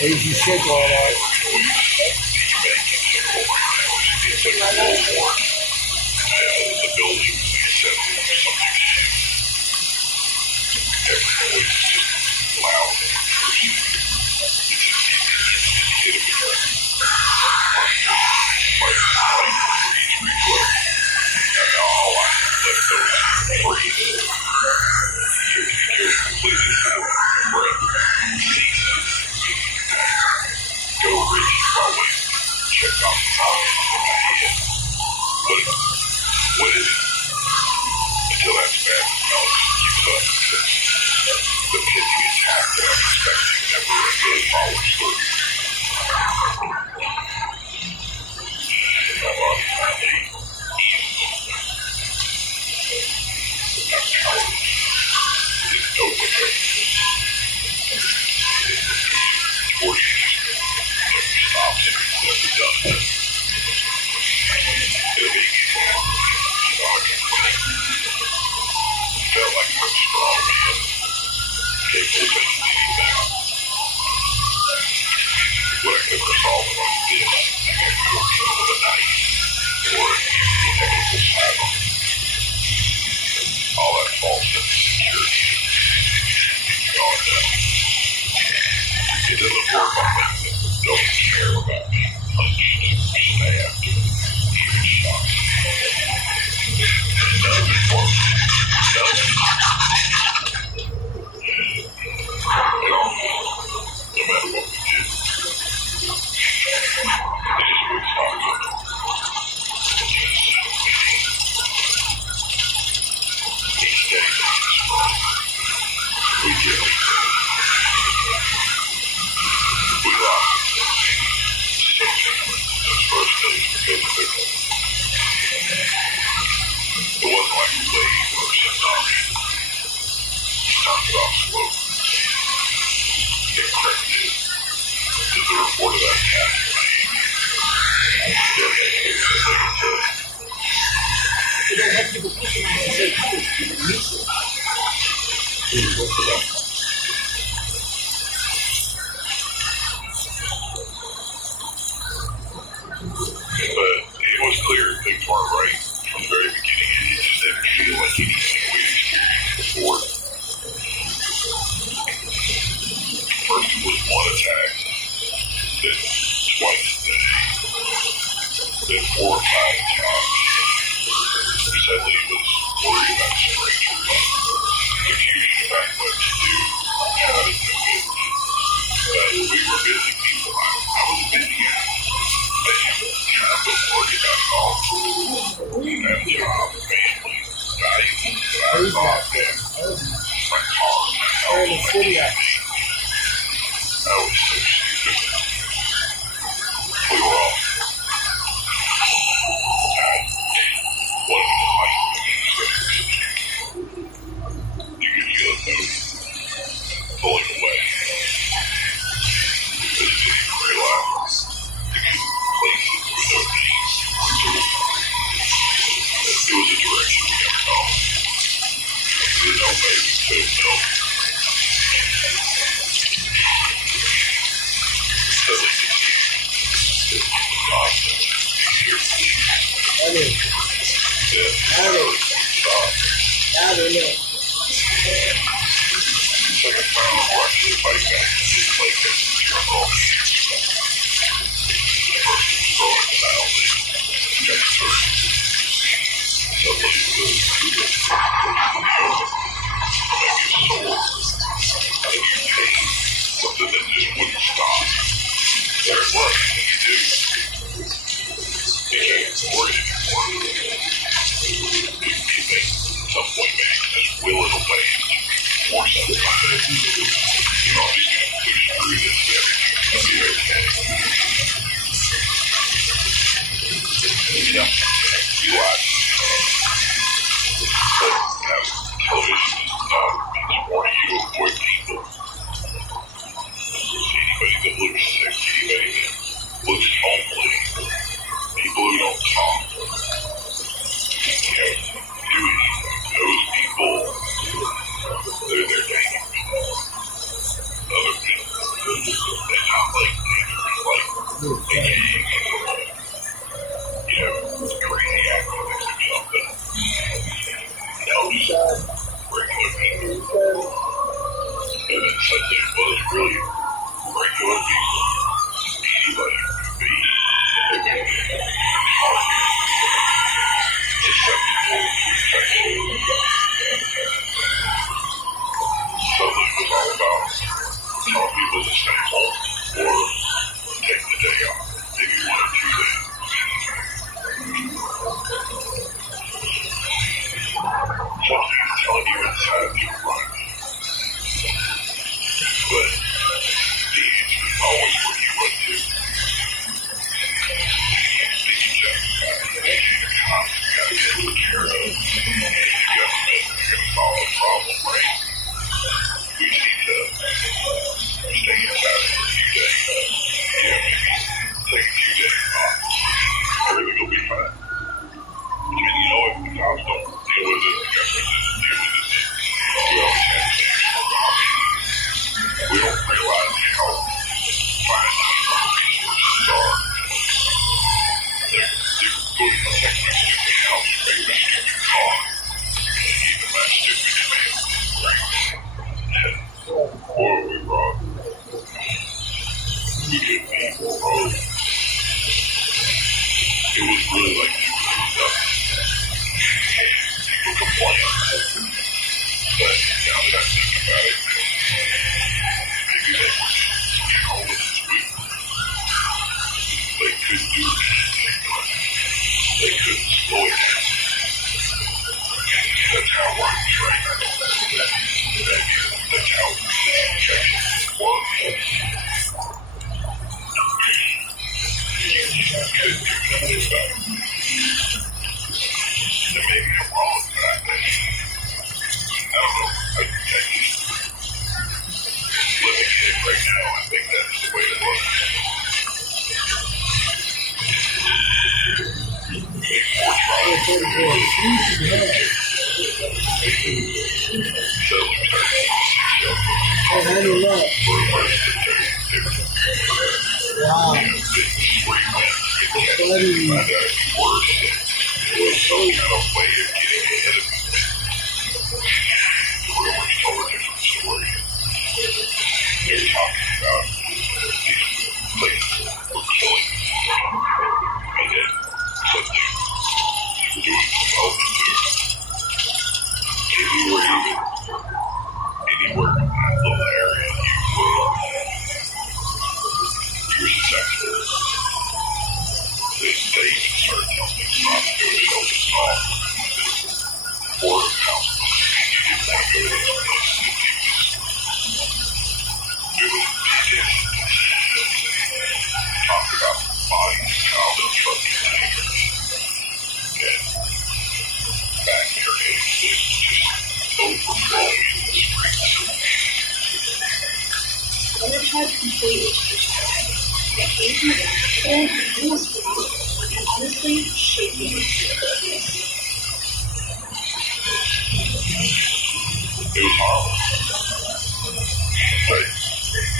As you shake all that. Television but they was really regular people. Anybody could be susceptible to infection. Suddenly it was all about telling people to stay home or take the day off, maybe 1 or 2 days. Something telling you inside you right. But the answer is always where you went to. You got to get taken care of. You got to solve a problem, right? We need to stay inside for a few days. Take a few days off. Everything will be fine. And you know what? The cops don't deal with it. The government doesn't deal with it. We always have to change our options. We don't realize how finite our resources are. They're putting a text message in the house, make a stupid call, and even my stupid email. Right? Boy, we wrong. We could be wrong. It was really like people complain. But now that I think about it, maybe they were just all of this week. They couldn't do anything. They couldn't slow it down. That's how life is right now. That's how infection was. You couldn't do nothing about it. And maybe I'm wrong, but I don't know. I can take it. Living in it right now, I think that's the way it was. Wow. It was some kind of way of getting ahead of it. We're always told a different story. They're talking about these places were killing and then something doing some help to anywhere in that little area you were susceptible. They even started telling me not to go to the open hall or the house. You didn't want to go to those places if you was doing talk about bodies and how they're fucking hangers. And back there, it's just overflowing in the streets. I never tried to complete it was wrong. And honestly, shaking was It was horrible. But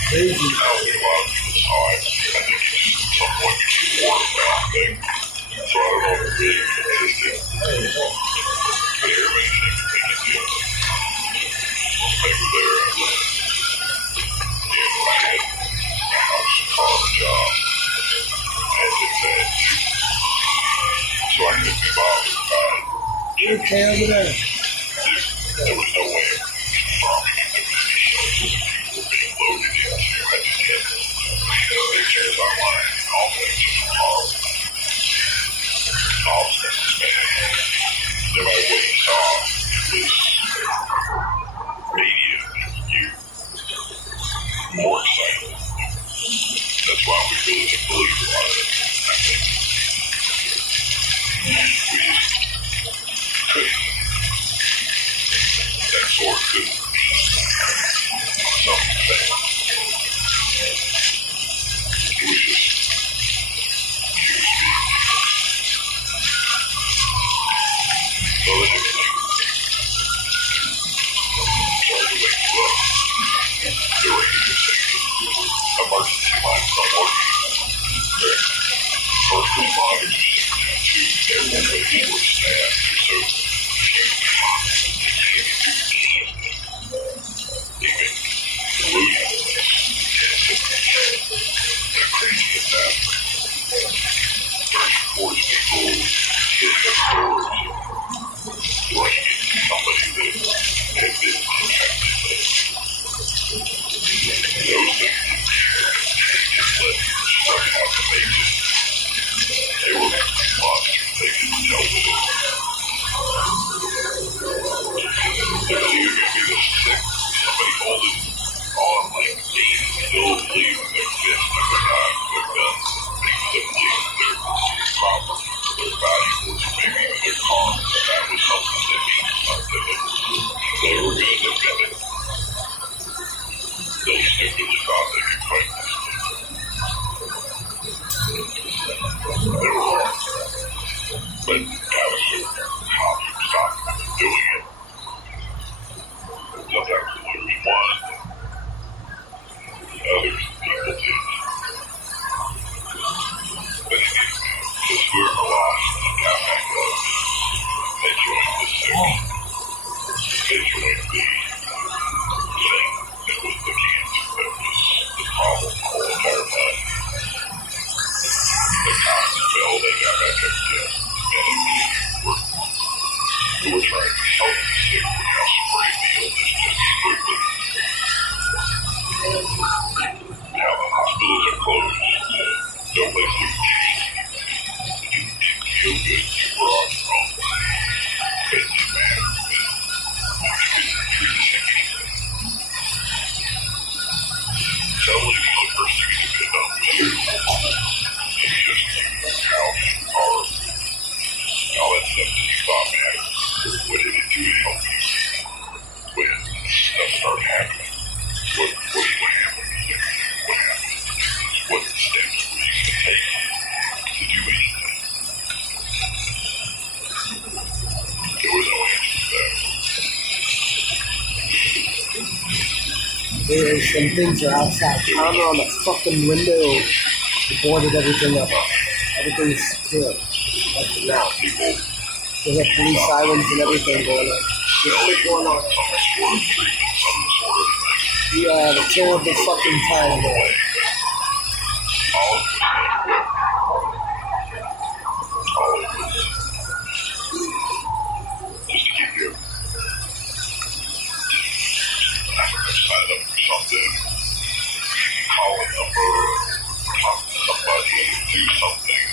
Crazy. I don't think a lot of people saw it. I think it's somewhat a word of mouth thing. So I don't know if it's really consistent. But everybody seems to think it's good. They were there and I had a house, car, job, and things like that. So I couldn't be bothered about it. You okay over there? There was no way of confirming if there was any shows that people were being loaded into. I just had pictures online and all things just horrible. All sorts of no matter what you saw, it was media making you more excited. That's why we really didn't believe a lot of it, I think. We just couldn't. That sort couldn't something fast. It was just so the next thing started to wake you up. The radio station, emergency lines not working. First responders are sitting down too. Everybody's short staffed. They're so few. They can't do the It's going to be thing that was the cancer that was the problem the whole entire time. The cops fell, they got back up again, and we were trying to help the sick with how spray the illness just quickly. Now the hospitals are closed. No place to change. You didn't feel good, you were on your own. It didn't matter. So when you look for things to know, you just house, car, all that stuff that you thought mattered. What did it do to help you? When stuff started happening, what happened? What happened? What steps were you going to take to do anything? There was no answer to that. There's some things are outside. Camera on the fucking window. They boarded everything up. Everything's clear. That's it now. People There's like police sirens and everything going on. There's shit going on. some sort of treatment, some sort of thing. Yeah, the kill of the fucking time there. All of it was just to keep you signed up for something, call a number, talk to somebody, do something,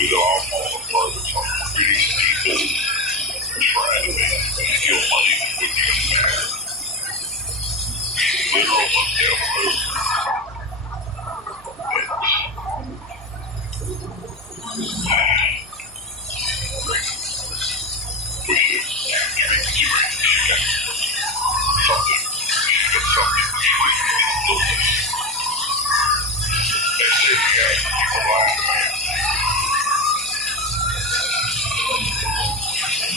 it all fall apart with some these people trying to steal money that wouldn't even matter. Literal money down the road. We should treat you something. Get something free. They say the guy you were last man.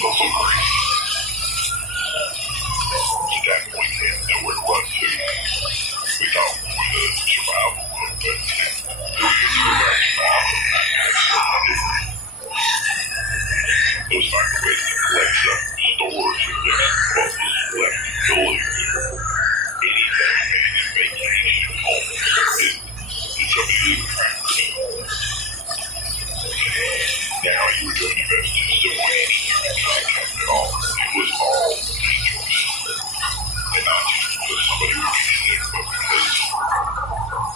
Also crazy. At that point, they had nowhere to run to. We thought we were the survival book, but those microwaves that collect up stores and what was left buildings or anything, and vacation home. It's something to track. Now you were doing your best just to wait and contact it all. It was all choice. And not just because somebody would be sick, but because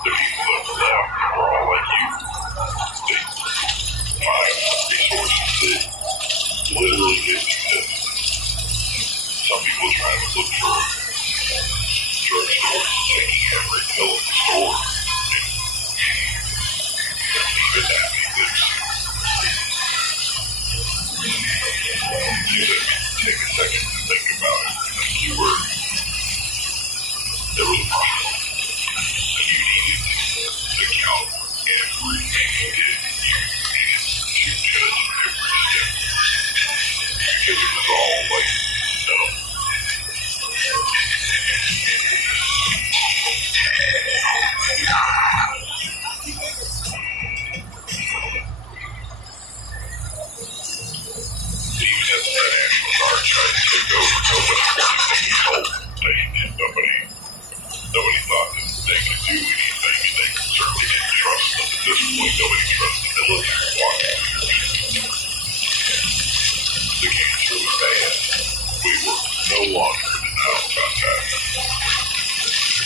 the people that were left were all like you. They find resources that literally didn't exist. Some people trying to look for drugstores, taking every pill in the store. Even that means you take a second to think about it. Like you were, there was a problem. And you needed to count everything you did. You needed to judge every step. Because it was all like, no. Even as the National Guard tried to take over, nobody wanted to be help. Nobody thought that they could do anything, and they certainly didn't trust them. At this point, nobody trusts the military watching. The cancer was bad. We were no longer denial contact.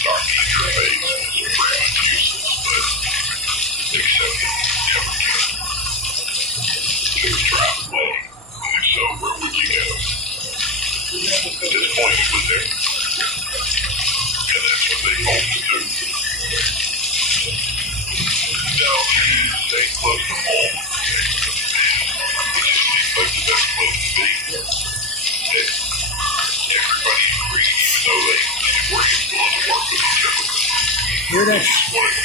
Darknature phase was pretty much useless, but accepted never can. It was drive away. And if so, where would you go? At this point, it was there. And that's what they told me to do. Now, stay close to home. Which just seems like the best place to be. And everybody agreed, even though they weren't willing to work with each other. Hear that? They just wanted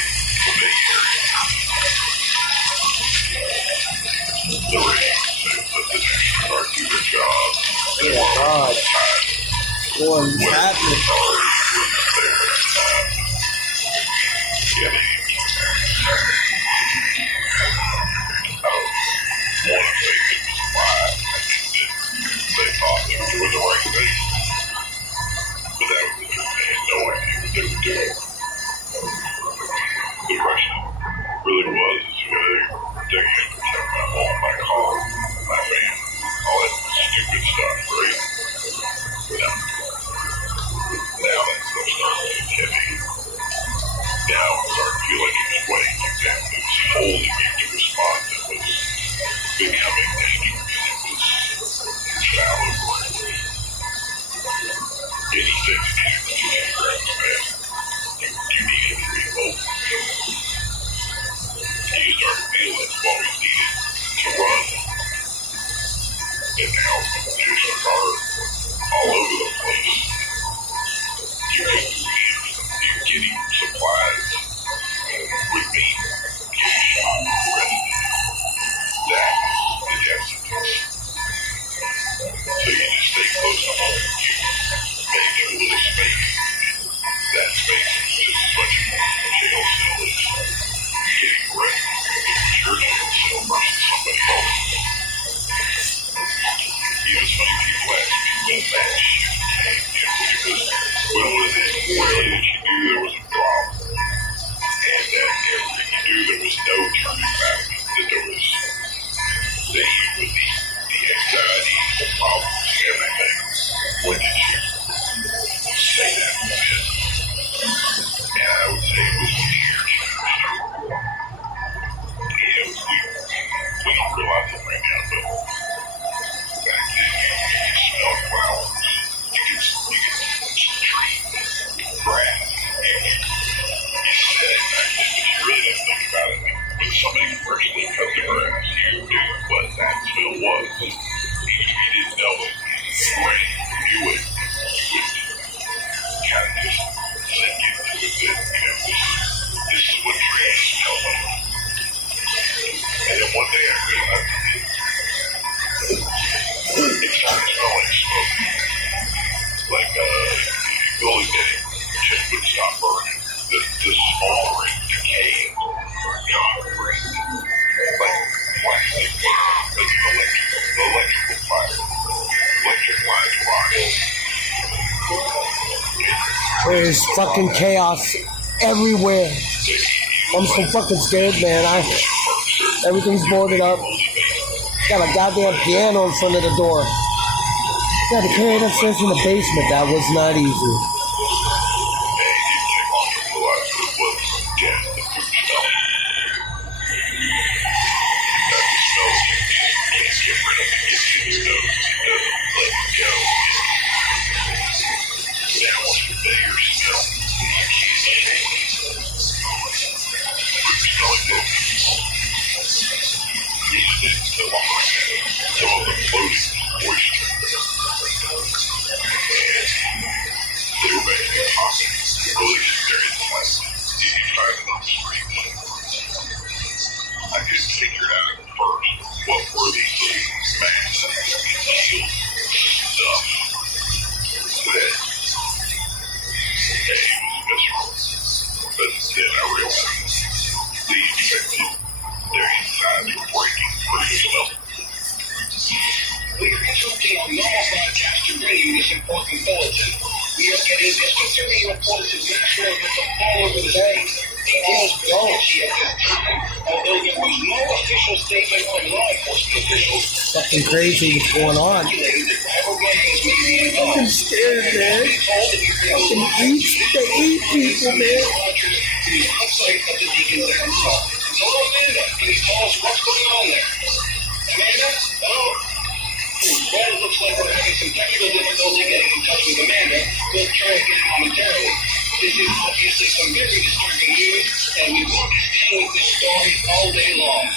to make area. The ratings said that the National Guard do their job. They Oh, God. time. Boy, what's happening? just are all over the place. You could be getting supplies with me, getting shot, arrested. That is abstinence. So you just stay close to home. You make a little space. That space is just as much a jail cell as getting arrested in your jail cell versus somebody else. You know, some people ask me when that shit came, because when was it? What did you do? There was a problem. And that everything you do, there was no turning back. That there was the anxiety, the problems, everything. When did you say that was? And I would say it was when your changed. Yeah, we don't realize it right now, but back then you smell flowers, you get trees, grass, and you sit at night, but you really don't think about it. When somebody personally cut the grass, you knew what that smell was. Even if you didn't know it, or you knew it, you would kind of just sink into it that, this is what trees smell like. And then one day I realized it started smelling smoke. Like, if you go in there, it just wouldn't stop burning. The smoldering, decaying concrete, like plastic, like electrical fire, electric lines rotting. There's fucking chaos everywhere. I'm so fucking scared, man. Everything's boarded up. Got a goddamn piano in front of the door. Got to carry it upstairs in the basement. That was not easy. I couldn't figure it out at first. What were these little massive shield stuff that they was visceral? But then I realized the infected, their insides were breaking pretty well. We are interrupting our normal broadcast to bring you this important bulletin. We are getting disconcerting reports of natural events all over the state. Although there was no official statement from law enforcement officials. Fucking crazy what's going on. I'm scared, man. Fucking they eat people, man. Outside of the Deacon's Arkansas. Hello, Amanda. Can you tell us what's going on there? Amanda? Hello? Well, it looks like we're having some technical difficulty getting in touch with Amanda. We'll try again momentarily. This is obviously some very disturbing news, and we won't be staying with this story all day long.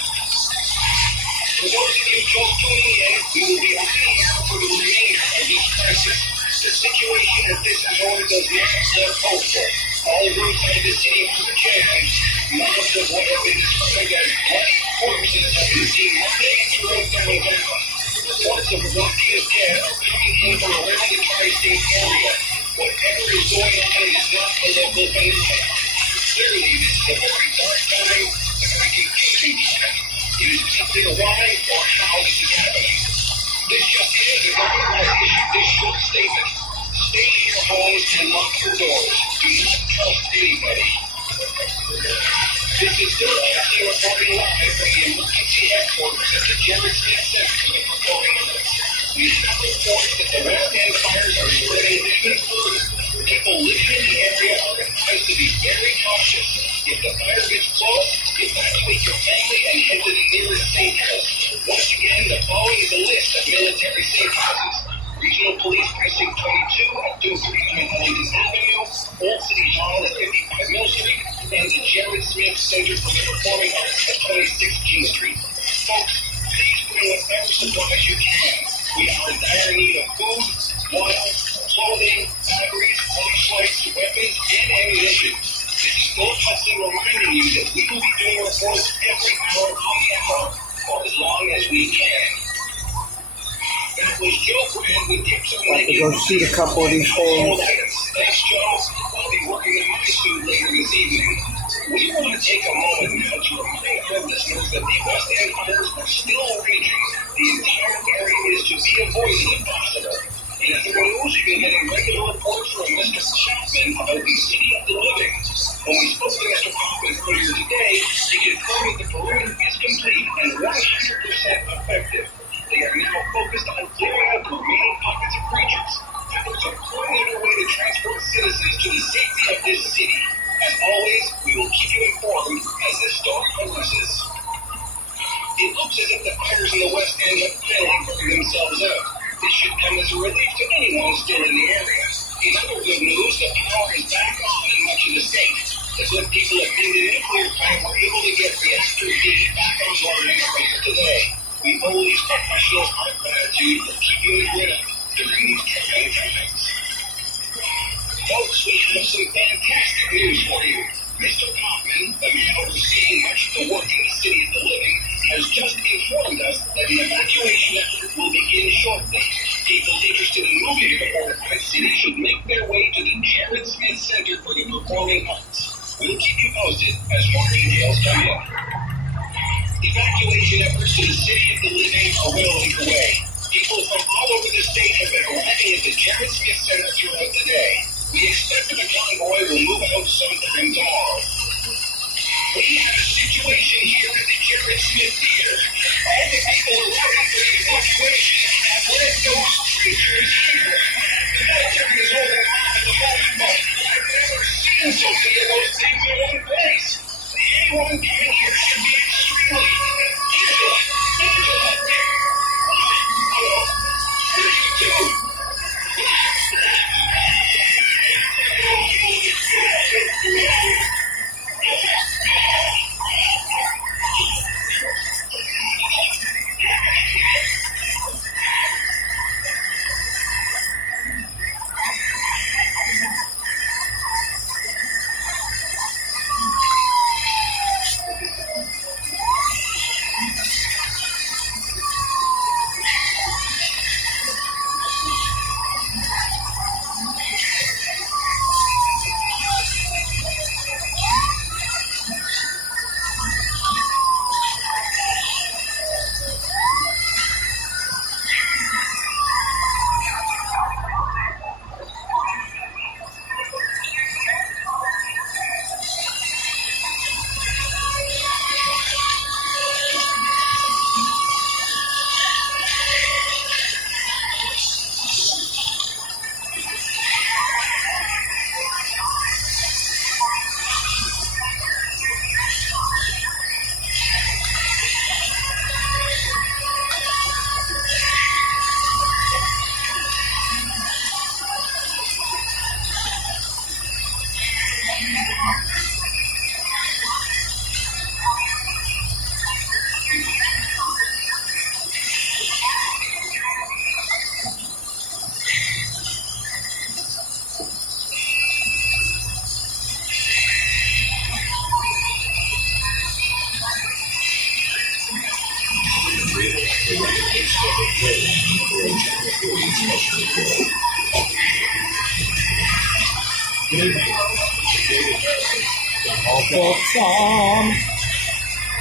For those of you just tuning in, we will be on the air for the remainder of this crisis. The situation at this hour does not look hopeful. All roads out of the city are jammed. Mobs of what have been described as bloody corpses have been seen running throughout downtown. Reports of walking dead are coming in from around the tri-state area. Whatever is going on is not a local phenomenon. Clearly, this is a very dark time, a very confusing time. It is something why or how this is happening. This just is the governor has issued this short statement. Stay in your homes and lock your doors. Do not trust anybody. This is still actually reporting live from the emergency headquarters at the Jared Smith Center for Performing. We have reports that the West End fires are spreading even further. People living in the area are advised to be very cautious. If the fire gets close, evacuate your family and head to the nearest safe house. Once again, the following is a list of military safe houses. Regional Police Precinct 22 at 239 Huntington Avenue, Old City Hall at 55 Mill Street, and the Jared Smith Center for the Performing Arts at 26 King Street. Folks, please bring whatever supplies you can. We are in dire need of food, water, clothing, batteries, flashlights, weapons, and ammunition. This is Philip Hudson reminding you that we will be doing reports every hour on the hour for as long as we can. That was Joe Brand with Gibson. About to go shoot a couple of these things. Thanks, Joe. I'll be working in my suit later this evening. We want to take a moment now to remind our listeners that the West End fires are still raging. The entire area is to be avoided if possible. In other news, you've been getting regular reports from Mr. Chapman about the City of the Living. When we spoke to Mr. Chapman earlier today, he confirmed that the perimeter is complete and 100% effective. They are now focused on clearing out the remaining pockets of creatures. Efforts are currently underway to transport citizens to the safety of this city. As always, we will keep you informed as this storm progresses. It looks as if the fires in the West End have finally burned themselves out. This should come as a relief to anyone still in the area. In other good news, the power is back on in much of the state. The good people at Minden Nuclear Plant were able to get reactor B back online earlier today. We owe these professionals our gratitude for keeping the grid up during these trying times. Folks, we have some fantastic news for you. Mr. Kaufman, the man overseeing much of the work in the City of the Living, has just informed us that the evacuation effort will begin shortly. People interested in moving to the fortified city should make their way to the Jared Smith Center for the Performing Arts. We'll keep you posted as more details come in. Evacuation efforts to the City of the Living are well underway. People from all over the state have been arriving at the Jared Smith Center throughout the day. We expect that the convoy will move out sometime tomorrow. We have a situation here at the Jared Smith Theater. All the people arriving for the evacuation have led those creatures here. The military is holding them off at the moment, but I've never seen so many of those things in one place. Anyone coming here should be extremely Angela! Hello? What are you doing?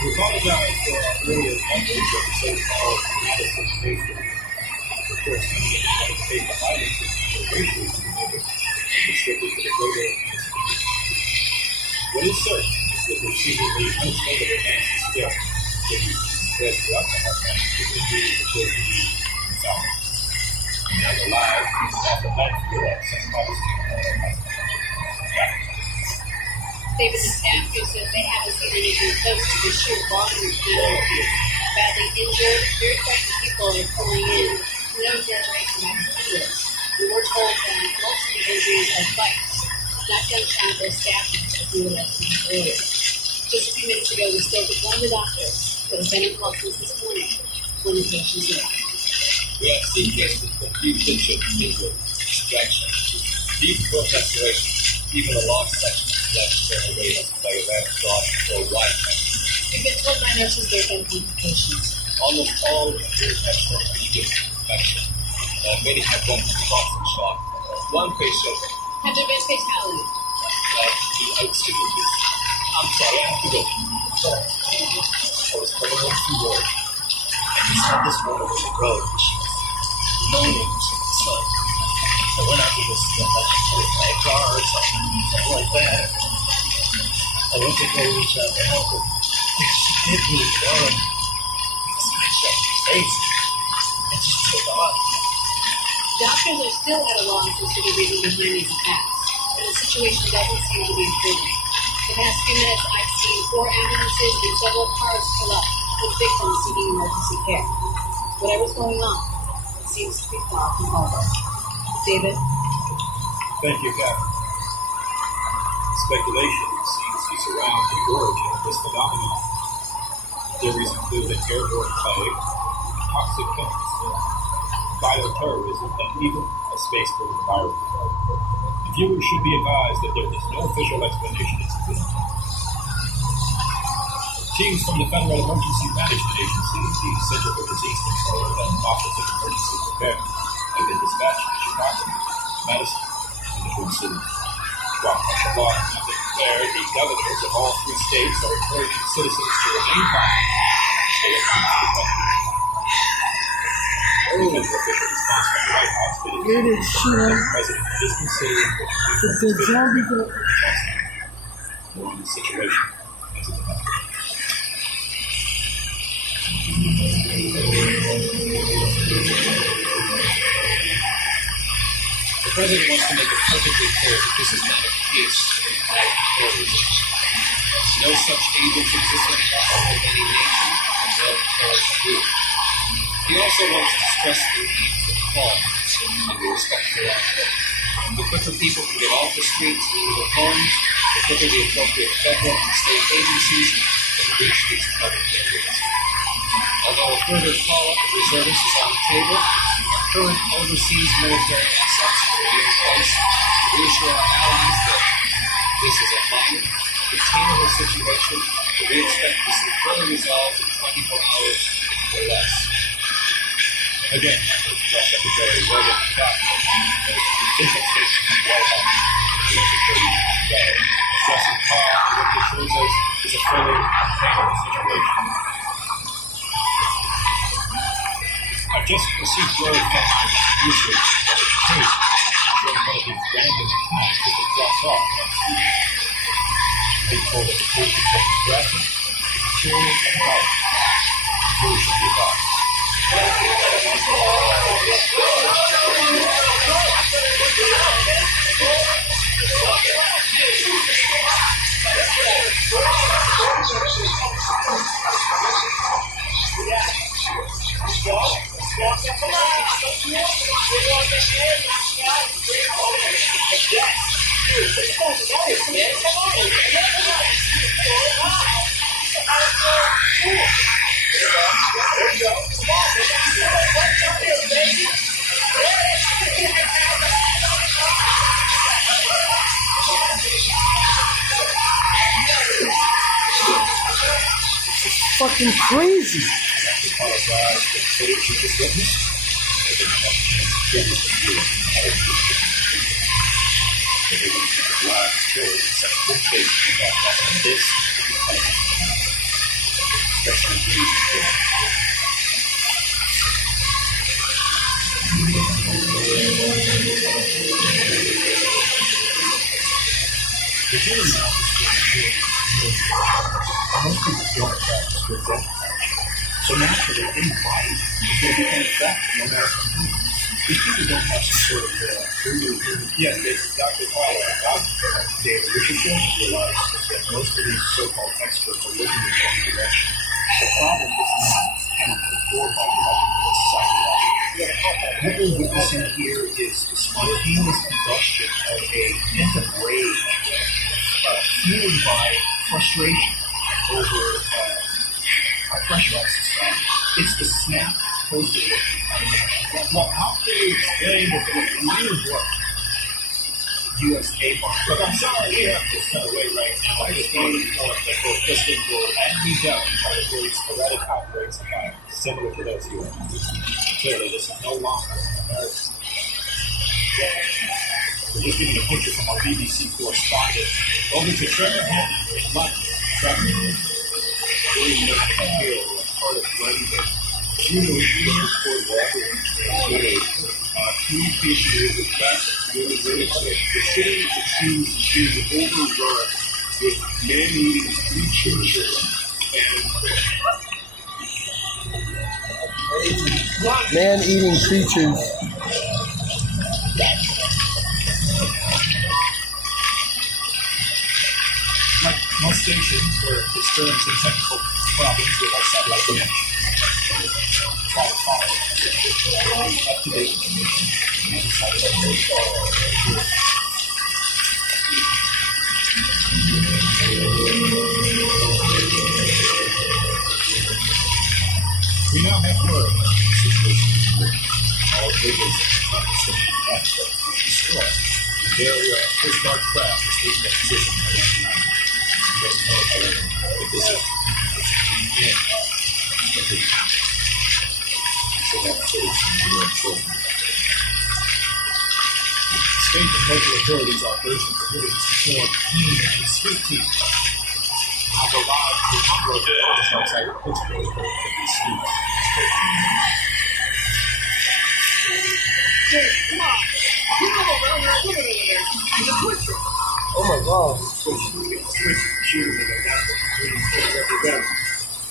We apologize for our earlier updates of the so-called Madison Facebook. Of course, some of the take the items for racial and strictly for the greater. What is certain is that the seemingly unexplainable acts of death that he spread throughout the house is indeed the good to be solved. And as alive, he's at the back door at St. Paul's. David DeSantis said they haven't seen anything close to the sheer volume of people badly injured. Very frightened people are pulling in. No generation after this. We were told that most of the injuries are bites, not gunshot or stabbing, as we were mentioning earlier. Just a few minutes ago, we spoke with one of the doctors that have been in hospitals this morning when the patients arrived. We have seen cases of confusion, injury, distraction, deep throat restoration, even a large section of flesh thrown away by a red clot or white clot. We've been told by nurses there have been complications. Almost all appear to have shown immediate infection. Many have one toxic shock. One patient Have there been fatalities? the outstanding. I'm sorry, I have to go. I was coming home from work, and I saw this woman on the road, and she was moaning in the sun. I went out to go see if I could put my car or something like that. I went to go reach out to help her. She did really well, and I checked her face, and she took off. Doctors are still at a loss as to the reason behind these attacks, and the situation doesn't seem to be improving. The past few minutes, I've seen 4 ambulances and several cars pull up with victims seeking emergency care. Whatever's going on, it seems to be far from over. David? Thank you, Captain. Speculation seems to surround the origin of this phenomenon. Theories include an airborne plague, toxic chemicals, bioterrorism, and even a spaceborne virus. Viewers should be advised that there is no official explanation as to this. Teams from the Federal Emergency Management Agency, the Center for Disease Control, and Office of Emergency Preparedness have been dispatched to Chicago, Madison, and the Twin Cities. While martial law has not been declared, the governors of all 3 states are encouraging citizens to remain calm and stay at home to protect them. Early official response from the White House that It is sure. President is considering If the zombie go, more on the situation as it develops. The president wants to make it perfectly clear that this is not a case of terrorism. No such agents exist in possible any nation, and no terrorist group. He also wants to stress the need for calm and respect for law. The quicker people can get off the streets and into their homes, the quicker the appropriate federal and state agencies can reach these covered areas. Although a further call-up of reservists is on the table, our current overseas military assets will be in place to reassure our allies that this is a minor, containable situation that we expect to see further resolved in 24 hours or less. Again, Press Secretary William Scott has official statement from the White House stressing calm and what this shows us is a fully containable situation. I've just received word from producers that a case showing one of these random attacks has been dropped off next week. They told that the case is taking aggressive, serious, and violent. Jury should be advised. fucking crazy. Most people don't practice with that. So naturally, anybody is going to be infected no matter who. These people don't have some sort of yes, Dr. David Richardson realized that most of these so-called experts are looking in one direction. The problem is not chemical or biological, it's psychological. What we're witnessing here is the spontaneous combustion of a pent of rage fueled by frustration over our pressurized society. It's the snap supposed to work. Well, how can you explain what the weird work? U.S. Kmart. Look, I'm sorry we have this kind of way right now. I just wanted to report that both Piston Bull and me down categories sporadic outbreaks of fire, similar to those here. Clearly, this is no longer American. We're just getting a picture from our BBC correspondent over to Trevor Hammond in London. Trevor, we know here as part of London. You know, you report that two issues with that really quick. The city, it seems, is being overrun with man-eating creatures and Man-eating creatures. like most stations were experiencing technical problems with our satellite connection. Up to date. We now have word of the situation. All visuals of the station have been destroyed. The area of Coast Guard craft is taking a position around tonight. We don't know, however, that this is in every house. So that's it. We're in trouble. State and local authorities are urging communities to form clean and sweet teams. I'll provide the number of just outside of Pittsburgh for these streets. Come on. Come over here. Look at it there. He's a butcher. Oh my god.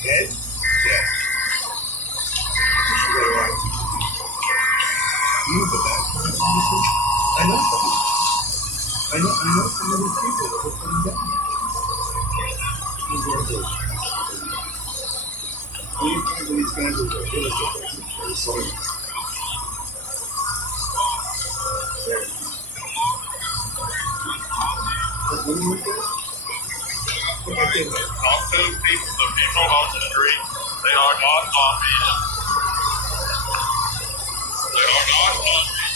Head? Yeah. You the bad kind of honestly? I know some of these people that are putting down. These guys are the real estate agents. They're selling them. Also, the people on the street, they are not zombies. They are not zombies.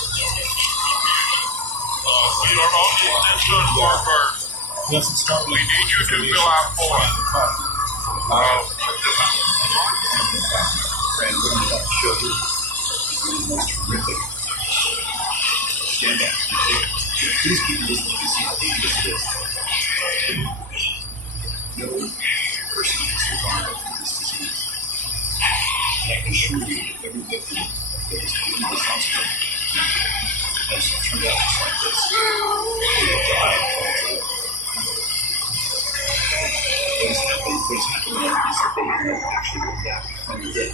We are only essential workers. Yes, it's starting. We need you to fill out forms. Brand new about to show you the most horrific. Stand back. Please keep listening to see how dangerous it is. No person can survive this disease. And I can assure you that every victim that has come into this hospital has turned out just like this. They will die and fall to it. What has happened now is that they have actually been back from the dead.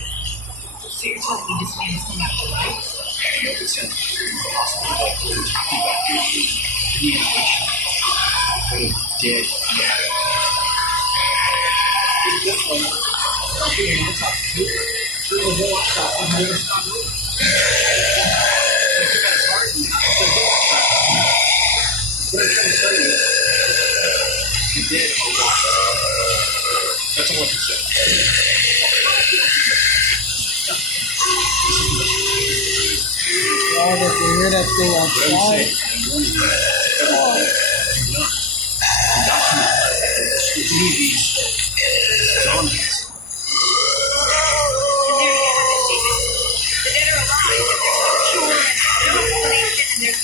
So you're telling me this man is coming out alive? And you sent to the hospital that we're talking about here is reanimation. But a dead man. This one, I'm feeling on top of it. Through the whole shop, I'm never stop moving. If you got a heart, you have to go outside. What I'm trying to tell you is, you did a lot. That's all I can say. Oh, they can hear that thing outside. It's one of these zombies. The dead are alive, but they're so pure and they're not placed and they're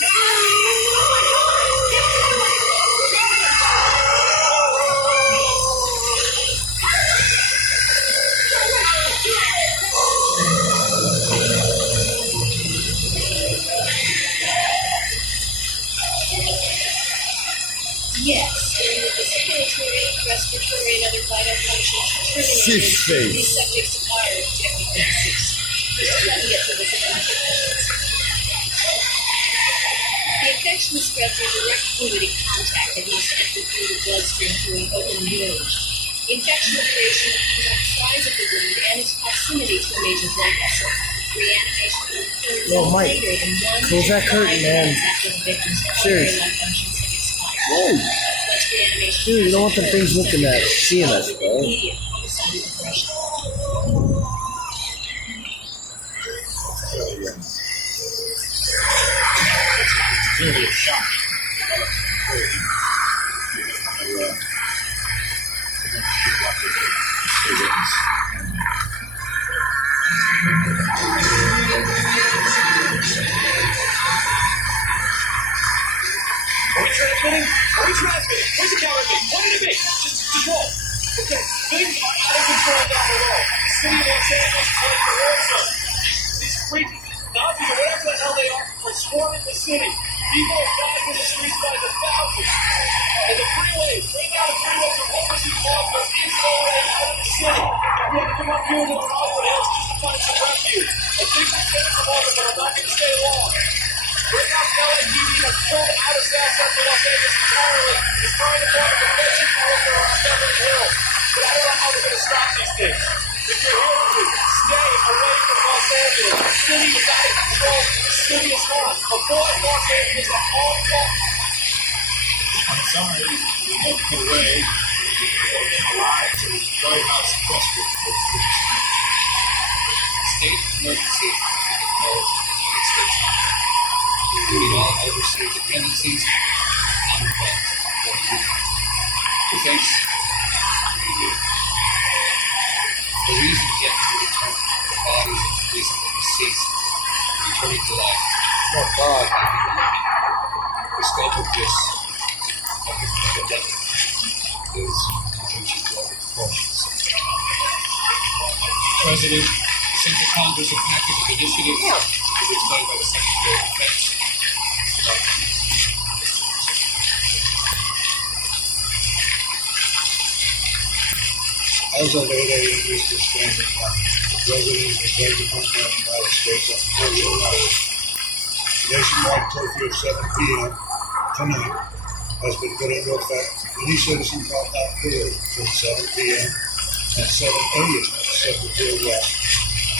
yes, the circulatory, respiratory, and other vital functions terminate. Fish face. These subjects acquire technically deceased. There's plenty of prolific infections. The infection is spread through direct fluidic contact that must enter through the bloodstream through an open wound. Infection duration depends on the size of the wound and its proximity to a major blood vessel. Reanimation will occur Yo, no Mike, later than 1 close that to 5 curtain, man. minutes after the victim's Serious. pulmonary lung functions have expired. Whoa. Once reanimation Dude, you don't want them things looking at, seeing us, bro. immediate homicide depression. clearly a shock. Are we transmitting? Where's the camera at me? Point it at me. Just roll. Okay. Things are out of control down below. The city of Los Angeles is like a war zone. These freaks, Nazis or whatever the hell they are swarming the city. People are dying in the streets by the thousands. And the freeways, right now the freeways are hopeless and clogged. There is no way out of the city. We have to come up here to the Hollywood Hills just to find some refuge. I think we're staying for longer, but I'm not going to stay long. Right now, LAPD has pulled out of South Central Los Angeles entirely. It's trying to form a convention center on Beverly Hills. But I don't know how they're going to stop these things. If you're hearing me, stay away from Los Angeles. The city is out of control. The city is hot. Avoid Los Angeles at all costs. I'm sorry, we looked away alive to the White House question. State emergency United States including all overseas dependencies on the defense, the reason yet to return the bodies of the recently deceased, returning to life. Oh, God. The scope of this epidemic is reaching global proportions. President, Central Congress have acted with initiatives to be explained by the Secretary of Defense. As of 8 a.m. Eastern Standard Time, the President and Executive of the United States have fully arrived. Nationwide curfew of 7 p.m. tonight has been put into effect. Any citizen caught out period between 7 p.m. and 7 a.m. subject to arrest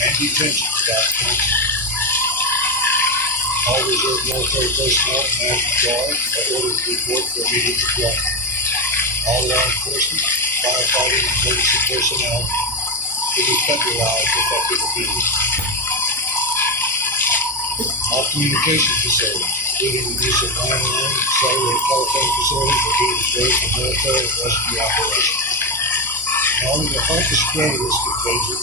and detention without penalty. All reserve military personnel and National Guard are ordered to report for immediate deployment. All law enforcement, firefighting, and emergency personnel will be federalized effective immediately. All communication facilities, including the use of landline and cellular telephone facilities, will be reserved for military and rescue operations. In order to halt the spread of this contagion,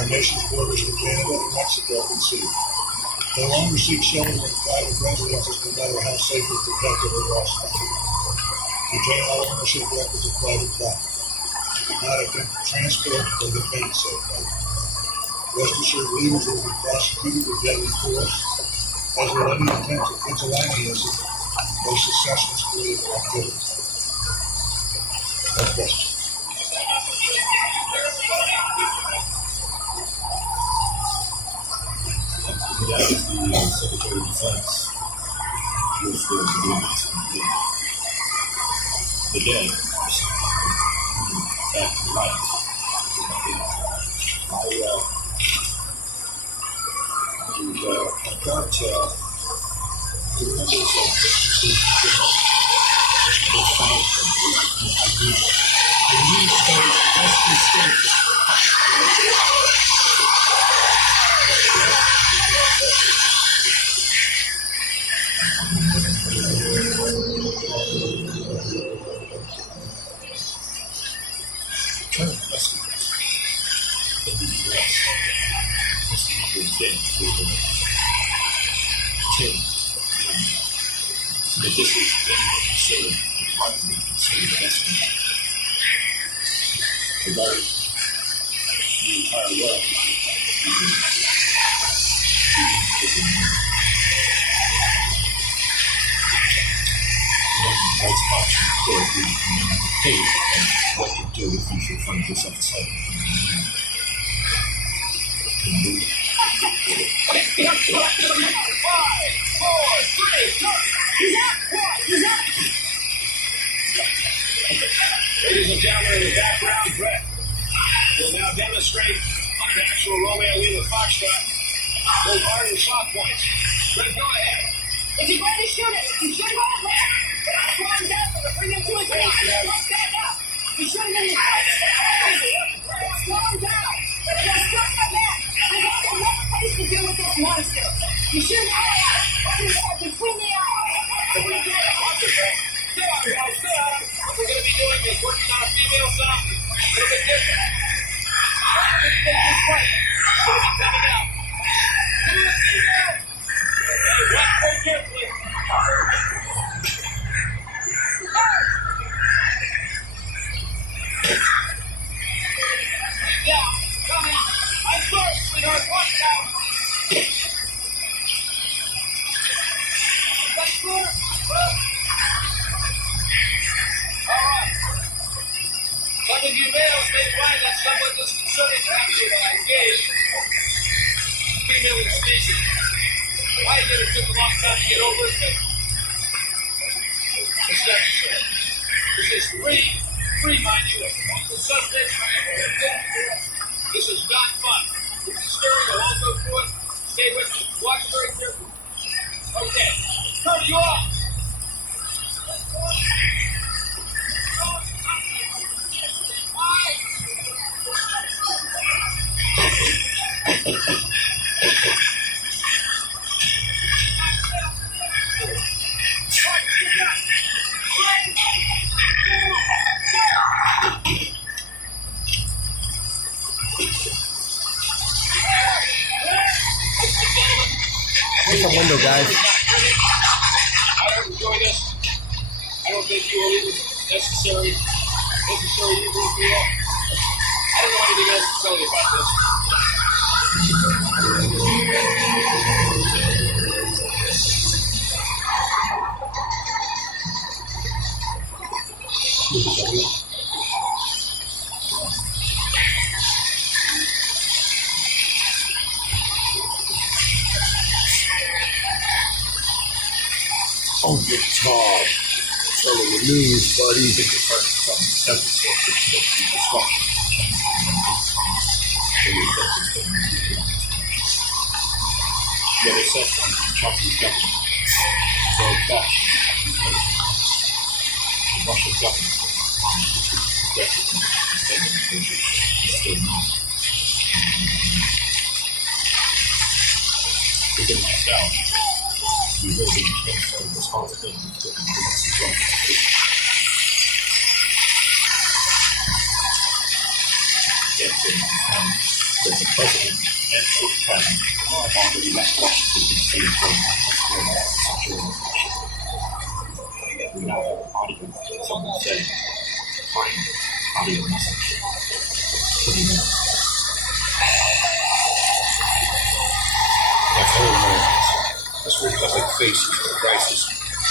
our nation's borders with Canada and Mexico have been sealed. No longer seek shelter in private residences, no matter how safely protected or lost. Retain all ownership records of private property. Do not attempt to transport or defend said property. Rest assured, leaders will be prosecuted with deadly force, as will any attempts at vigilantism or secessionist political activity. No question. That is the Secretary of Defense was the agreement. The dead back to life. I've got the members of the Western states. Current estimates in the U.S. is the number of dead over 10 million. But this is considered partly considered an estimate. About the entire world that's option for the page and what to do if you should find yourself assaulted. Ladies and gentlemen, in the background, Brett will now demonstrate on an actual Romeo Lima Foxtrot both hard and soft points. Brett, go ahead. If you're going to shoot it, you should have gone left. But I slow him down and bring him to his knees. Don't stand up. You should have been slow him down. Just stuck my back. There's also no place to deal with this monster. You should have between the eyes. Some of you males may find that somewhat disconcerting to actually engage female species. Why did it took a long time to get over it? But it's necessary. This is free, mind you. The suspects. This is not fun. This is scary. We'll all go through it. Stay with me. Watch very carefully. Okay. Turn you off. Where's the window, guys? I don't enjoy this. I don't think you will either. Necessary evil for you. I don't know anything else to tell you about this. Oh, you're Todd. Telling the news, buddy. I think the first from several sources that the destruction yeah, they said from Chinese government. So back the Russian government still not. Within myself, we will be taking responsibility for the situation. Yes, that the president and his cabinet have already left Washington D.C. for we now have an audio. Someone said, find audio message. What do you mean? My fellow Americans, this republic faces a crisis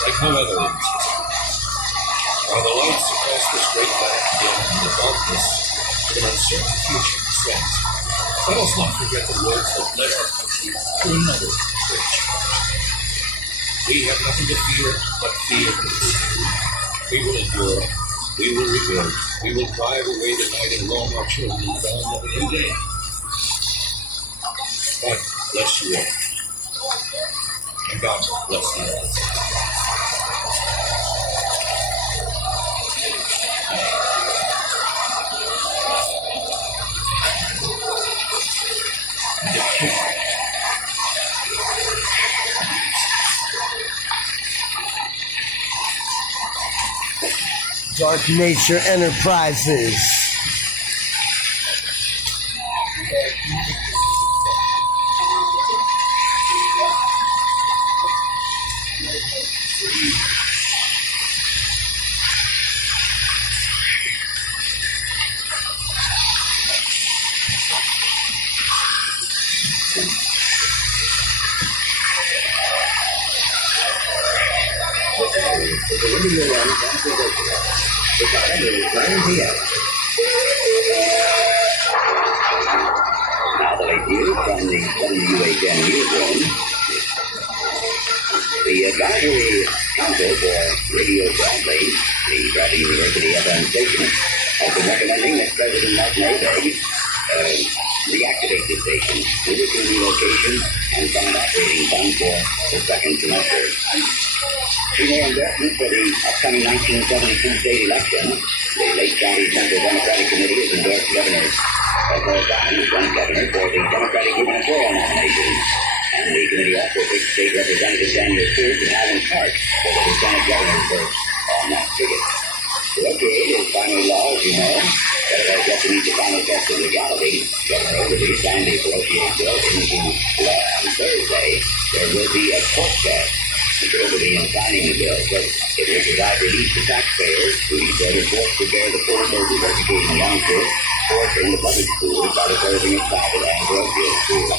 like no other in its history. While the lights across this great land dim in the darkness of an uncertain future descends, let us not forget the words that led our country to another great challenge. We have nothing to fear but fear. We will endure. We will rebuild. We will drive away the night and roam our children in the dawn of a new day. God bless you all. And God bless the United States. Darknature Enterprises. Now that I hear from the WHN newsroom, the advisory council for Radio Bradley, the Bradley University FM station, has been recommending that President Mark Mayberg reactivate the station with its new location and fund operating fund for the second semester. To more investment for the upcoming 1972 state election, the Lake County Central Democratic Committee has endorsed Governor Paul Brown as one governor for the Democratic gubernatorial nomination. And the committee also picked State Representative Daniel Stewart and Alan Clark for the lieutenant governor's berth on that ticket. The OTA is final law, as you know, but it has yet to meet the final test of legality. Governor Overby signed the appropriate bill into law on Thursday. There will be a court test. Mr. Overby, in signing the bill, said it will provide relief to taxpayers who he said are forced to bear the full burden of education allowances for in the public schools by the closing of private and parochial schools.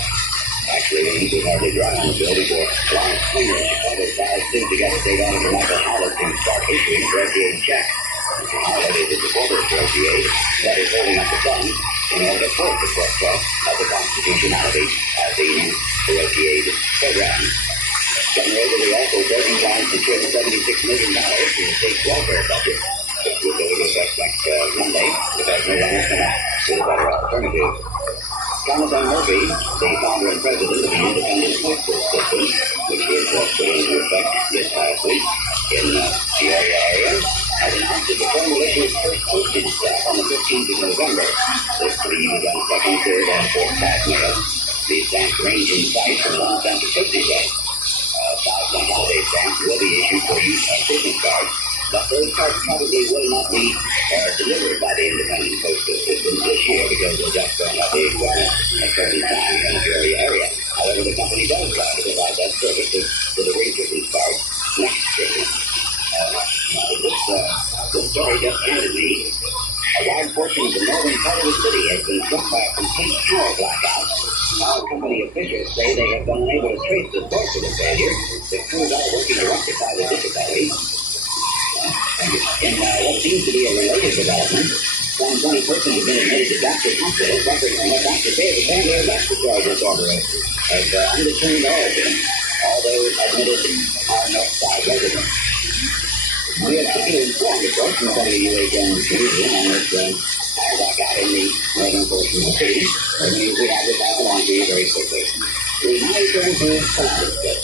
Actually, the ink was hardly dry on the bill before Lawrence Klinger of Chicago filed suit to get state auditor Michael Howlett to start issuing for FDA's checks. Mr. Howlett is a supporter for FDA, that is holding up the funds in order to force the question of the constitutionality of the new FDA's program. Governor Overly also says he plans to shift $76 million to the state's welfare budget, which will go into effect next Monday if Governor Reynolds come out with a better alternative. Thomas M. Murphy, the founder and president of the Independent Postal System, which was put into effect this past week in the area, has announced that the firm will issue its first postage stamp on the 15th of November. This to be used on second, third, and fourth class mail. These stamps range in price from 1 cent to 50 cents. 1,000 holiday stamps will be issued for use on business cards, but those cards probably will not be delivered by the Independent Postal System this year because they just don't have the equipment at certain times in the area. However, the company does try to provide that service to delivery business cards next Christmas. This story just handed me. A large portion of the northern part of the city has been struck by a complete power blackout. Power company officials say they have been unable to trace the source of the failure. The crews are working to rectify the difficulty. In what seems to be a related development, some 20 persons have been admitted to doctor's hospital suffering from what doctors say is apparently a respiratory disorder of undetermined origin. All those admitted are North Side residents. We have keeping informed, of course, from some of the UHN Museum on this power blackout in the northern portion of the city. That means we have to pass along to you very quickly. We now turn to Columbus.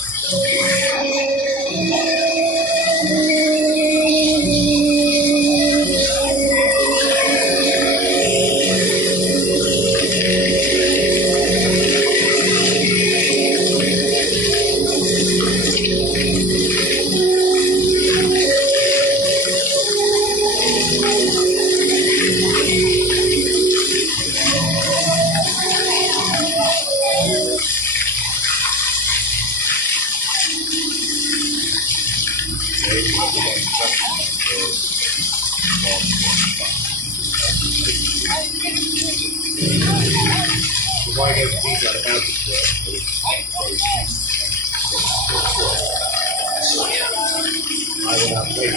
Why have these out of habit? I will not wait.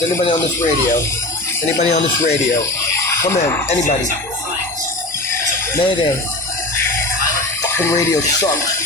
Is anybody on this radio? Anybody on this radio? Come in, anybody. Mayday. Fucking radio sucks.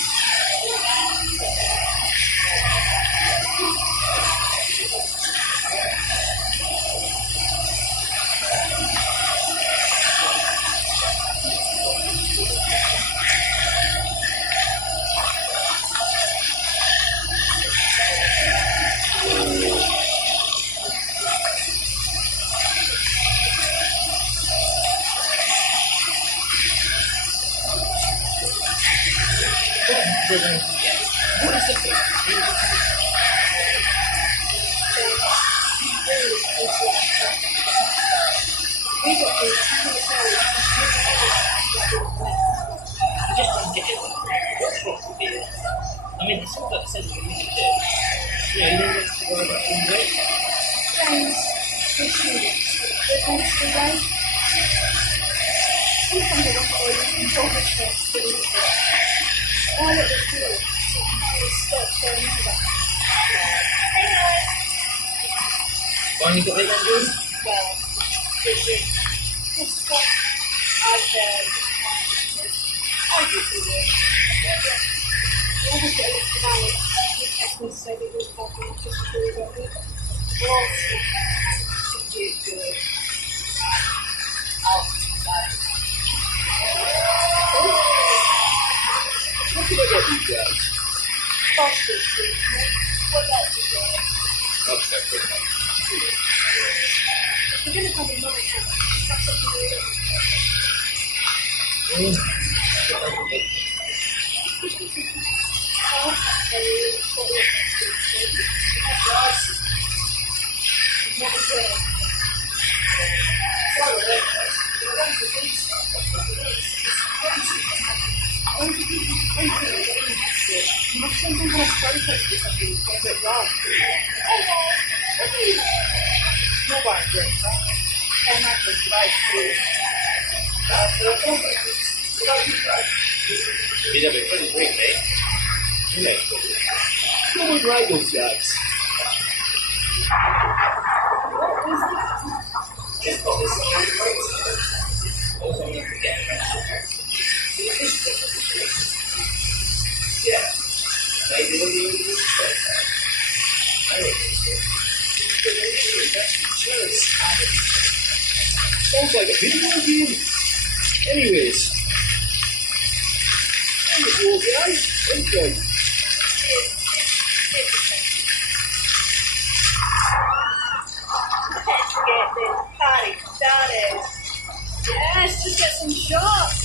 I mean, it's all that says you need to do. Yeah, you don't have to worry about being late. Friends, they're going to be late. Sometimes I don't know you can talk to us, but it's all at the field, so you can always stop going over. Hey guys! Why you got it on you? Well, just got out there, I do it. You always get a little valley. You text me to say that you're talking just before you got it. Well, also, you do it. I'll What did I get you guys? Foster Street, what about you guys? Okay, good. If you're going to come in my house, that's what you do. You'd have a pretty drink, eh? Yeah. Who would ride those guys? Just got this yeah. Maybe when you I don't think so. Sounds like a video review. Anyways. Cool, guys. Enjoy. Let's get this party started. Yes, just get some shots.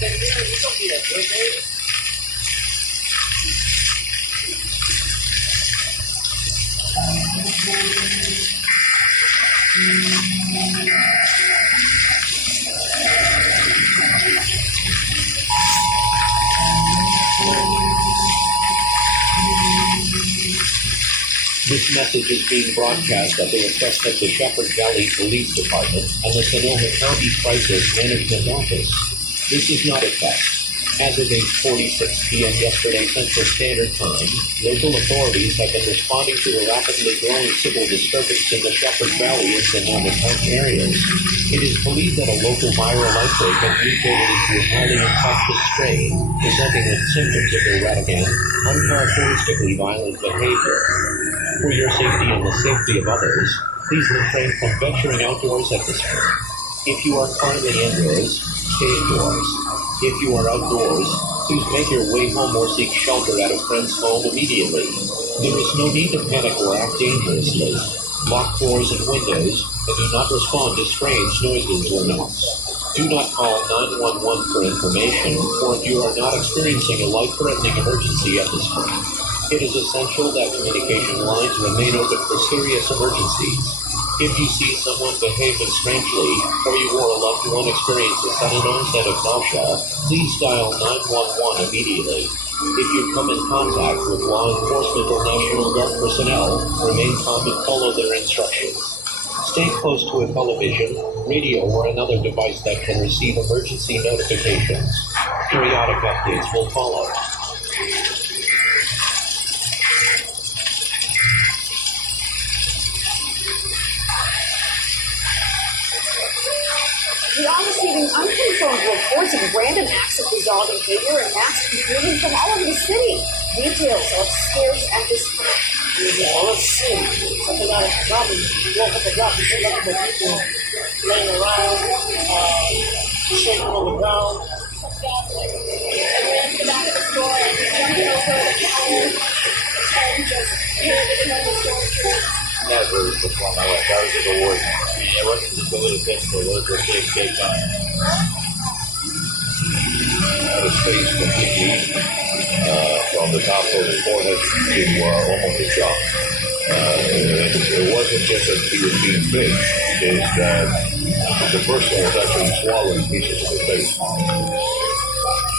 Then you don't need a drink, eh? This message is being broadcast at the request of the Shepherd Valley Police Department and the Sonoma County Crisis Management Office. This is not a test. As of 8:46 p.m. yesterday Central Standard Time, local authorities have been responding to a rapidly growing civil disturbance in the Shepherd Valley and Sonoma County areas. It is believed that a local viral outbreak has mutated into a highly infectious strain, presenting with symptoms of erratic and uncharacteristically violent behavior. For your safety and the safety of others, please refrain from venturing outdoors at this time. If you are currently indoors, stay indoors. If you are outdoors, please make your way home or seek shelter at a friend's home immediately. There is no need to panic or act dangerously. Lock doors and windows and do not respond to strange noises or knocks. Do not call 911 for information or if you are not experiencing a life-threatening emergency at this time. It is essential that communication lines remain open for serious emergencies. If you see someone behaving strangely, or you or a loved one experience a sudden onset of nausea, please dial 911 immediately. If you come in contact with law enforcement or National Guard personnel, remain calm and follow their instructions. Stay close to a television, radio, or another device that can receive emergency notifications. Periodic updates will follow. from reports of random acts of bizarre behavior and mass confusion from all over the city. Details are scarce at this time. Well, let's see. Something out of zombie walk up the block and see nothing but people laying around, shaking on the ground. And ran to the back of the store and jumping over the counter and just handed him the store. Never before my life. That was the worst. It wasn't just a little pistol, it was a big gun. Had his face completely from the top of his forehead to almost his jaw. It wasn't just that he was being big, it's that the person was actually swallowing pieces of his face.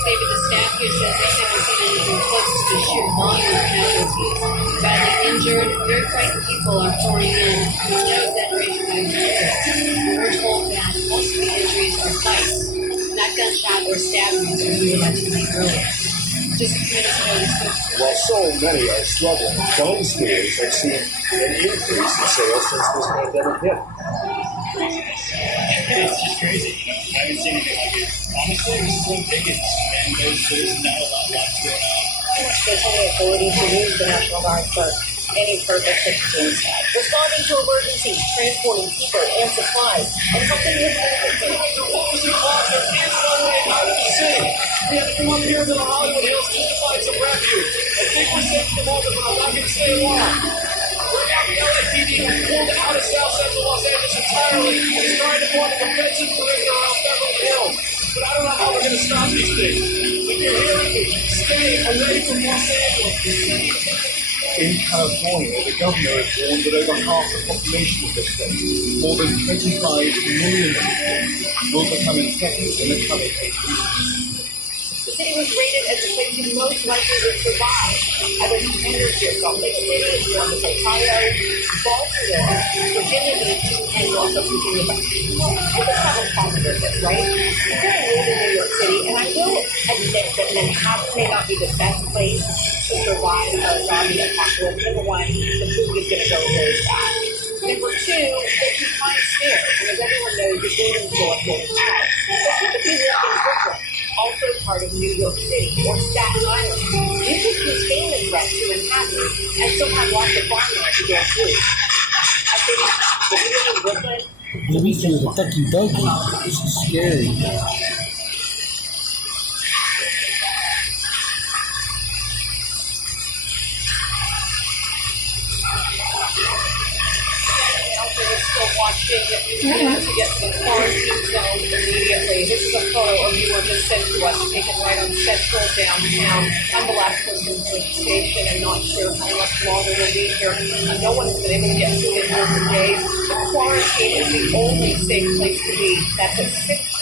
David, the staff here says they haven't seen anything close to the sheer volume of casualties. Badly injured, very frightened people are pouring in. There's no exaggeration by the We're told that most of the injuries are bites, not gunshot or stab wounds as we were led to believe earlier. Just a few minutes ago, this was While so many are struggling, gun stores have seen an increase in sales since this pandemic hit. It's just crazy. I haven't seen anything like it. Honestly, it's slim pickings, and there's not a lot going on. There's any authority to use the National Guard for any purpose that James had. Responding to emergencies, transporting people and supplies, and helping with medical We have to come up here to the Hollywood Hills just to find some refuge. I think we're safe at the moment, but I'm not going to stay long. Right now, the LAPD has pulled out of South Central Los Angeles entirely and is trying to form a defensive perimeter around Beverly Hills. But I don't know how we're going to stop these things. If you're hearing me, stay away from Los Angeles. In California, the governor has warned that over half the population of the state, more than 25 million people, will become infected in the coming 8 weeks. The city was rated as the place you most likely to survive. Other contenders here: Salt Lake City, Columbus, Ohio, Baltimore, Virginia Beach, and Norfolk, Virginia. Let's have a positive this, right? I'm very old in New York City, and I will admit that Manhattan may not be the best place to survive a zombie apocalypse. Number one, the food is going to go really fast. Number two, they can climb stairs, and as everyone knows, the buildings go up really high. But if you live in Brooklyn, also part of New York City or Staten Island, you could contain the threat to Manhattan and still have lots of farmland to go through. I think if you live in Brooklyn, Maybe through the ducky ducky. This is scary. still watching, you have to get to the quarantine zone immediately. This is a photo of you were just sent to us, taken right on Central downtown. I'm the last person to the station. I'm not sure how much longer we'll be here. No one has been able to get food in here today. The quarantine is the only safe place to be. That's at 6.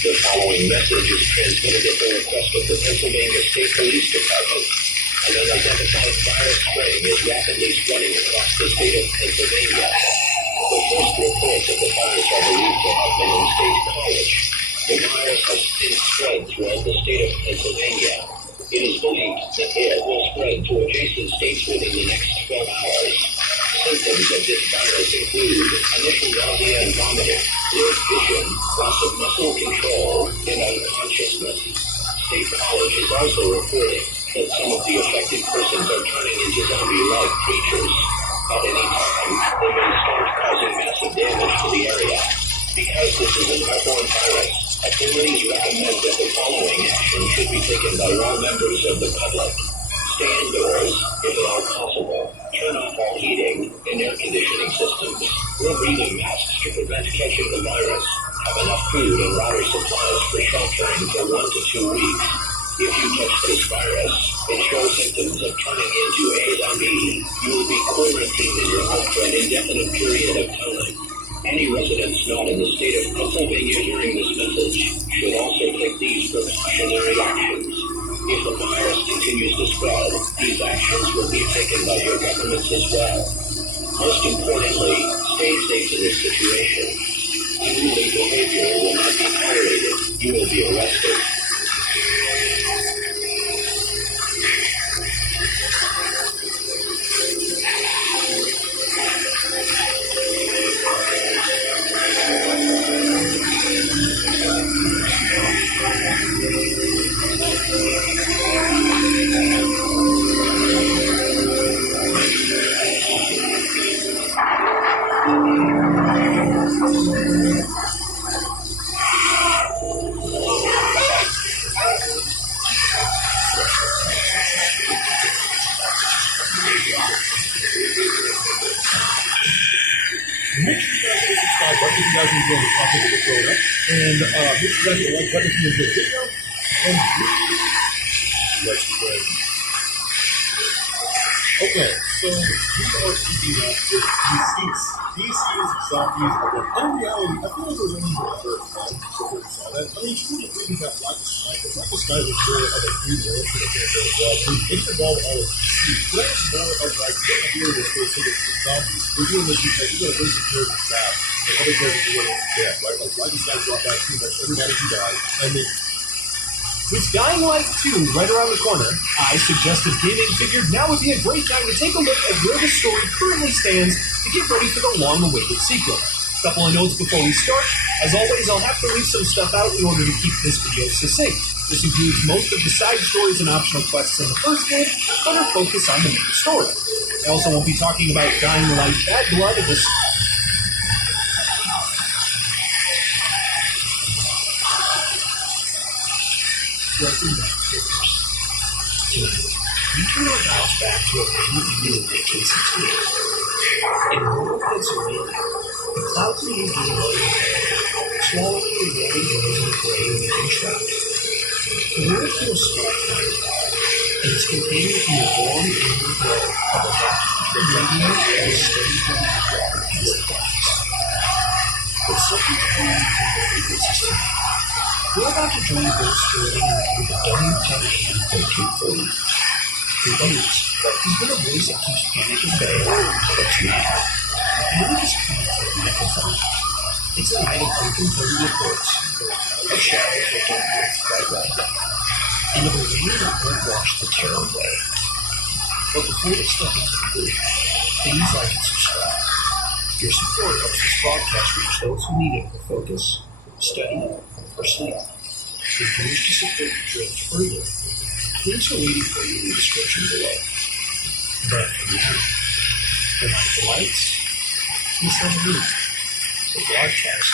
The following message is transmitted at the request of the Pennsylvania State Police Department. An unidentified virus strain is rapidly spreading across the state of Pennsylvania. The first reports of the virus are believed to have been in State College. The virus has since spread throughout the state of Pennsylvania. It is believed that it will spread to adjacent states within the next 12 hours. Symptoms of this virus include initial nausea and vomiting, blurred vision, loss of muscle control, and unconsciousness. State College is also reporting that some of the affected persons are turning into zombie-like creatures. At any time, they may start causing massive damage to the area. Because this is an airborne virus, authorities recommend that the following action should be taken by all members of the public. Stay indoors if at all possible. Turn off all heating and air conditioning systems. Wear breathing masks to prevent catching the virus. Have enough food and water supplies for sheltering for 1 to 2 weeks. If you catch this virus and show symptoms of turning into a zombie, you will be quarantined in your home for an indefinite period of time. Any residents not in the state of Pennsylvania hearing this message should also take these precautionary actions. If the virus continues to spread, these actions will be taken by your governments as well. Most importantly, stay safe in this situation. Unruly behavior will not be tolerated. You will be arrested. Make sure you guys hit the subscribe button if you guys enjoy the topic of the show. And make sure you guys hit the like button if you enjoyed the video. And let's begin. Okay, so we are speaking of this DC's. DC's zombies are one. In reality, I feel like we're running for a third time before we saw that. I mean, truly, we got Black Sky, but Black Sky was sure of a new version of it as well. We involve all of DC. But that's more of like, what I'm doing is for the zombies. We're doing this because we got to bring some characters back. And other characters are going to dead, right? Like, Black Sky brought back pretty much everybody who died. I mean, with Dying Light 2 right around the corner, I suggested Gaming figured now would be a great time to take a look at where the story currently stands to get ready for the long-awaited sequel. Couple of notes before we start. As always, I'll have to leave some stuff out in order to keep this video succinct. This includes most of the side stories and optional quests in the first game, but are focused on the main story. I also won't be talking about Dying Light Bad Blood, this Welcome back, figures. Tonight, we turn our dials back to a random evening in 1968. In rural Pennsylvania, the clouds begin getting low, swallowing the yellow noise of gray making trout. The world feels stark-like, and it's contained in the warm amber glow of a the radio and a steady drummer water against the glass. But something happening in the frequencies tonight. We're about to join Ghost Sterling with the W10AM 1340. Who believes that he's been a voice that keeps panic at bay, but tonight, the panic is coming from a microphone. It's a night of unconfirmed reports, of shadows that don't look quite right, and of a rain that won't wash the terror away. But before we step into the booth, please like and subscribe. Your support helps this broadcast reach those who need it for focus, study, or sleep. If you wish to support the drills further, links are waiting for you in the description below. But for now, turn off the lights and set a mood. The broadcast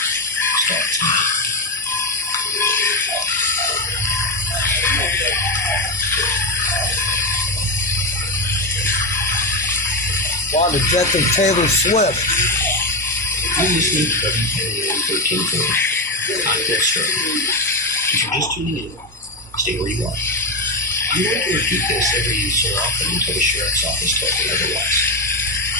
starts now. Wow, the death of Taylor Swift. You're listening to WKAM 1340. I'm Bill Sterling. If you're just tuning in, stay where you are. I'm going to repeat this every so often until the sheriff's office tells me otherwise.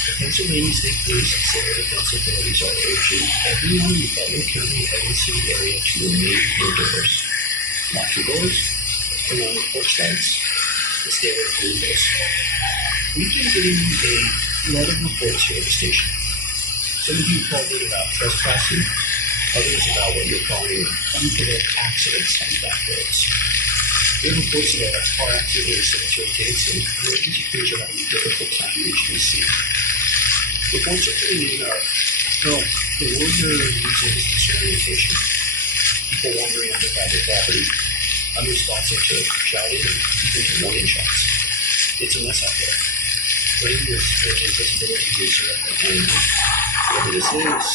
The Pennsylvania State Police and civil defense authorities are urging everyone in the Butler County Evans City area to remain indoors. Lock your doors, turn on your porch lights, and stay away from windows. We've been getting a lot of reports here at the station. Some of you called in about trespassing, others about what you're calling unprovoked accidents on back roads. We have reports about a car accident at cemetery gates, and emergency crews are having a difficult time reaching the scene. Reports are coming in are, well, the word they're using is disorientation. People wandering onto private property, unresponsive to shouting, and even warning shots. It's a mess out there. Rain with visibility is zero, and whatever this is,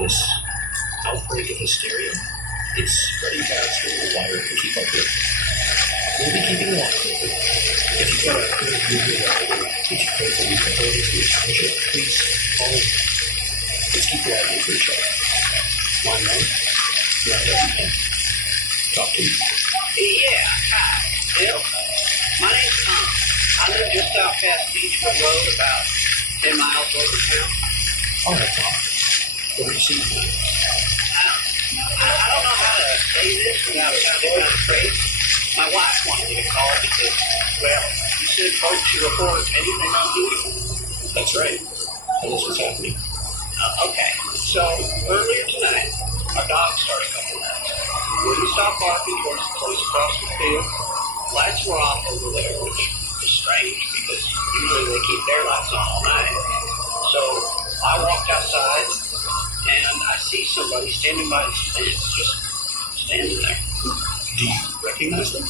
this outbreak of hysteria, it's spreading faster than the wire can keep up with. We'll be keeping watch. If you've got a Keep you pray for these authorities to exchange it. Please follow me. Let's keep your eye for each other. Line one, round up you can. Talk to me. Yeah, hi, Bill. My name's Tom. I live just out past Beechwood Road, about 10 miles over town. All right, Tom. What have you seen? I don't know how to say this without sounding kind of crazy. My wife wanted me to call because, well, you said folks should report anything unusual. That's right. Tell us what's happening. Okay, so earlier tonight, our dog started coming out. Wouldn't stop barking towards the place across the field. Lights were off over there, which is strange because usually they keep their lights on all night. So I walked outside and I see somebody standing by the fence, just standing there. Do you recognize them?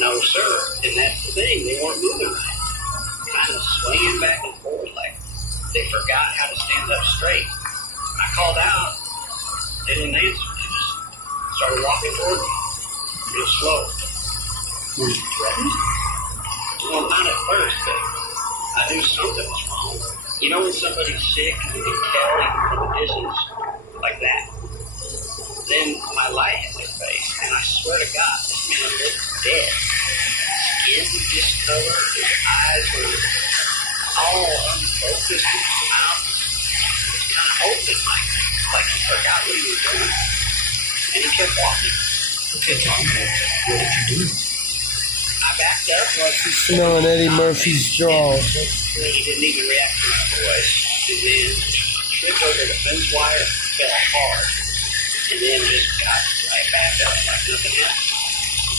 No, sir. And that's the thing, they weren't moving right. Kind of swaying back and forth like they forgot how to stand up straight. I called out. They didn't answer. They just started walking toward me, real slow. Were you threatened? Well, not at first, but I knew something was wrong. You know when somebody's sick and you can tell even from a distance? Like that. Then my light hit their face, and I swear to God, this man looked dead. Skin was discolored, his eyes were all unfocused, and his mouth was kind of open, like he forgot what he was doing. And he kept walking. Okay, Tom. What did you do? I backed up. Smelling Eddie Murphy's jaw. He didn't even react to my voice. And then tripped over the fence wire, fell hard, and then just got right back up like nothing happened.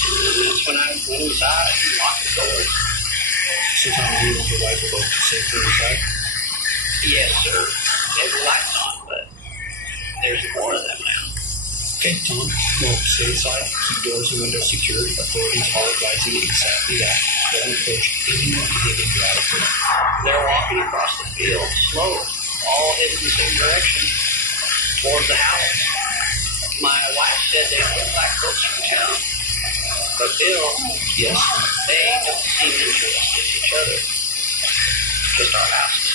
And that's when I went inside and locked the doors. So, Tom, you and your wife were both safely inside? Yes, sir. They were lights on, but there's more of them now. Okay, Tom. Well, stay inside. Keep doors and windows secured. Authorities are advising exactly that. Don't approach anyone behaving erratically. They're walking across the field, slowly, all headed in the same direction, toward the house. My wife said they look like folks from town. But Bill, Yes? they don't seem interested in each other. Just our houses.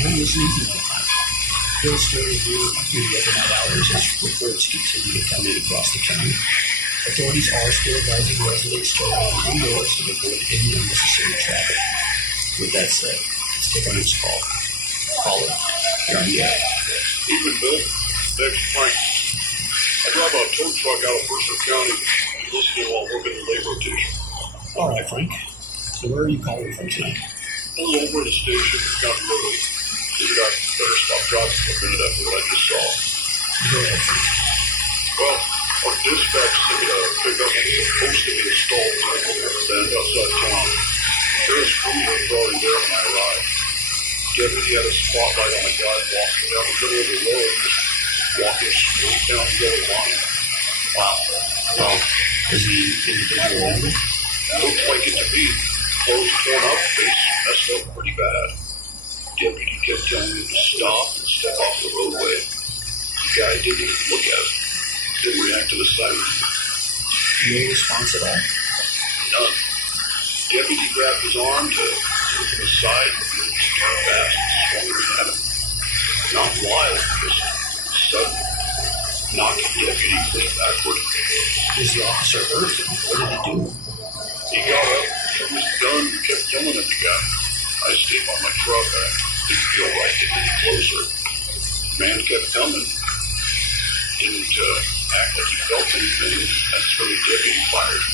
I'm listening to you. Bill's story grew through the overnight hours as reports continue to come in across the county. Authorities are still advising residents to remain indoors to avoid any unnecessary traffic. With that said, let's take our next call. Caller, you're on the air. Evening, Bill. Next Frank. I drive a tow truck out of Mercer County and listen while working the labor rotation. All right, Frank. So where are you calling from tonight? Pulled over at a station in County Road. Figured I'd better stop driving for a minute after what I just saw. Go ahead, Frank. Well, our dispatch sent me a pickup that was supposed to be a stalled vehicle stand outside town. Sheriff's cruiser was already there when I arrived. Deputy had a spotlight on a guy walking down the middle of the road, just walking straight down the other line. Wow. Well, is he individual only? Looks like it to me. Clothes torn up, face messed up pretty bad. Deputy kept telling me to stop and step off the roadway. The guy didn't even look at it. Didn't react to the sight. No response at all. None. Deputy grabbed his arm to the side and turned fast and swung at him. Not wild, just sudden. Knocking Deputy clean backward. Is the officer hurt? What did he do? He got up, threw his gun, and kept yelling at the guy. I stayed by my truck. I didn't feel right getting any closer. Man kept coming. Didn't act like he felt anything. That's when the deputy fired.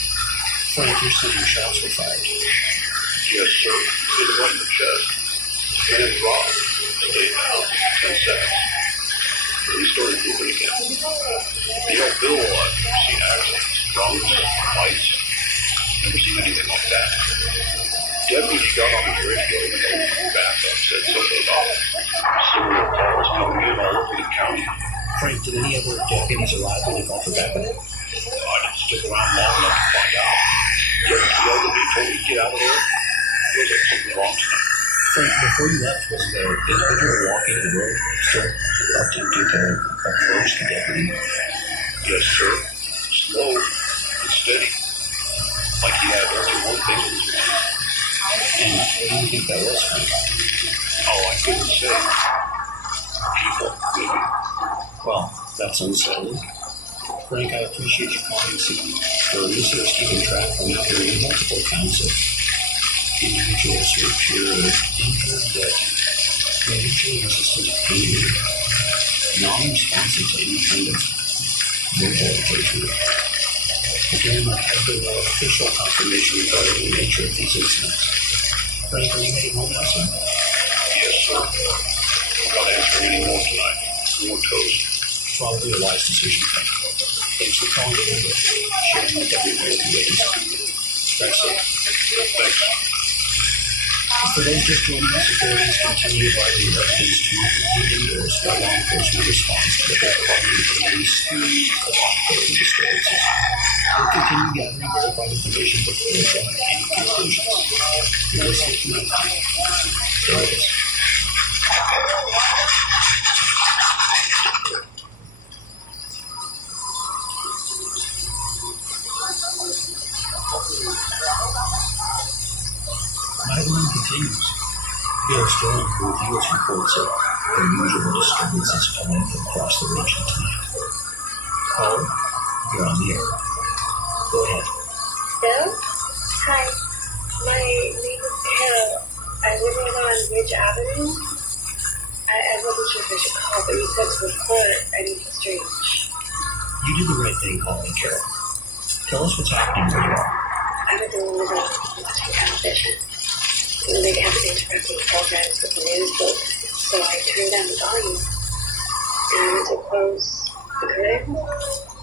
Frank, you're saying shots were fired. Yes, sir. Hit him right in the chest. Man dropped. Stayed down 10 seconds. Then he started moving again. You know, Bill, I've seen accidents, drunks, fights. Never seen anything like that. Deputy got on the radio and opened back up, said something about similar calls coming in all over the county. Frank, did any other deputies arrive when they called for backup? I didn't stick around long enough to find out. Deputy yelled at me, told me to get out of there. Feels like something wrong tonight. Frank, Before you left, was there an individual walking the road still up to get approach the deputy? Yes, sir. Slow and steady. Like he had only one thing in his mind. And what do you think that was for? Oh, I couldn't say. People, maybe. Well, that's unsettling. Frank, I appreciate your comments. The research keeping track of hearing multiple accounts of individuals who appear injured but mutually resistant to pain, non-responsive to any kind of verbal engagement. Again, I have the official confirmation regarding the nature of these incidents. Frank, are you heading home now, sir? Yes, sir. I'm not answering any more tonight. More toast. Probably a wise decision, Frank. Thanks for calling in and sharing with everybody who witnessed. Drive safe. Thanks. For those just joining us, authorities continue advising residents to remain indoors while law enforcement responds to the overwhelming police of ongoing disturbances. We'll continue gathering verified information before drawing any conclusions. You're listening to Nighttime. There it is. Nightline continues. Bill Strong reveals reports of unusual disturbances coming from across the region tonight. Caller, you're on the air. Go ahead. Bill? Hi. My name is Carol. I live on Ridge Avenue. I wasn't sure if I should call, but you said to report anything strange. You did the right thing calling, Carol. Tell us what's happening where you are. I'm at the one with watching television. And they have been interrupting programs with the news book, so I turned down the volume. And I went to close the curtain.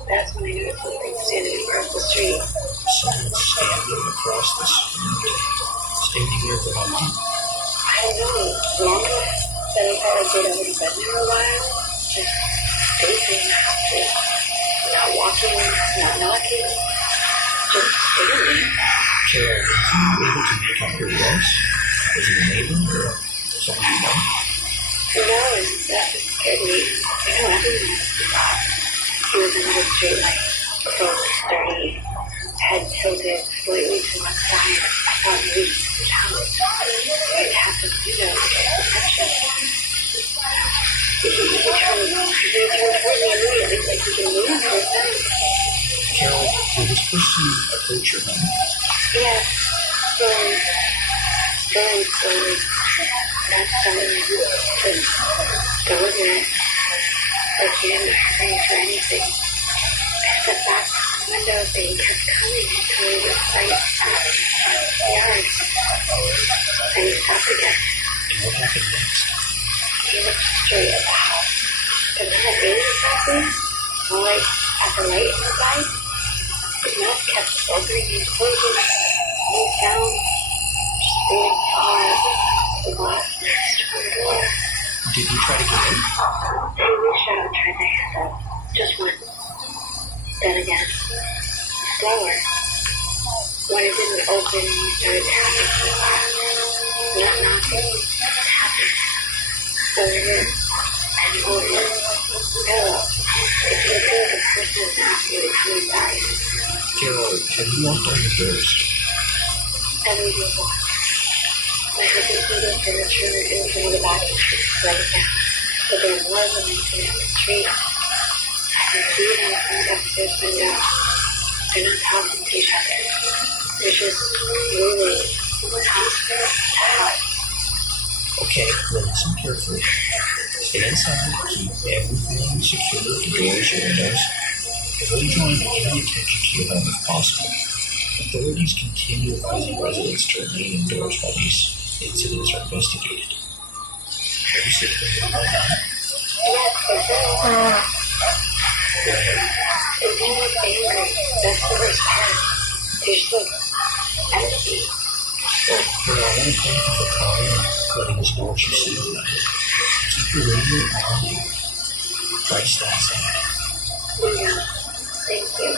That's when I noticed something standing across the street. Someone standing across the street. Standing there for how long? I don't know. Long enough that I thought they'd already been there a while. Just facing after. Not walking, not knocking. Just standing. Carol, were you able to make out who it was? Was it a neighbor or someone you know? No, that scared me. I know everyone thought he was in the street, like clothes dirty, head tilted slightly to one side. I thought maybe he was out. So I tapped the window to get protection. He turned toward me immediately, like he could move for a second. Carol, did this person approach your home? Yeah, slowly. Very slowly. Not suddenly. Just go in there. Like he didn't hurry for anything. I stepped back from the window, but he kept coming until he was right at the yard. And he stopped again. And what happened next? He looked straight at the house. But not at me exactly. More like at the light in the side. His mouth kept opening and closing. No sound. Just breathing hard. The glass next to the door. Did you try to get in? He reached out and tried to hand up. Just once. Then again. Slower. When it didn't open, he started tapping the glass. Not knocking. Tapping. Over and over. Hello. It feels like the person is asking to come inside. Carol, have you locked all your doors? Every day walk. My husband's moving furniture into the back of the house right now. But there was an incident on the street. I can see them from the upstairs window. They're not talking to each other. They're just moving from house to house. Okay, then listen carefully. Stay inside, keep everything secure, the doors, your windows. Avoid drawing any attention to your home if possible. Authorities continue advising residents to remain indoors while these incidents are investigated. Are you safe when you're all done? Yes, they do. Go ahead. They don't look angry. That's the worst part. They just look empty. Well, I want to thank you for calling and letting us know what you see tonight. Keep your radio on and try to stay inside. Yeah. Thank you.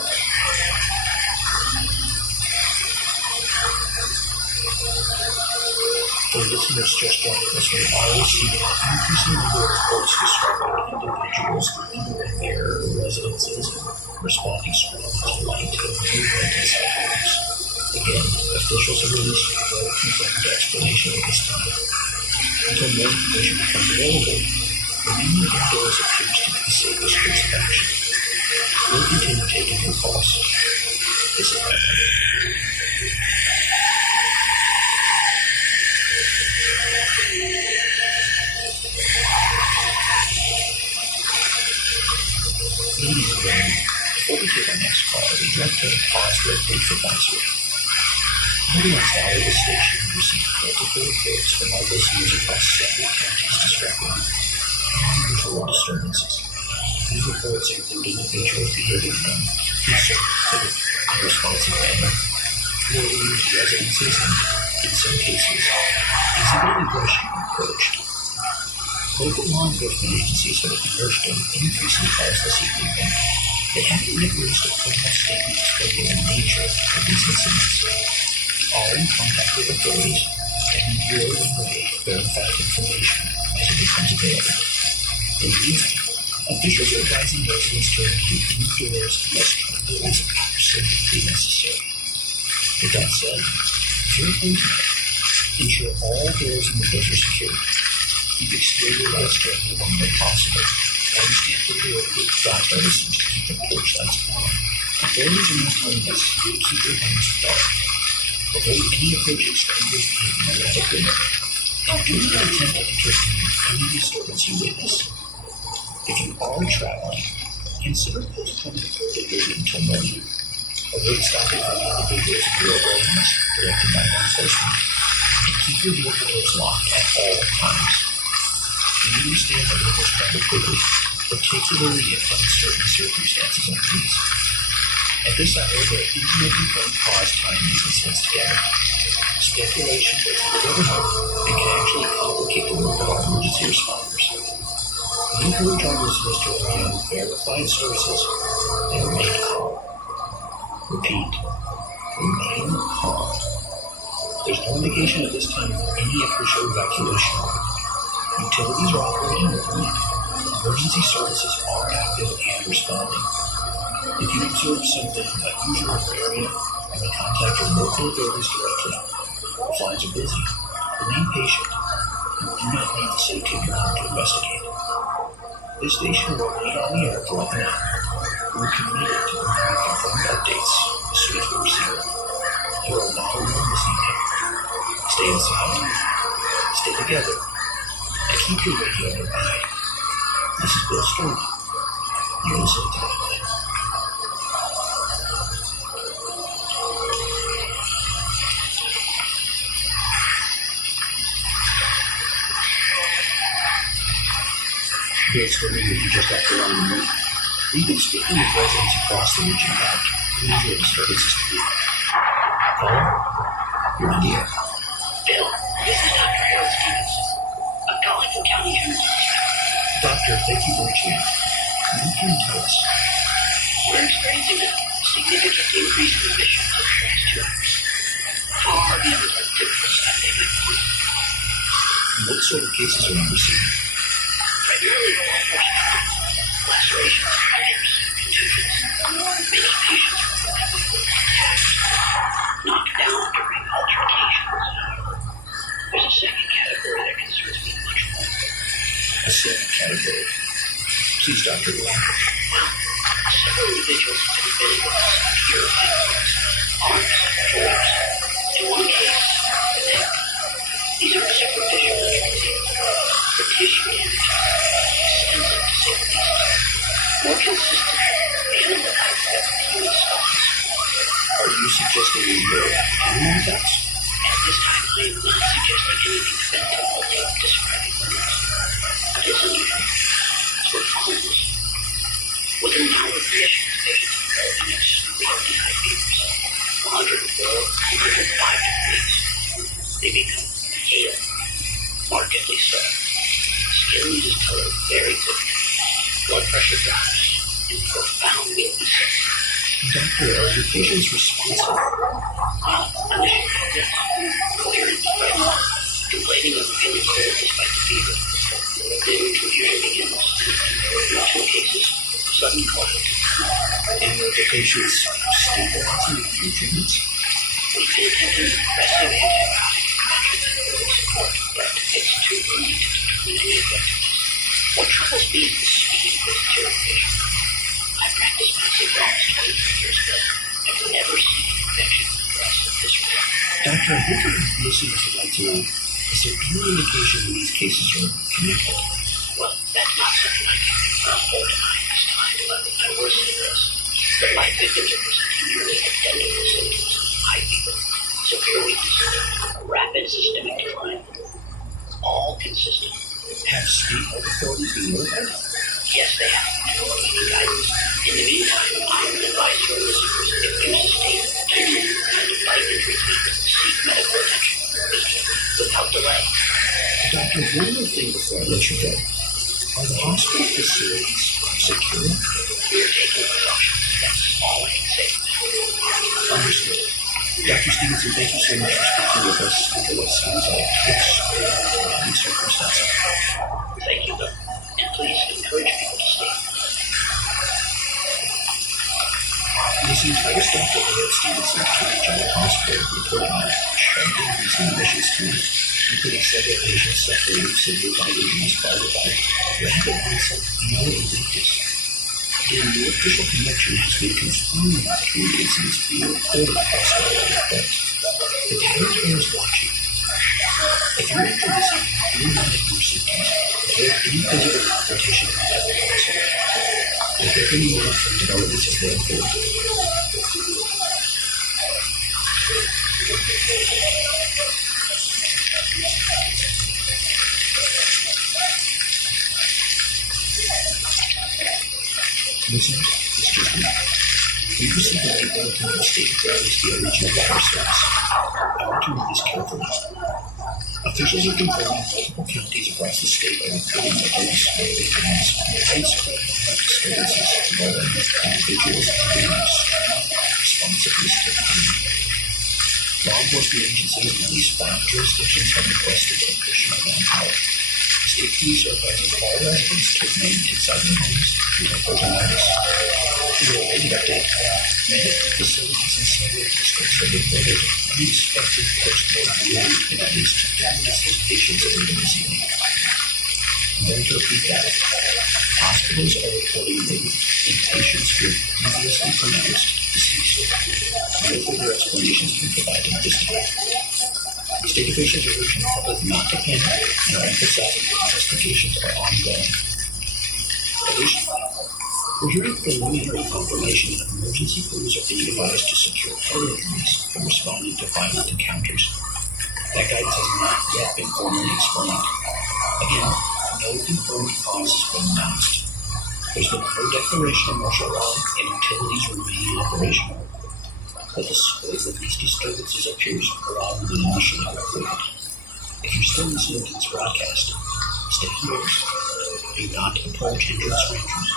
For listeners just joining us, we always see an increasing number of reports describing individuals leaving their residences and responding strongly to light and movement inside homes. Again, officials have released no confirmed explanation at this time. Until more information becomes available, remaining indoors appears to be the safest course of action. We'll continue taking your calls. This is Ladies and gentlemen, before we take our next call, we'd like to pause for a brief advisory. Moving on hour, the station received multiple reports from our listeners across several counties describing unusual disturbances. These reports include individuals behaving in conservative and responsive manner, loitering into residences, and, in some cases, exhibiting aggression and approached. Local law enforcement agencies have emerged in increasing calls this evening, and they haven't yet released a formal statement explaining the nature of these incidents. All in contact with authorities, and we will relay verified information as it becomes available. In the meantime, officials are advising residents to remain indoors unless travel is absolutely necessary. With that said, if you're at home tonight, ensure all doors and windows are secured. Keep exterior lights turned on when possible, and amplified drive license to keep the porch lights on. Authorities are not telling us to keep your homes dark. Avoid any approaching strangers behaving erratically, and do not attempt to intervene in any disturbance you witness. If you are traveling, consider postponing further waiting until morning. Avoid stopping at individuals in your awareness directed by law enforcement, and keep your vehicle doors locked at all times. We understand that vehicles travel quickly, particularly in uncertain circumstances like these. At this hour, there is no confirmed cause tying these incidents together. Speculation does little help and can actually complicate the work of our emergency responders. We encourage our listeners to rely on verified sources and remain calm. Repeat, remain calm. There's no indication at this time of any official evacuation. Utilities are operating normally. Emergency services are active and responding. If you observe something unusual in your area, you may contact your local authorities directly. If lines are busy, remain patient, and do not need to stay too long to investigate. This station will remain on the air throughout the night. We're committed to providing confirmed updates as soon as we receive them. You are not alone this evening. Stay inside, stay together, and keep your radio nearby. This is Bill Stern. You're listening to Darknature. It's for me if you just have to run the room. We've been speaking with residents across the region about unusual disturbances to be. Caller, you're on the air. Bill, this is Dr. Harold Stevens. I'm calling from County General. Doctor, thank you for reaching out. What can you tell us? We're experiencing a significant increase in emissions in the last 2 hours. Far beyond our typical standing at point. What sort of cases are you receiving? Primarily law enforcement, lacerations, fractures, contusions. Many patients report attacks, knocked down during altercations. There's a second category that concerns me much more. A second category. Please, Doctor, elaborate. Well, several individuals have been visible with severe violence, arms, shoulders. In one case, the neck. These are superficial injuries. The tissue damage, extensive to say the least. More consistent, animal type death than human spots. Are you suggesting animal attacks? At this time, I am not suggesting anything definitive or describing limits. But it's unusual. It's what follows. Within an hour of mission, patients developing extremely high fevers, 104, 105 degrees. They become pale, markedly so. Skin loses color very quickly. Blood pressure drops, and profound weakness. Doctor, are your patients responsive? Well, initially, yes. Clear and spread. complaining of feeling cold despite the fever. Then confusion begins. In 2 cases, sudden collapse. And the patient's stabilizing the treatments. We did have an aggressive antibiotic but it's too early to determine any effectiveness. What troubles me is the speed of this deterioration. I practiced medicine almost 23 years ago. I've never seen an infection progress at this rate. Doctor, I think our listeners would like to know, is there any indication that these cases are connected? Well, that's not something I can confirm or deny at this time, but I will say this. The life victims are presenting nearly identical symptoms. High fever, severe weakness, rapid systemic decline. All consistent. Have state health authorities been notified? Yes, they have. Guidance. In the meantime, I would advise your listeners if you sustain any kind of life-injury treatment, seek medical attention without delay. Doctor, one more thing before I let you go. Are the hospital facilities secure? We are taking precautions. That's all I can say. Understood. Dr. Stevenson, thank you so much for speaking with us under what sounds like extraordinary circumstances. Thank you, and please encourage people to stay. This entire staff at Stevenson County General Hospital reported on shocking recent admissions to including several patients suffering from severe body injuries caused by rapid onset fever and weakness. Again, no official connection has been confirmed between the incidents being reported across the world, but the territory is watching. If you're interested in any medical symptoms, or any physical confrontation with evidence, or if any more from developments of their field, listen, Mr. Lee. We received a report from the state of Philadelphia Regional Water Service. I want to read this carefully. Officials are confirming multiple counties across the state are reporting levels of victims widespread disturbances involving individuals and communities responsiveness to the community. Law enforcement agencies in at least 5 jurisdictions have requested additional manpower. State police are advising all residents to remain inside their homes until further notice. In a related update, medical facilities in several districts have reported unexpected post-mortem relief in at least 2 deceased patients early this evening. I'm going to repeat that. Hospitals are reporting that in patients who have previously pronounced deceased. No further explanations have been provided at this time. State officials are urging the public not to panic and are emphasizing that investigations are ongoing. Additionally, we're hearing preliminary confirmation that emergency crews are being advised to secure areas for responding to violent encounters. That guidance has not yet been formally explained. Again, no confirmed cause has been announced. There's been no declaration of martial law and utilities remain operational. But the scope of these disturbances appears broader than initially reported. If you're still listening to this broadcast, stay indoors. Do not approach hindrance ranges.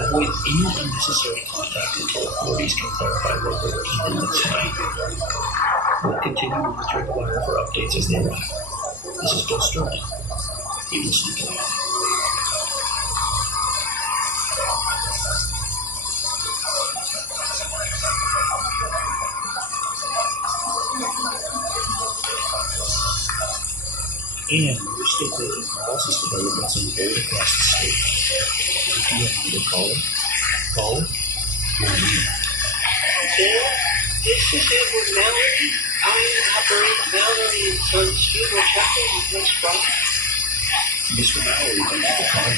Avoid any unnecessary contact until authorities can clarify what we're even at tonight. We'll continue monitoring the wire for updates as they arrive. This is Bill Sterling. You're listening to me. And we're still taking calls as developments unfold across the state. If you have another caller, you're on me. Bill, this is Edward Mallory. I operate Mallory and Sons Funeral Chapel in West Broad. Mr. Mallory, thank you for calling.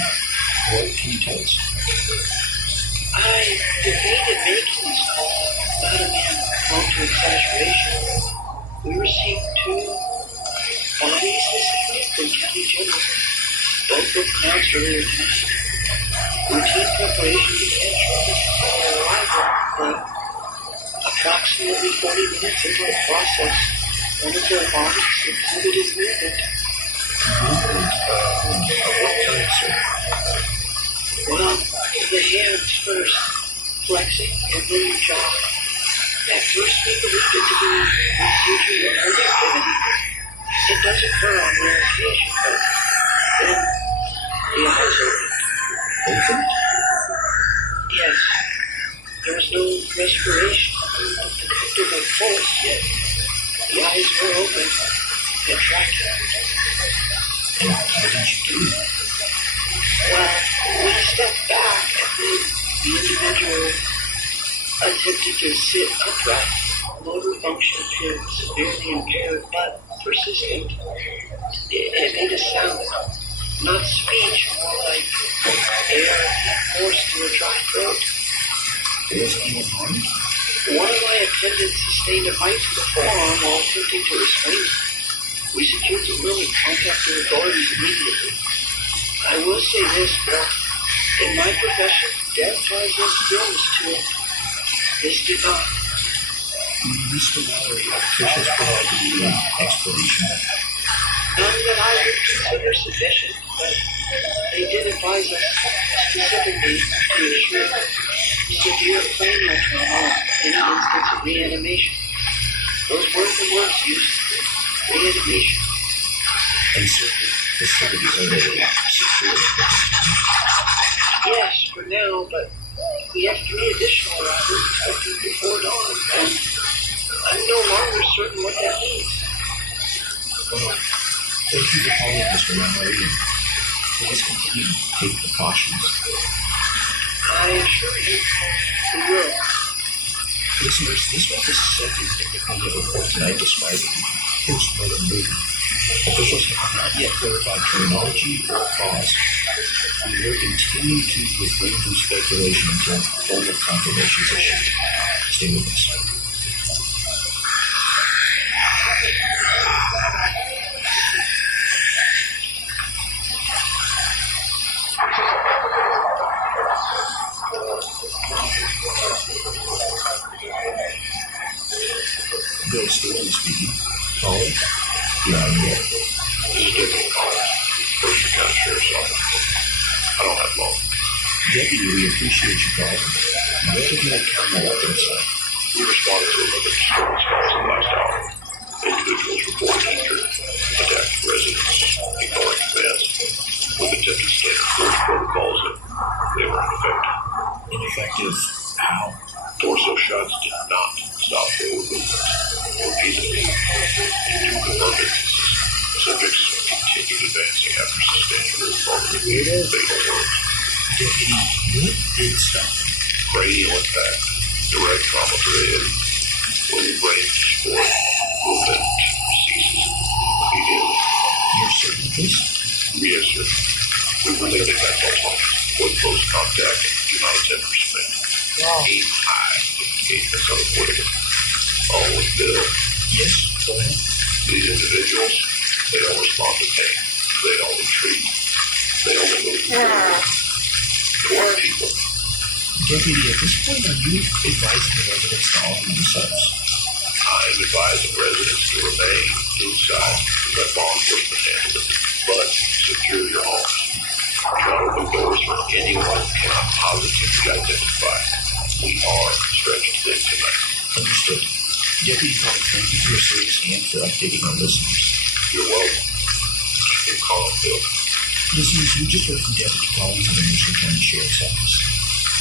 What can you tell us? I debated making this call, not a man prone to exaggeration. We received 2 bodies this evening from County General. Both were pronounced earlier tonight. Routine preparation began shortly before their arrival, but approximately 40 minutes into the process, one of their bodies exhibited movement. What kind, sir? Well, the hands first, flexing, and then the jaw. At first, we believed it to be residual nerve activity. It does occur on rare occasion, but then the eyes open. Open? Yes. There was no respiration, detectable pulse, yet the eyes were open, contracted. And how did you do it? Well, we stepped back and then the individual attempted to sit upright. Motor function appeared severely impaired but persistent. It made a sound, not speech, more like air forced through a dry throat. Was anyone harmed? One of my attendants sustained a bite to the forearm while attempting to restrain it. We secured the room and contacted authorities immediately. I will say this, Bill. In my profession, death has its illness to it. This did not. Mr. Mallory, officials provided you an explanation. None that I would consider sufficient, but they did advise us specifically to ensure severe cranial trauma in an instance of reanimation. Those were the words used. Reanimation. And so the facilities are ready secure. Yes, for now, but we have 3 additional arrivals expected before dawn, and I'm no longer certain what that means. Well, thank you for calling, Mr. Mallory. Please continue to take precautions. I assure you, we will. Listeners, this was the second independent report tonight describing post-mortem movement. Officials have not yet clarified terminology or cause. We will continue to refrain from speculation until formal confirmation is issued. Stay with us. Bill Sterling speaking. Caller, you're on the air. Sticking calls. First County Sheriff's Office. I don't have long. Deputy, we appreciate you calling. What did you encounter on the site? We responded to a limited disturbance calls in the last hour. Individuals reported injured, attacked residents, ignoring commands. We've attempted standard force protocols and they were ineffective. Ineffective how? Torso shots did not stop forward movement. Repeatedly, in 2 confirmed instances, subjects continued advancing after sustaining their vulnerable fatal wounds. Deputy, what did stop them? Cranial impact, direct trauma to the head. When the brain is destroyed, movement ceases immediately. You're certain of this? Yes, sir. We related that function. Avoid close contact and do not attempt restraint. Aim high if engagement is unavoidable. Always Bill. Yes, go ahead. These individuals, they don't respond to pain. They don't retreat. They only move forward. Toward people. Deputy, at this point, are you advising the residents to all themselves? I'm advising residents to remain inside and let law enforcement handle it. But secure your homes. Do not open doors for anyone who cannot positively identify. We are stretching thin tonight. Understood. Deputy Collins, thank you for your service and for updating our listeners. You're welcome. Keep your calm, Bill. Listeners, you just heard from Deputy Collins of the Mercer County Sheriff's Office.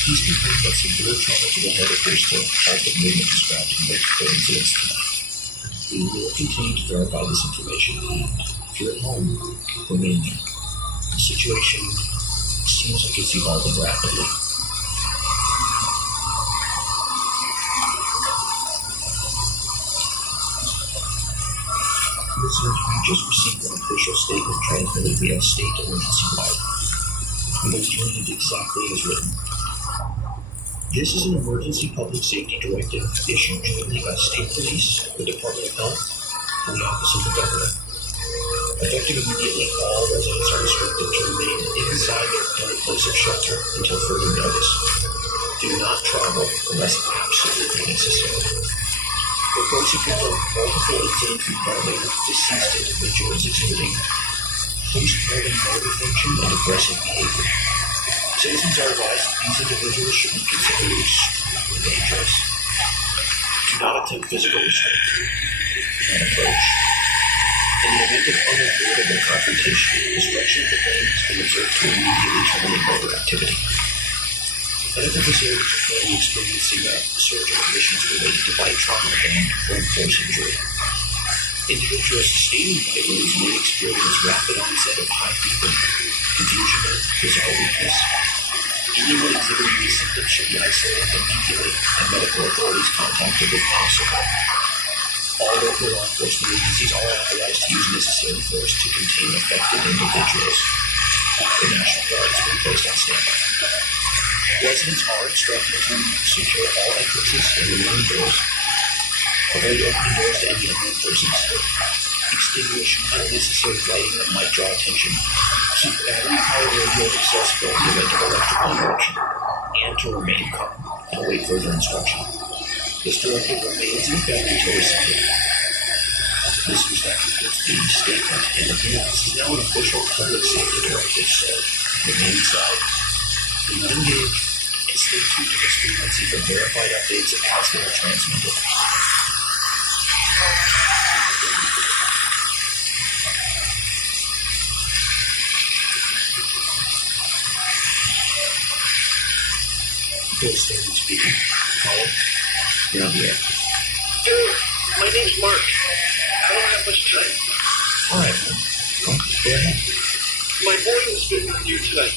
He's confirmed that severe trauma to the head appears to halt the movement described in multiple incidents tonight. We will continue to verify this information, and if you're at home, remain there. The situation seems like it's evolving rapidly. Listeners, we just received an official statement transmitted via state emergency wire. We will read it exactly as written. This is an emergency public safety directive issued jointly by State Police, the Department of Health, and the Office of the Governor. Effective immediately, all residents are instructed to remain inside their current place of shelter until further notice. Do not travel unless absolutely necessary. Reports have confirmed multiple incidents involving deceased individuals exhibiting post-mortem motor function and aggressive behavior. Citizens are advised that these individuals should be considered extremely dangerous. Do not attempt physical restraint. Do not approach. In the event of unavoidable confrontation, destruction of the brain has been observed to immediately terminate motor activity. Medical facilities are currently experiencing a surge of admissions related to bite trauma and blunt force injury. Individuals sustaining bite wounds may experience rapid onset of high fever, confusion, or bizarre weakness. Anyone exhibiting these symptoms should be isolated immediately and medical authorities contacted if possible. All local law enforcement agencies are authorized to use necessary force to contain affected individuals. The National Guard has been placed on standby. Residents are instructed to secure all entrances and remaining doors. Avoid opening doors to any unknown persons. Extinguish unnecessary lighting that might draw attention. Keep battery-powered radios accessible in the event of electrical interruption. And to remain calm and await further instruction. This directive remains in effect until rescinded. This was Dr. Kurtz's statement, and again, this is now an official public safety directive, so remain inside. Do not engage, and stay tuned to this frequency for verified updates as they are transmitted. Bill Stanley speaking. Caller, you're on the air. Dude, my name's Mark. I don't have much time. All right, well, go ahead. My boy was bitten here tonight.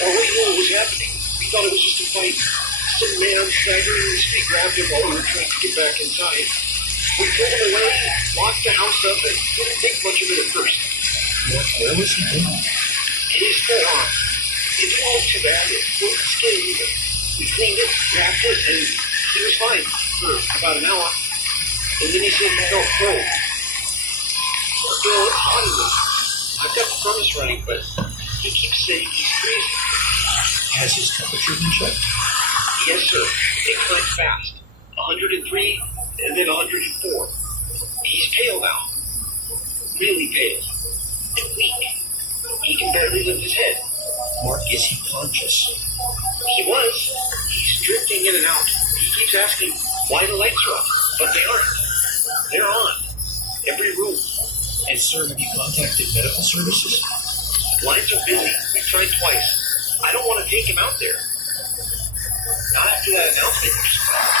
All we knew what was happening. We thought it was just a fight. Some man staggering in the street grabbed him while we were trying to get back inside. We pulled him away, locked the house up, and didn't think much of it at first. Where was he going? His forearm. It didn't look too bad. It wasn't skinny, but we cleaned it, wrapped it, and he was fine for about an hour. And then he said he felt cold. Bill, it's hot in this. I've got the furnace running, but he keeps saying he's freezing. Has his temperature been checked? Yes, sir. It climbed fast. 103, and then 104. He's pale now. Really pale. And weak. He can barely lift his head. Mark, is he conscious? He was. He's drifting in and out. He keeps asking why the lights are up, but they aren't. They're on. Every room. And sir, have you contacted medical services? Lines are busy. We've tried twice. I don't want to take him out there. Not after that announcement you just made.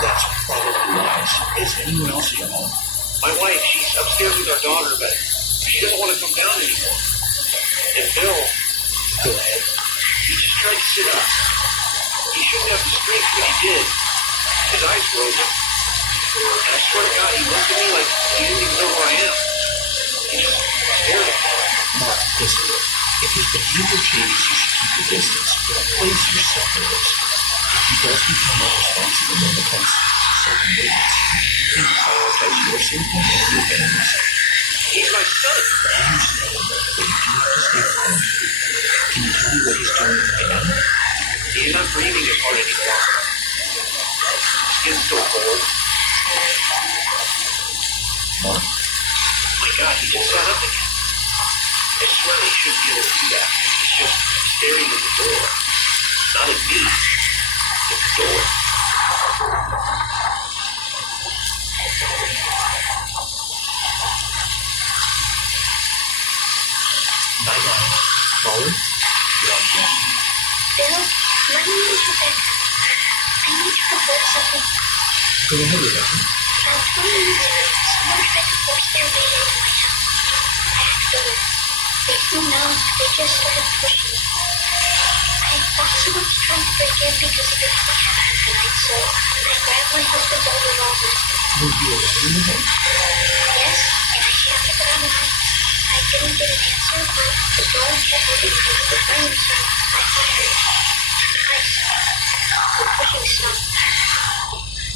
That's probably wise. Is anyone else at home? My wife, she's upstairs with our daughter, but she doesn't want to come down anymore. And Bill, Go ahead. he just tried to sit up. He shouldn't have the strength, but he did. His eyes were open. And I swear to God, he looked at me like he didn't even know who I am. He just stared at me. Mark, listen. If his behavior changes, you should keep your distance. But place yourself at risk. If he does become unresponsive and then becomes self-emergency, please prioritize your safety and your family's. He's my son. I understand, but you do have to stay calm. Can you tell me what he's doing right now? He's not breathing as hard anymore. Skin's so cold. Mark? My God, he just sat up again. I swear he shouldn't be able to do that. He's just staring at the door. Not at me. At the door. Caller? You're on the air. Bill, my name is Rebecca. I need to report something. Go ahead, Rebecca. About 20 minutes ago, someone tried to force their way into my house. I had to go in. There's no knowledge. They just started pushing me. I thought someone was trying to break in because of the what happened tonight, so I grabbed my husband's old revolver. Were you alone in the home? Yes, and I shouted it out loud. I didn't get an answer, but the door kept opening because of the flame, so I fired. Twice. The pushing stopped.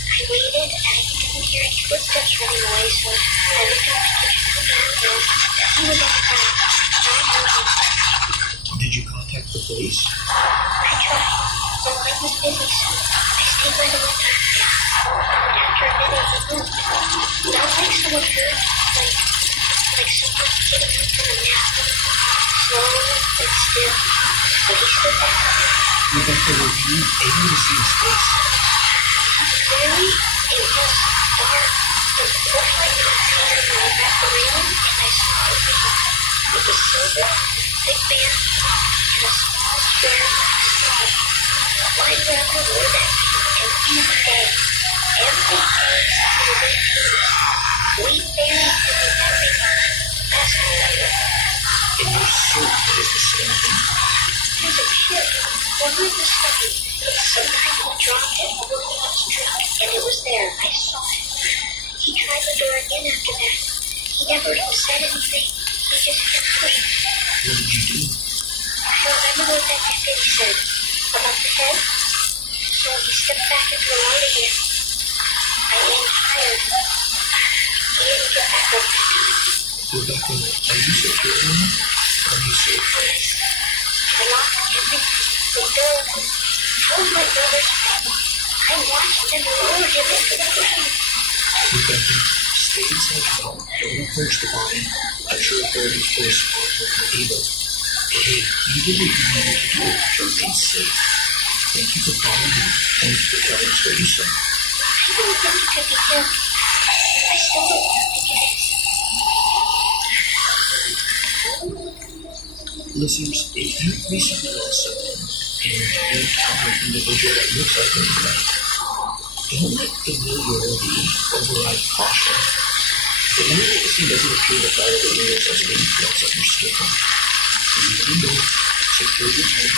I waited, and I didn't hear any footsteps running away, so I looked out the kitchen window, and he was on the ground, not moving. Did you contact the police? I tried. The line was busy, so I stayed by the window. After a minute, he moved. Not like someone hurt, like someone getting up from a nap. Slowly but still. But he stood there. Rebecca, were you able to see his face? Clearly, it was dark. with a silver, thick band, and a small square black skull. My grandma wore that every day. Every day to the big trees. We buried it in every night. That's my later. And you're certain it is the same thing? There's a ship. When we were studying, some guy dropped it over the truck, and it was there. I saw it. He tried the door again after that. He never said anything. He just kept pushing. What did you do? I don't remember what that deputy said about the head. So he stepped back into the light again. I aimed higher. He didn't get back up. Rebecca, are you secure now? Are you safe? I locked everything. The door. Told my brother to stop. I watched them lower him into the ground. Rebecca, stay inside the home. Don't approach the body. I'm sure authorities will respond when they're able. Hey, you did what you needed to do to remain safe. Thank you for calling me. Thank you for telling us what you saw. I didn't think it could be him. I still don't think it is. Listeners, if you recently lost someone and you encounter an individual that looks like them tonight, don't let familiarity override caution. Remember that this thing doesn't appear to follow the rules as it influence on your skin. Leave the door, secure your hands,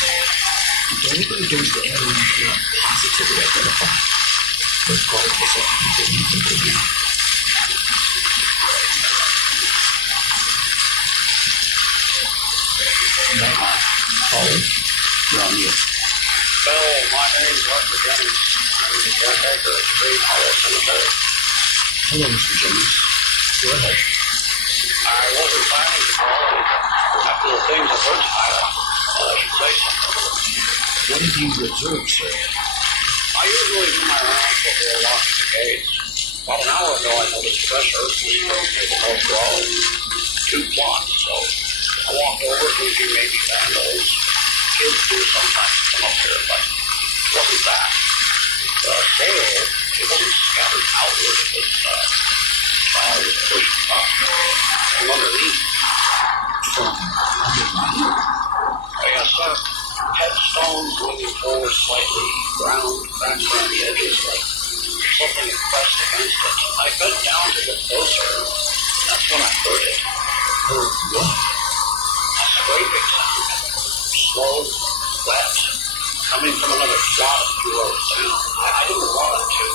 and don't open the doors to anyone you cannot positively identify, regardless of who you believe them to be. Now, Colin, you're on mute. So, my name's Dr. Jennings. I'm the caretaker at Green Hollow Cemetery. Hello, Mr. Jennings. Go ahead. I wasn't planning to call, and after the things I've heard tonight, I should say something. What have you observed, sir? I usually do my rounds before locking the gates. About an hour ago, I noticed fresh earth was thrown near the north wall. 2 plots, so I walked over thinking maybe vandals. Kids do sometimes come up here, but it wasn't that. The soil, it wasn't scattered outward, it was pushed up from underneath. From underneath? Oh, yes, sir. Headstones moving forward slightly, ground cracks around the edges like something pressed against it. I bent down to look closer. That's when I heard it. Heard what? A scraping sound. Slow, wet, coming from another plot of duo sound. I didn't want it to.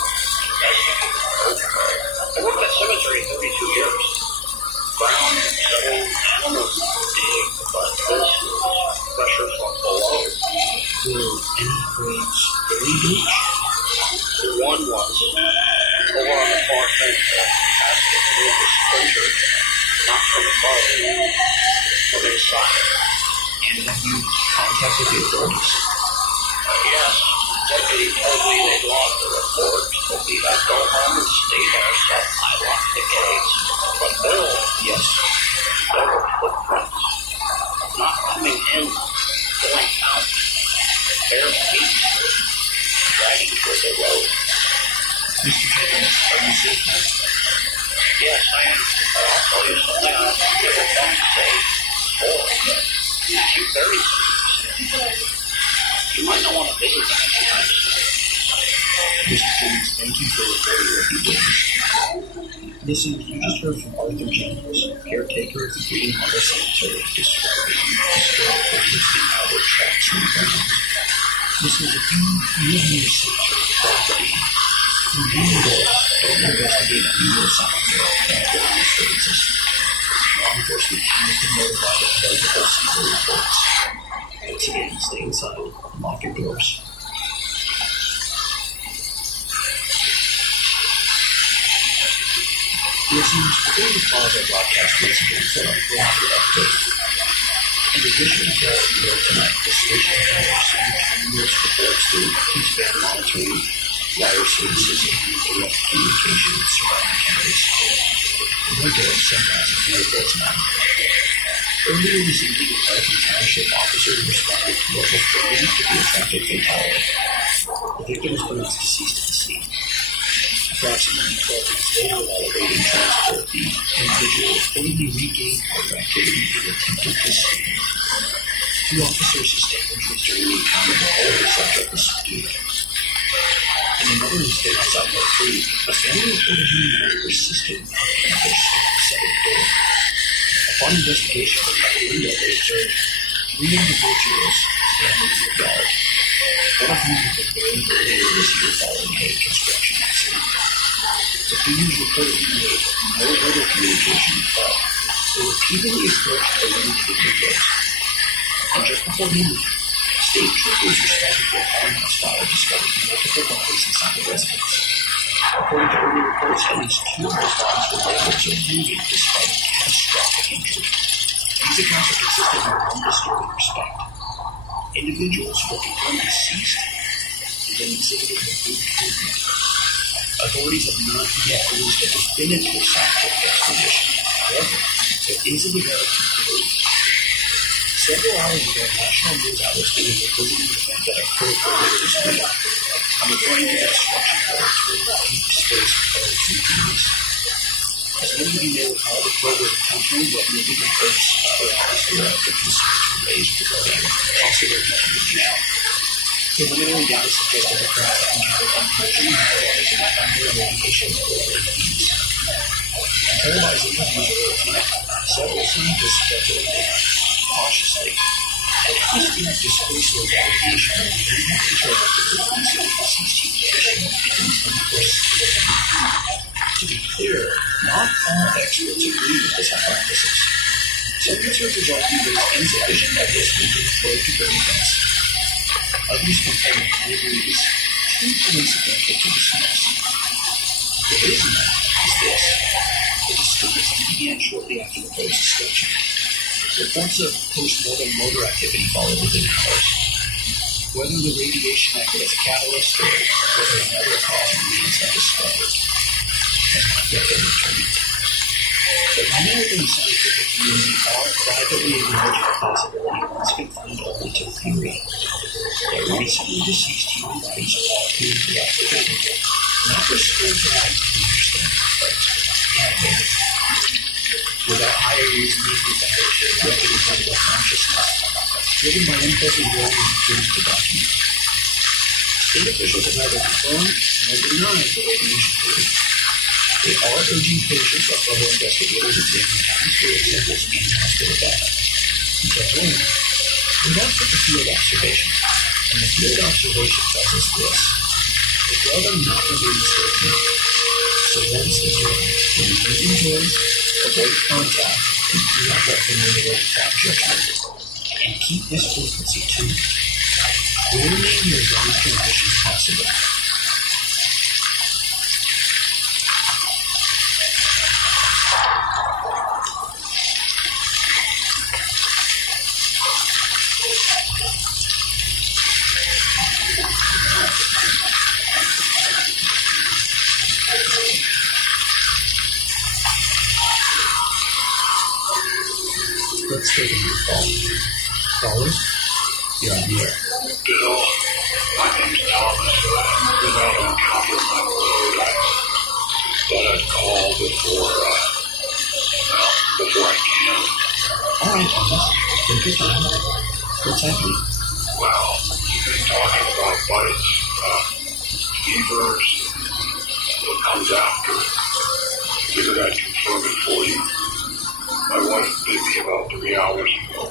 I worked at cemetery 32 years. Ground, settled, animals big, but this was pressure from below. Were any graves very huge? One was over on the far fence. The casket was splintered, not from above, from inside. And have you contacted the authorities? Yes, deputy told me they'd logged the report, but we had to go home and stay there, so I locked the gates. But Bill, Yes. there were footprints. Not coming in, going out. Bare feet, dragging toward the road. Mr. Jennings, are you safe now? Yes, I am. But I'll tell you something I've never done safe before. You buried someone. You might not want to visit them anytime soon. Mr. Jennings, thank you for reporting what you witnessed. Listen, you just heard from Arthur Jennings, caretaker of the Green Hollow Cemetery, describing historical listing outward tracks from the ground. Listen, if you live near the cemetery property, you really don't investigate any more signs of abnormal disturbances. Law enforcement has been notified of multiple similar reports. Once again, stay inside and lock your doors. Listeners, we're going to pause our broadcast once again for a broader update. In addition to our video tonight, the station has received numerous reports through Eastbound monitoring, wire services, and direct communication with surrounding counties. We're getting some massive vehicle tonight. Earlier this evening, a Pelican Township officer responded to what was believed to be a traffic fatality. The victim was pronounced deceased at the scene. Approximately 12 weeks later, while awaiting transport, the individual reportedly regained motor activity and attempted to stand. 2 officers sustained injuries during the encounter, and all the subject was subdued. In another incident outside Moat 3, a family reported hearing a persistent knock at their southern door. Upon investigation from the window, they observed 3 individuals standing in the yard, one of whom had been buried earlier this year following a construction accident. The figures reportedly made no other communication but they repeatedly approached the limited windows. And just before midnight, state troopers responded to a home hostile discovered multiple bodies inside the residence. According to early reports, at least 2 of those bodies were locals or moving despite catastrophic injury. These accounts are consistent in one disturbing respect. Individuals who were confirmed deceased and then exhibited complete movement. Authorities have not yet released a definitive scientific explanation. However, there is a developing theory. Several hours ago, national news outlets began reporting an event that occurred earlier this week. I'm referring to the destruction of deep space probe. As many of you may recall, the probe was intentionally detonated in Earth's upper atmosphere after concerns were raised regarding possible contamination. Preliminary data suggests that the craft encountered unusually high levels of nuclear radiation over beams. Paralyzed interviews were routine. Several scientists speculated cautiously that if this beam displaced low radiation, it may have contributed to the release of deceased radiation in the To be clear, not all experts agree with this hypothesis. Some researchers argue there is insufficient evidence for the probe to bring events. Others contend that the theory is too coincidental to dismiss. The reason is this: the disturbance began shortly after the probe's destruction. Reports of post-mortem motor activity followed within hours. Whether the radiation acted as a catalyst or whether another cause remains undiscovered has not yet been determined. But many within the scientific community are privately acknowledging the possibility once confined only to theory that recently deceased human bodies are being reactivated, not restored to life to understand, but animated. Without higher reasoning, without representative consciousness, driven by impulsive will and dreams to document. State officials have neither confirmed nor denied the radiation theory. They are urging patients that fellow investigators examine atmospheric samples and hospital data. Until then, we're left with the field observation, and the field observation tells us this: the drug are not released certain. So once again, when you inventory, avoid contact, and do not let the negative without judgment. And keep this frequency tuned. Only your long-term vision is possible. Let's take a new call. Caller? You're on the air. Bill, my name's Thomas. Without encountering my road, I thought I'd call before I can. All right, Thomas. Take your time. What's happening? Well, you've been talking about bites, fevers, what comes after. Figured I'd confirm it for you. My wife bit me about 3 hours ago.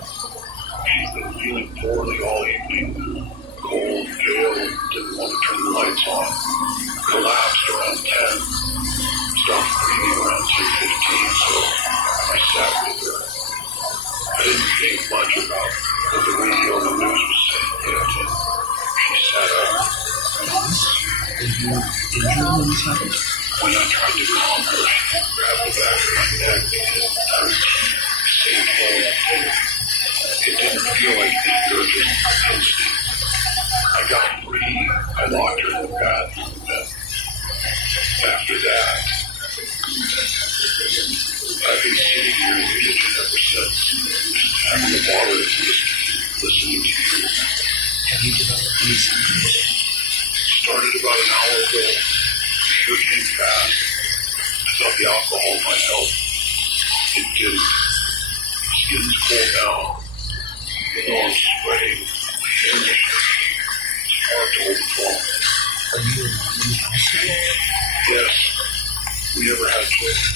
She's been feeling poorly all evening. Cold, pale, didn't want to turn the lights on. Collapsed around 10. Stopped breathing around 2:15, so I sat with her. I didn't think much about what the radio and the news was saying yet, and she sat up. Thomas, were you injured when this happened? When I tried to calm her, she grabbed the back of my neck and saying, "Hey, it didn't feel like anger, just instinct." I got free. I locked her in the bathroom, and after that, I've been sitting here in the kitchen ever since, just having the water and whiskey, listening to you. Have you developed any symptoms? Started about an hour ago. Sure came fast. I thought the alcohol might help. It didn't. Skin's cooled down. The arms sweating. It's hard to hold the phone. Are you alone in the house now? Yes. We never had children.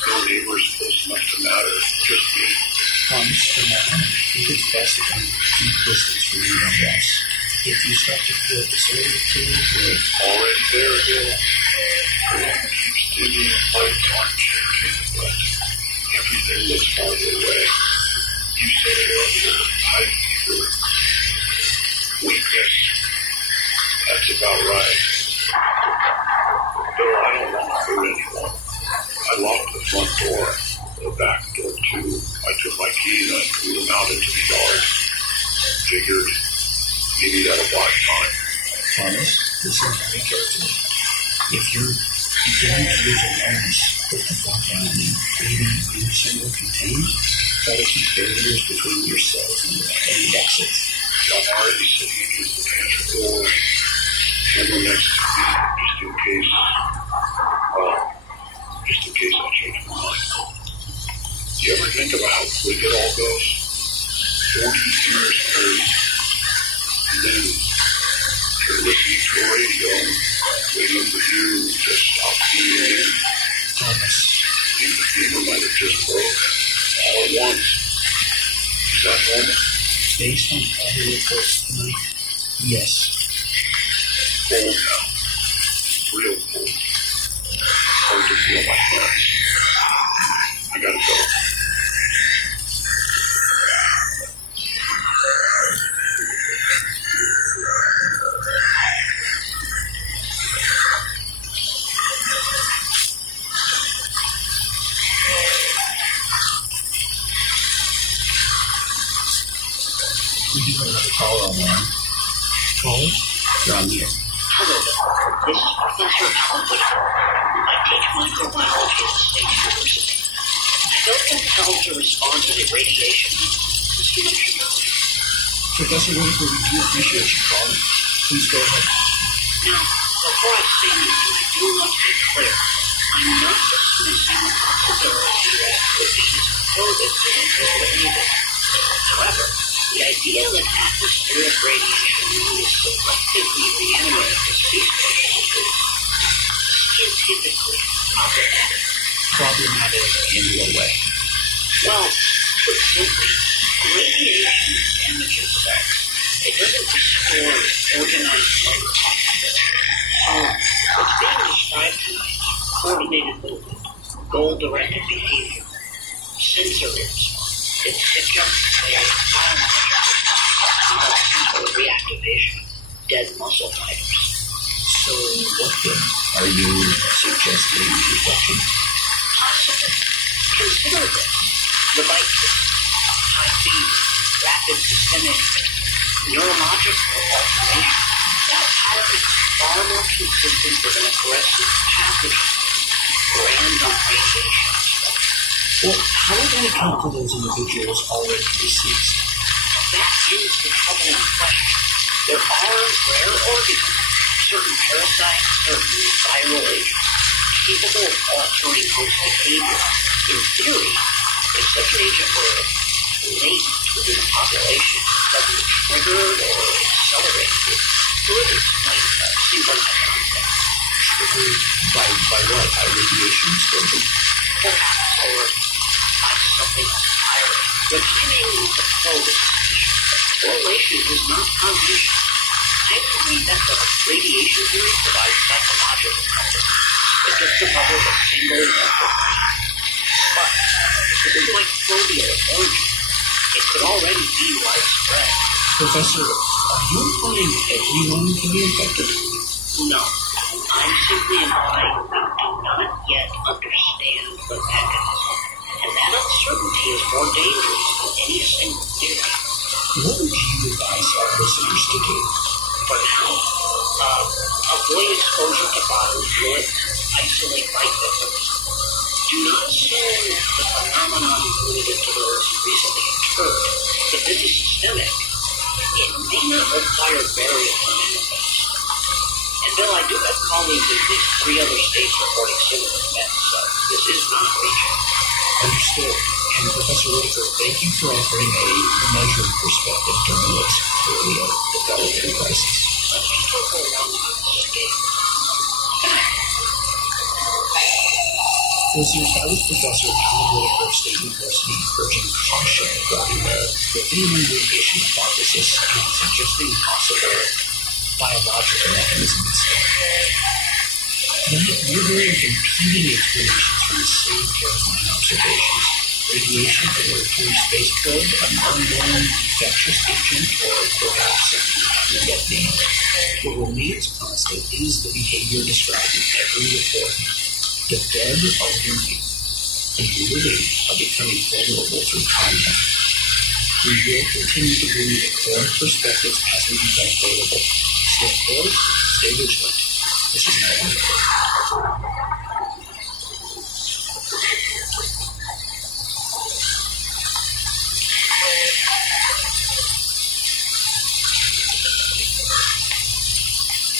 No neighbors close enough to matter. Just me. Thomas, for now, I think it's best if you keep distance from anyone else. If you start to feel disoriented or... Already there again. Everyone keeps digging lights aren't changing, but everything looks farther away. You said it earlier, high fever, weakness. That's about right. Though I don't want to hurt anyone. I locked the front door, the back door too. I took my keys and I threw them out into the yard. Figured maybe that'll buy time. Thomas, listen very carefully. If you're beginning to lose awareness, put the phone down and maybe use somewhere contained. Try to keep barriers between yourself and any exits. I'm already sitting against the pantry door. Camera next to me, just in case. Well, just in case I change my mind. You ever think about how quick it all goes? 40 years married. And then you're listening to a radio, waiting for you to stop being in. Thomas. Think the fever might have just broke all at once. Is that normal? Based on other reports tonight, yes. Cold now. Real cold. Hard to feel my hands. I gotta go. We do have another caller on line. Caller? You're on the air. Hello there. This is Professor Alan Whitaker. I teach microbiology at the State University. I don't get held to respond to the radiation. Just to let you know. Professor Whitaker, we do appreciate you calling. Please go ahead. Now, before I say anything, I do want to be clear. I'm not dismissing the possibility that radiation coded to anything. However, the idea that atmospheric radiation is selectively reanimated the space station is scientifically problematic. Problematic in what way? Well, put simply, radiation damages cells. It doesn't restore organized life. What's being described tonight, coordinated movement, goal-directed behavior, sensory response, it suggests a biological reactivation of dead muscle fibers. So what then? Are you suggesting reflection? Possibly. Consider this. The vices, high fever, rapid systemic neurological alteration. That pattern is far more consistent with an aggressive pathogen brand on radiation. Well, how would that account for those individuals already deceased? That is the troubling question. There are rare organisms, certain parasites, certain viral agents, capable of altering host behavior. In theory, if such an agent were latent within a population, suddenly triggered or accelerated, it could explain synchronized onset. Triggered by what? By radiation exposure? Perhaps, or by something entirely. But giving the probe is correlation is not causation. I believe that the radiation theory provides psychological comfort. It gets above a single mental brain. But if it is microbial origin, it could already be widespread. Professor, are you implying everyone can be infected? No. I'm simply implying we do not yet understand the mechanism. And that uncertainty is more dangerous than any single theory. What would you advise our listeners to do? For now, avoid exposure to bodily fluid, isolate light victims. Do not assume the phenomenon limited to those who recently occurred. If this is systemic, it may not require burial to manifest. And And Bill, I do have colleagues in at least 3 other states reporting similar events, so this is not region. Understood. And Professor Whitaker, thank you for offering a measured perspective during this early developing crisis. Let me go for one escape. Listeners, that was Professor Alan Whitaker of State University urging caution regarding the alien radiation hypothesis and suggesting possible biological mechanisms. Tonight, we're hearing competing explanations from the same terrifying observations. Radiation from a return space probe, an unknown infectious agent, or perhaps something we haven't yet named. What remains constant is the behavior described in every report. The dead are learning, and the living are becoming vulnerable through contact. We will continue to bring you the current perspectives as they become available. Stay close, stay vigilant. This is Nightmare.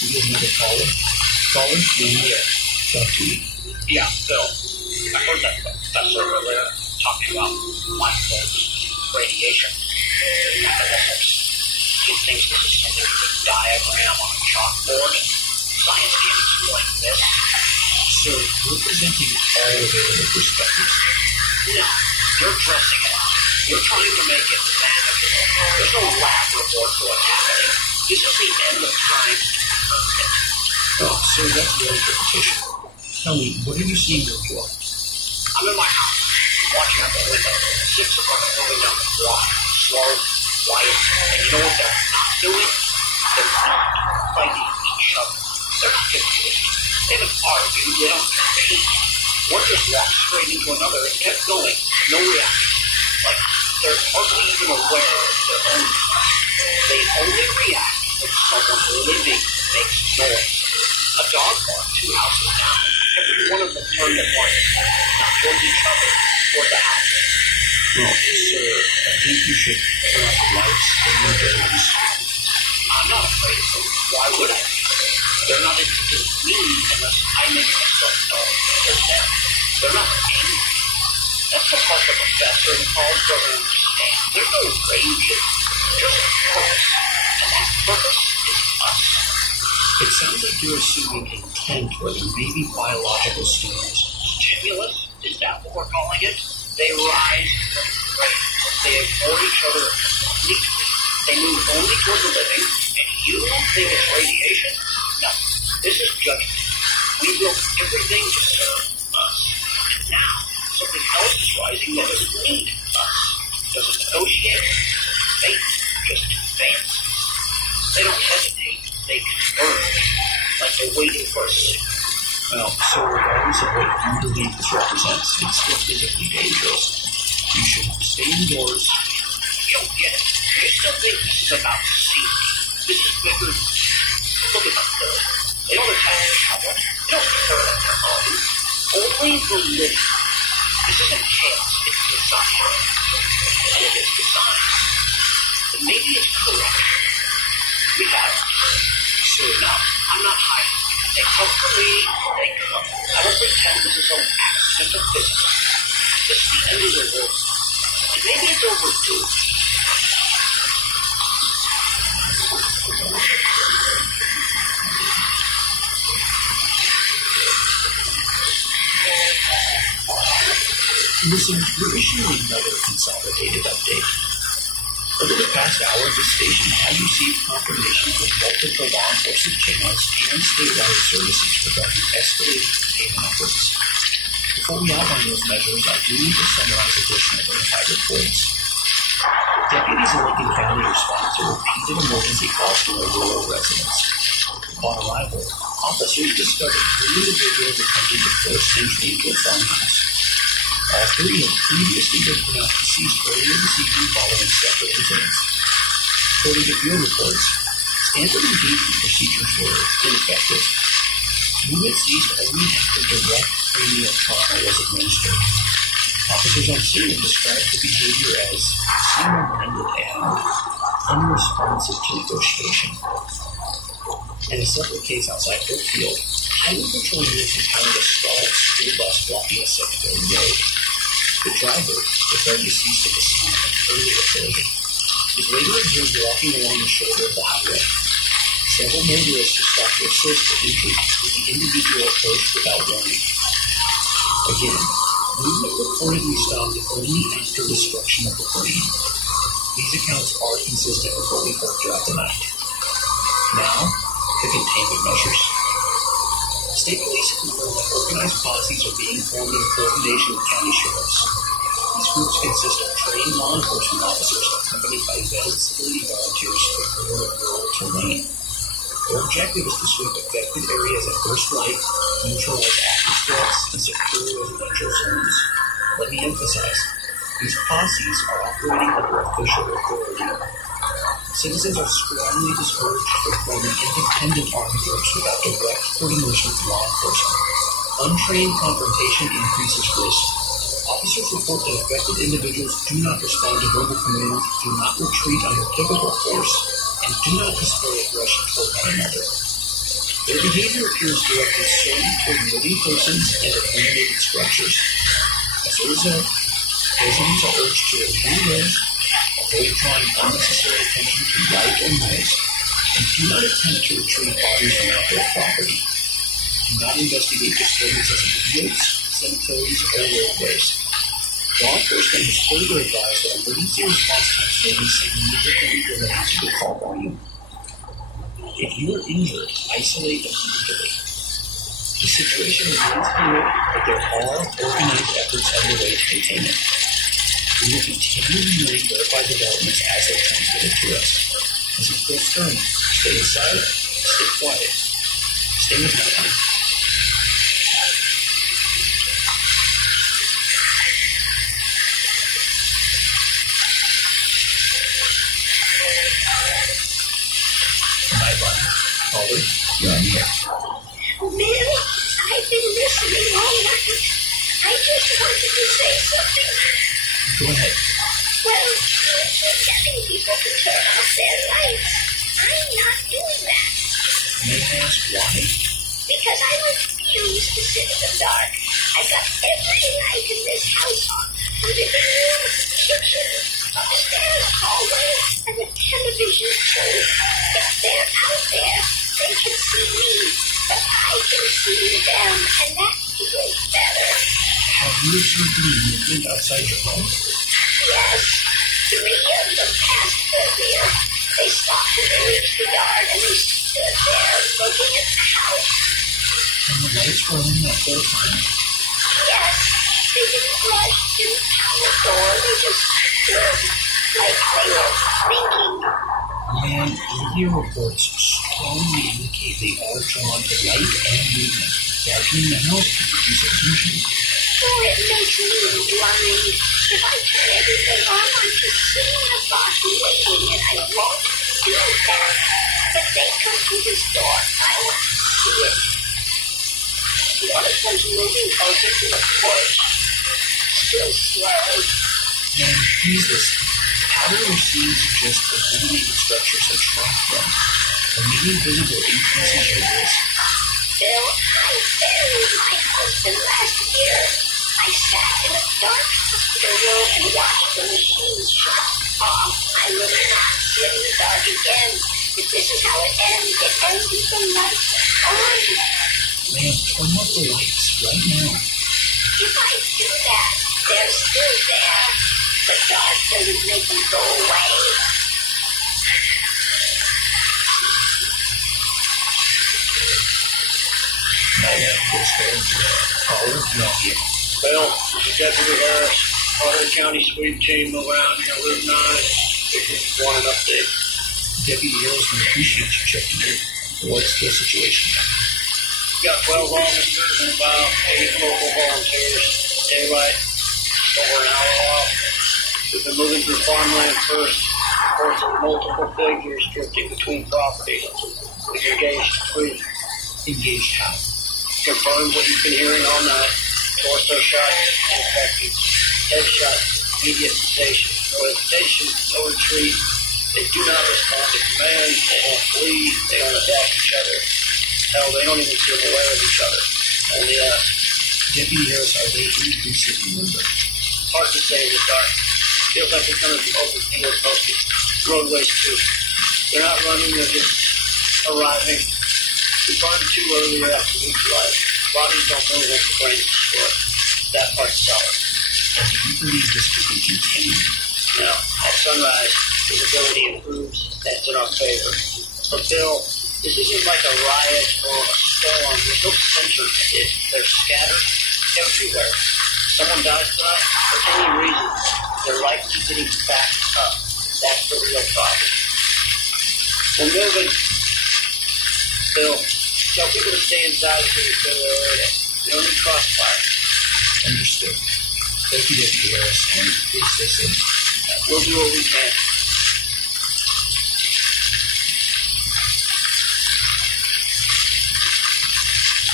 We have another caller. Caller, you're in the air. Talk to you. Yeah, Bill. I heard that professor earlier talking about mindful radiation mechanisms. He thinks this is something with a diagram on a chalkboard, and science can't explain this. So, we're presenting all available perspectives. No, you're dressing it up. You're trying to make it manageable. There's no lab report for what's happening. This is the end of time. Oh, so that's your interpretation. Tell me, what are you seeing in your world? I'm in my house, watching out the window. 6 of them moving down the block, slow, quiet. And you know what they're not doing? They're not fighting each other. They're not confused. They haven't argued. They don't compete. One just walked straight into another and kept going. No reaction. Like they're hardly even aware of their own. They only react when someone living makes noise. A dog barked 2 houses down. Every one of them turned at once, not towards each other, toward the house. Well, sir, I think you should turn off the lights and windows. I'm not afraid of them. Why would I be? They're not interested in me unless I make myself known to them. They're not angry. That's the part the professor and Paul's brother understand. There's no rage. There's a purpose. And that purpose is us. It sounds like you're assuming intent where there may be biological stimulus. Stimulus? Is that what we're calling it? They rise from the grave. They ignore each other completely. They move only toward the living, and you think it's radiation? No, this is judgment. We built everything to serve us. And now, something else is rising that doesn't need us. Doesn't negotiate. They just advance. They don't hesitate. They converge. Like they're waiting for a signal. Well, so regardless of what you believe this represents, it's still physically dangerous. You should stay indoors. You don't get it. You still think this is about safety. This is bigger. Look at them, Bill. They don't attack each other. They don't hurt on their own. Only the living. This isn't chaos. It's design. And if it's design, then maybe it's correct. We got it. So, No, I'm not hiding. They come for me, they come. I don't pretend this is some accident of physics. This is the end of the world. And maybe it's overdue. Listeners, we're issuing another consolidated update. Over the past hour, the station has received confirmation from multiple law enforcement channels and statewide services regarding escalated containment efforts. Before we outline those measures, I do need to summarize additional verified reports. Deputies in Lincoln County responded to repeated emergency calls from a rural residence. Upon arrival, officers discovered 3 individuals attempting to force entry into a farmhouse. All 3 had previously been pronounced deceased earlier this evening following separate incidents. According to field reports, standard engagement procedures were ineffective. Movement ceased only after direct cranial trauma was administered. Officers on scene described the behavior as single-minded and unresponsive to negotiation. In a separate case outside Brookfield, highway patrol units encountered a stalled school bus blocking a secondary road. The driver, declared deceased at the scene of an earlier collision, is later observed walking along the shoulder of the highway. Several motorists who stopped to assist were injured as the individual approached without warning. Again, movement reportedly stopped only after destruction of the plane. These accounts are consistent with what we heard throughout the night. Now, the containment measures. State police confirm that organized posses are being formed in coordination with county sheriffs. These groups consist of trained law enforcement officers accompanied by vetted civilian volunteers to clear rural terrain. Their objective is to sweep affected areas at first light, neutralize active threats, and secure residential zones. Let me emphasize, these posses are operating under official authority. Citizens are strongly discouraged from forming independent armed groups without direct coordination with law enforcement. Untrained confrontation increases risk. Officers report that affected individuals do not respond to verbal commands, do not retreat under typical force, and do not display aggression toward one another. Their behavior appears directed solely toward living persons and illuminated structures. As a result, residents are urged to review those, avoid drawing unnecessary attention to light or noise, and do not attempt to retrieve bodies from outdoor property. Do not investigate disturbances in fields, cemeteries, or roadways. Law enforcement has further advised that emergency response times may be significantly related to the call volume. If you are injured, isolate immediately. The situation remains fluid, but there are organized efforts underway to contain it. We will continue reviewing verified developments as they transmitted to us. This is Chris Stern. Stay inside, stay quiet, stay with nothing. Caller, you're on the air. Bill, I've been listening all night. I just wanted to say something. Go ahead. Well, you're telling people to turn off their lights. I'm not doing that. May I ask why? Because I refuse to sit in the dark. I've got every light in this house on. The living room, the kitchen, upstairs, hallway, and the television show. If they're out there, they can see me, but I can see them, and that feels better. Have you observed any movement outside your home? Yes, 3 of them passed earlier. They stopped when they reached the yard, and they stood there looking at the house. And the lights were on that whole time? Yes, they didn't rush, didn't pound the door, they just stood like they were thinking. And media reports strongly indicate they are drawn to light and movement, darkening the house to reduce illusion. Oh, it makes me blind. If I turn everything on, I'm just sitting in a box waiting, and I won't do that. But they come through this door. I want to see it. One of them's moving closer to the porch. Still slow. And Jesus, pattern we're seeing suggests that illuminated structures have shrunk them. Remaining visible increases your risk. Bill, I buried my husband last year. I sat in a dark hospital room and watched the machines shut off. I will not sit in the dark again. If this is how it ends with the lights on. Ma'am, turn off the lights right now. If I do that, they're still there. The dark doesn't make them go away. Caller, you're on the air. Well, this is Deputy Harris, Carter County Sweep Team around here, Route 9. Just want an update. Deputy Harris, we appreciate you checking in. What's the situation? Got 12 officers and about 8 local volunteers. Daylight, over an hour off. We've been moving through farmland first. Of course, multiple figures drifting between properties. We've engaged 3. Engaged how? Confirmed what you've been hearing all night. Torso shot, ineffective. Head shot, immediate cessation. No hesitation, no retreat. They do not respond to commands. They don't flee. They don't attack each other. Hell, they don't even seem aware of each other. Only us. Deputy Harris, are they increasing in number? Hard to say in the dark. Feels like they're coming from open field posted. Roadways too. They're not running, they're just arriving. We burned 2 earlier after neutralized. Bodies don't move once the brain's destroyed. That part's solid. And do you believe this could be contained? Now, at sunrise, visibility improves. That's in our favor. But Bill, this isn't like a riot or a storm. There's no center to it. They're scattered everywhere. Someone dies tonight, for any reason, they're likely getting backed up. That's the real problem. We're moving. Bill, tell people to stay inside until we clear the area. We don't need crossfire. Understood. Thank you, Deputy Harris, and please stay safe. We'll do what we can.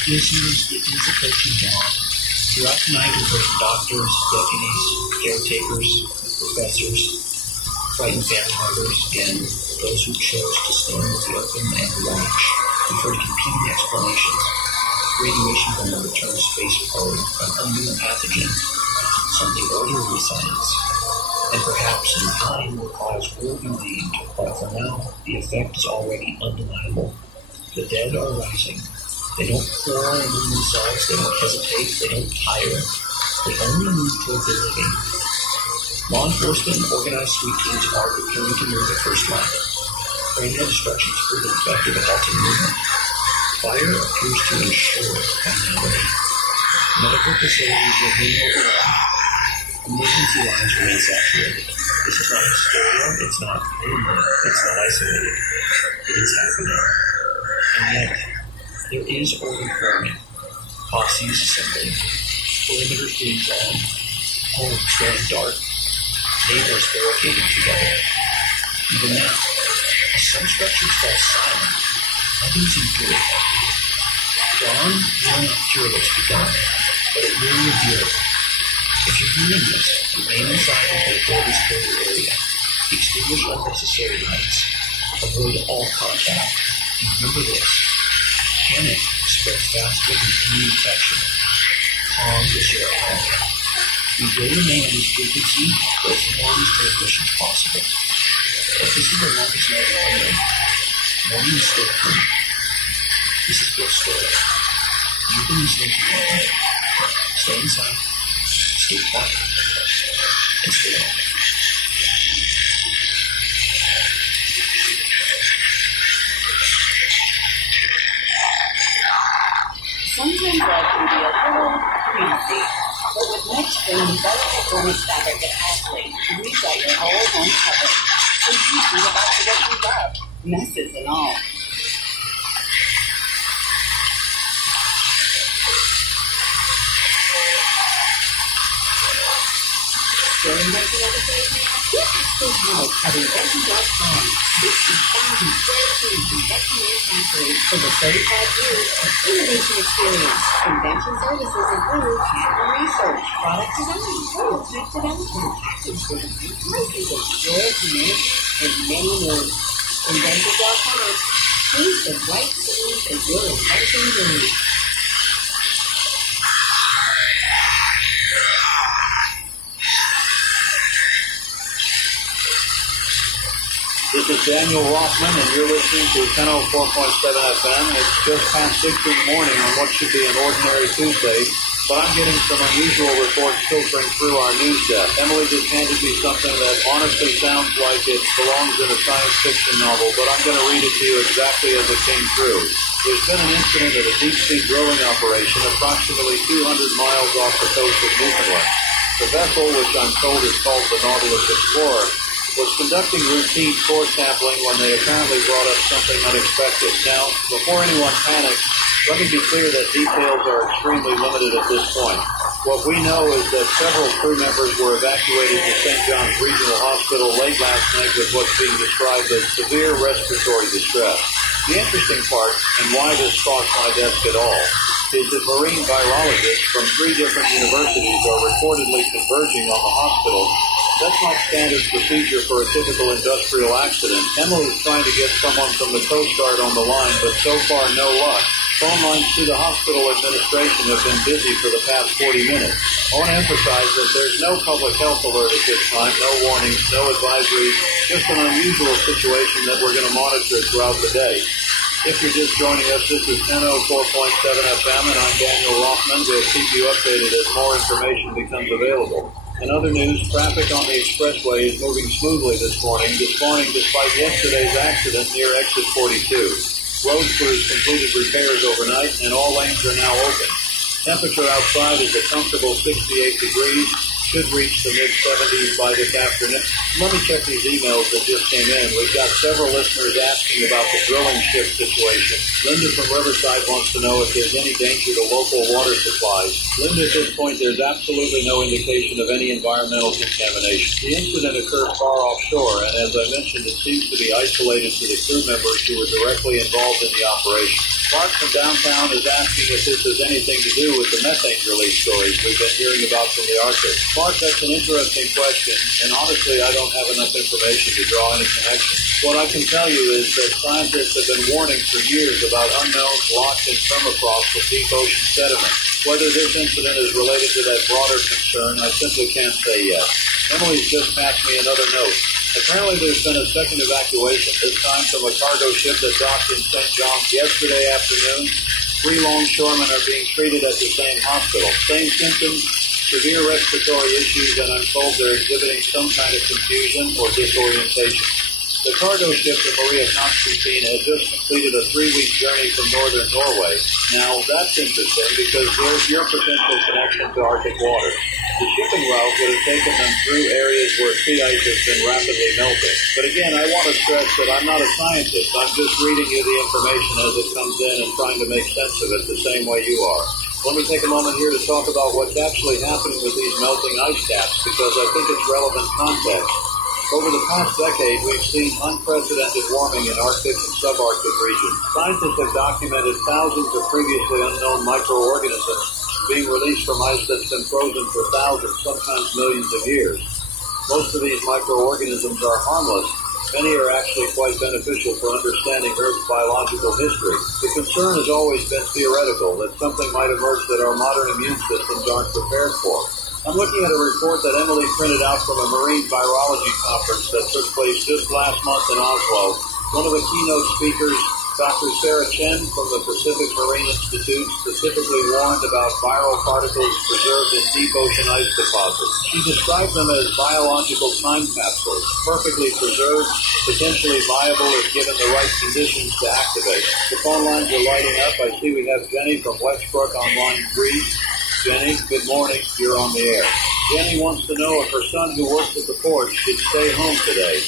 Listeners, it is approaching dawn. Throughout the night, we've heard doctors, deputies, caretakers, professors, frightened family members, and those who chose to stand in the open and watch. We've heard competing explanations. Radiation from the return space probe, an unknown pathogen, something older than science, and perhaps in time will cause world relieved, but for now, the effect is already undeniable. The dead are rising. They don't quarrel among themselves, they don't hesitate, they don't tire. They only move towards their living. Law enforcement and organized sweep teams are preparing to move the first line. Cranial destruction is proven effective at halting movement. Fire appears to ensure finality. Medical facilities remain overwhelmed. Emergency lines remain saturated. This is not hysteria, it's not rumor, it's not isolated. It is happening. And yet, there is order forming. Posses assembling. Perimeters being drawn. Homes going dark. Neighbors barricading together. Even now, as some structures fall silent, others endure. Dawn will not cure what's begun, but it will reveal it. If you're hearing this, remain inside until the authorities clear your area. Extinguish unnecessary lights. Avoid all contact. And remember this. Panic spreads faster than any infection. Calm is your ally. We will remain on this frequency for as long as transmission is possible. But this is the longest night of the day. Morning is still coming. This is Bill's story. You've been listening to me. Stay inside, stay quiet, and stay on. Sometimes life can be a little crazy, but with next spring, develop performance fabric at Ashley, we've got your whole home covered. So you can go back to what you love, messes and all. During renting episodes now, it's the house at invention.com. 60,000 square feet convection manufacturing over 35 years of innovation experience. Invention services include capital research, product design, prototype development, package design, licensing, royalty management, and many more. Invention.com. Choose the right tools for your invention journey. This is Daniel Rothman, and you're listening to 104.7 FM. It's just past 6 in the morning on what should be an ordinary Tuesday, but I'm getting some unusual reports filtering through our news desk. Emily just handed me something that honestly sounds like it belongs in a science fiction novel, but I'm going to read it to you exactly as it came through. There's been an incident at a deep-sea drilling operation approximately 200 miles off the coast of Newfoundland. The vessel, which I'm told is called the Nautilus Explorer, was conducting routine core sampling when they apparently brought up something unexpected. Now, before anyone panics, let me be clear that details are extremely limited at this point. What we know is that several crew members were evacuated to St. John's Regional Hospital late last night with what's being described as severe respiratory distress. The interesting part, and why this crossed my desk at all, is that marine virologists from 3 different universities are reportedly converging on the hospital That's not standard procedure for a typical industrial accident. Emily's trying to get someone from the Coast Guard on the line, but so far no luck. Phone lines to the hospital administration have been busy for the past 40 minutes. I want to emphasize that there's no public health alert at this time, no warnings, no advisories, just an unusual situation that we're going to monitor throughout the day. If you're just joining us, this is 1004.7 FM, and I'm Daniel Rothman. We'll keep you updated as more information becomes available. In other news, traffic on the expressway is moving smoothly this morning despite yesterday's accident near exit 42. Road crews completed repairs overnight, and all lanes are now open. Temperature outside is a comfortable 68 degrees. Should reach the mid-70s by this afternoon. Let me check these emails that just came in. We've got several listeners asking about the drilling ship situation. Linda from Riverside wants to know if there's any danger to local water supplies. Linda, at this point, there's absolutely no indication of any environmental contamination. The incident occurred far offshore, and as I mentioned, it seems to be isolated to the crew members who were directly involved in the operation. Mark from downtown is asking if this has anything to do with the methane release stories we've been hearing about from the Arctic. Mark, that's an interesting question, and honestly, I don't have enough information to draw any connection. What I can tell you is that scientists have been warning for years about unknowns locked in permafrost with deep ocean sediment. Whether this incident is related to that broader concern, I simply can't say yet. Emily's just passed me another note. Apparently there's been a second evacuation, this time from a cargo ship that docked in St. John's yesterday afternoon. 3 longshoremen are being treated at the same hospital. Same symptoms, severe respiratory issues, and I'm told they're exhibiting some kind of confusion or disorientation. The cargo ship, the Maria Constantine, had just completed a 3-week journey from northern Norway. Now, that's interesting because there's your potential connection to Arctic water. The shipping route would have taken them through areas where sea ice has been rapidly melting. But again, I want to stress that I'm not a scientist. I'm just reading you the information as it comes in and trying to make sense of it the same way you are. Let me take a moment here to talk about what's actually happening with these melting ice caps because I think it's relevant context. Over the past decade, we've seen unprecedented warming in Arctic and subarctic regions. Scientists have documented thousands of previously unknown microorganisms being released from ice that's been frozen for thousands, sometimes millions of years. Most of these microorganisms are harmless. Many are actually quite beneficial for understanding Earth's biological history. The concern has always been theoretical, that something might emerge that our modern immune systems aren't prepared for. I'm looking at a report that Emily printed out from a marine virology conference that took place just last month in Oslo. One of the keynote speakers, Dr. Sarah Chen from the Pacific Marine Institute, specifically warned about viral particles preserved in deep ocean ice deposits. She described them as biological time capsules, perfectly preserved, potentially viable if given the right conditions to activate. The phone lines are lighting up. I see we have Jenny from Westbrook on line 3. Jenny, good morning. You're on the air. Jenny wants to know if her son who works at the port should stay home today.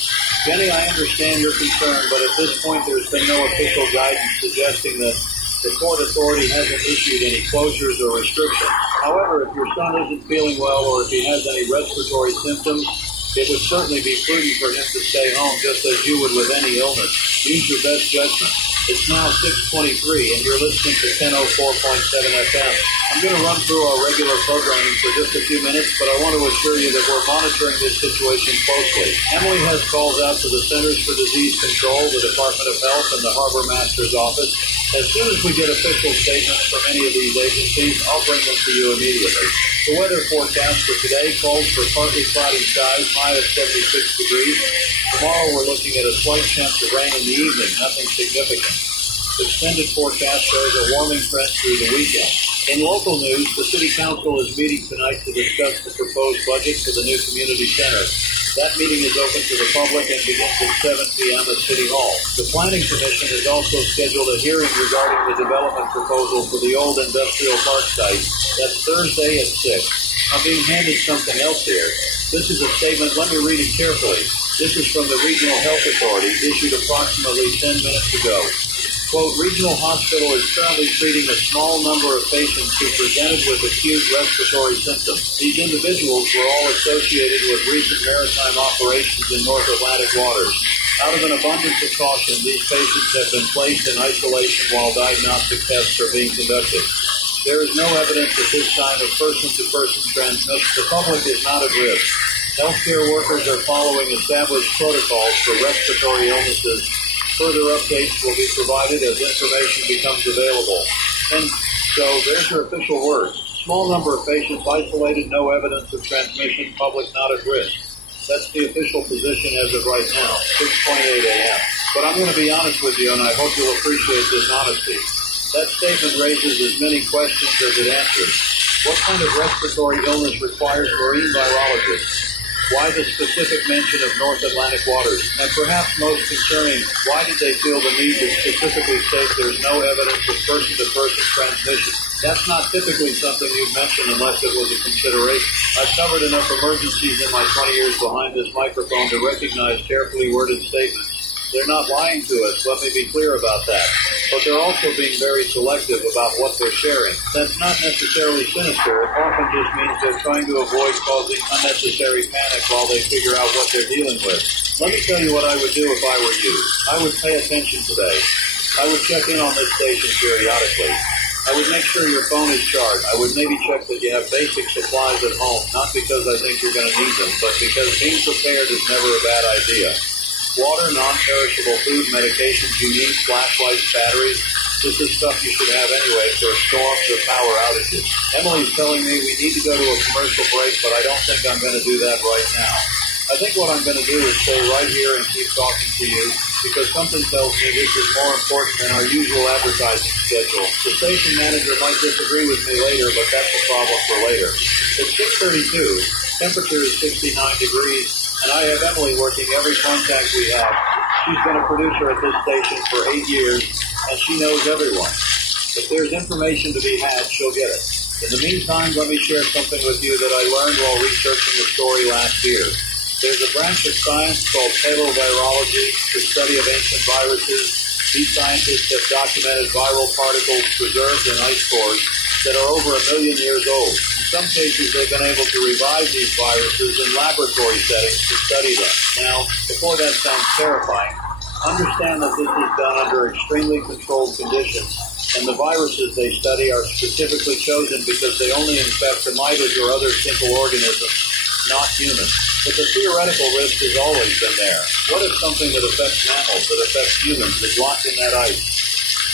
Jenny, I understand your concern, but at this point there's been no official guidance suggesting that the port authority hasn't issued any closures or restrictions. However, if your son isn't feeling well or if he has any respiratory symptoms, it would certainly be prudent for him to stay home just as you would with any illness. Use your best judgment. It's now 6:23 and you're listening to 1004.7 FM. I'm going to run through our regular programming for just a few minutes, but I want to assure you that we're monitoring this situation closely. Emily has calls out to the Centers for Disease Control, the Department of Health, and the Harbor Master's Office. As soon as we get official statements from any of these agencies, I'll bring them to you immediately. The weather forecast for today calls for partly cloudy skies, high of 76 degrees. Tomorrow we're looking at a slight chance of rain in the evening, nothing significant. The extended forecast shows a warming trend through the weekend. In local news, the City Council is meeting tonight to discuss the proposed budget for the new community center. That meeting is open to the public and begins at 7 p.m. at City Hall. The Planning Commission has also scheduled a hearing regarding the development proposal for the old industrial park site. That's Thursday at 6. I'm being handed something else here. This is a statement. Let me read it carefully. This is from the Regional Health Authority, issued approximately 10 minutes ago. Quote, Regional Hospital is currently treating a small number of patients who presented with acute respiratory symptoms. These individuals were all associated with recent maritime operations in North Atlantic waters. Out of an abundance of caution, these patients have been placed in isolation while diagnostic tests are being conducted. There is no evidence at this time of person-to-person transmission. The public is not at risk. Healthcare workers are following established protocols for respiratory illnesses. Further updates will be provided as information becomes available. And so there's your official word. Small number of patients isolated, no evidence of transmission, public not at risk. That's the official position as of right now, 6:28 a.m. But I'm going to be honest with you, and I hope you'll appreciate this honesty. That statement raises as many questions as it answers. What kind of respiratory illness requires marine virologists? Why the specific mention of North Atlantic waters? And perhaps most concerning, why did they feel the need to specifically state there's no evidence of person-to-person transmission? That's not typically something you'd mention unless it was a consideration. I've covered enough emergencies in my 20 years behind this microphone to recognize carefully worded statements. They're not lying to us, let me be clear about that. But they're also being very selective about what they're sharing. That's not necessarily sinister. It often just means they're trying to avoid causing unnecessary panic while they figure out what they're dealing with. Let me tell you what I would do if I were you. I would pay attention today. I would check in on this station periodically. I would make sure your phone is charged. I would maybe check that you have basic supplies at home, not because I think you're going to need them, but because being prepared is never a bad idea. Water, non-perishable food, medications you need, flashlights, batteries. This is stuff you should have anyway for storms or power outages. Emily's telling me we need to go to a commercial break, but I don't think I'm going to do that right now. I think what I'm going to do is stay right here and keep talking to you because something tells me this is more important than our usual advertising schedule. The station manager might disagree with me later, but that's a problem for later. It's 6:32. Temperature is 69 degrees. And I have Emily working every contact we have. She's been a producer at this station for 8 years, and she knows everyone. If there's information to be had, she'll get it. In the meantime, let me share something with you that I learned while researching the story last year. There's a branch of science called paleovirology, the study of ancient viruses. These scientists have documented viral particles preserved in ice cores that are over 1 million years old. In some cases, they've been able to revive these viruses in laboratory settings to study them. Now, before that sounds terrifying, understand that this is done under extremely controlled conditions, and the viruses they study are specifically chosen because they only infect the mites or other simple organisms, not humans. But the theoretical risk has always been there. What if something that affects mammals, that affects humans, is locked in that ice?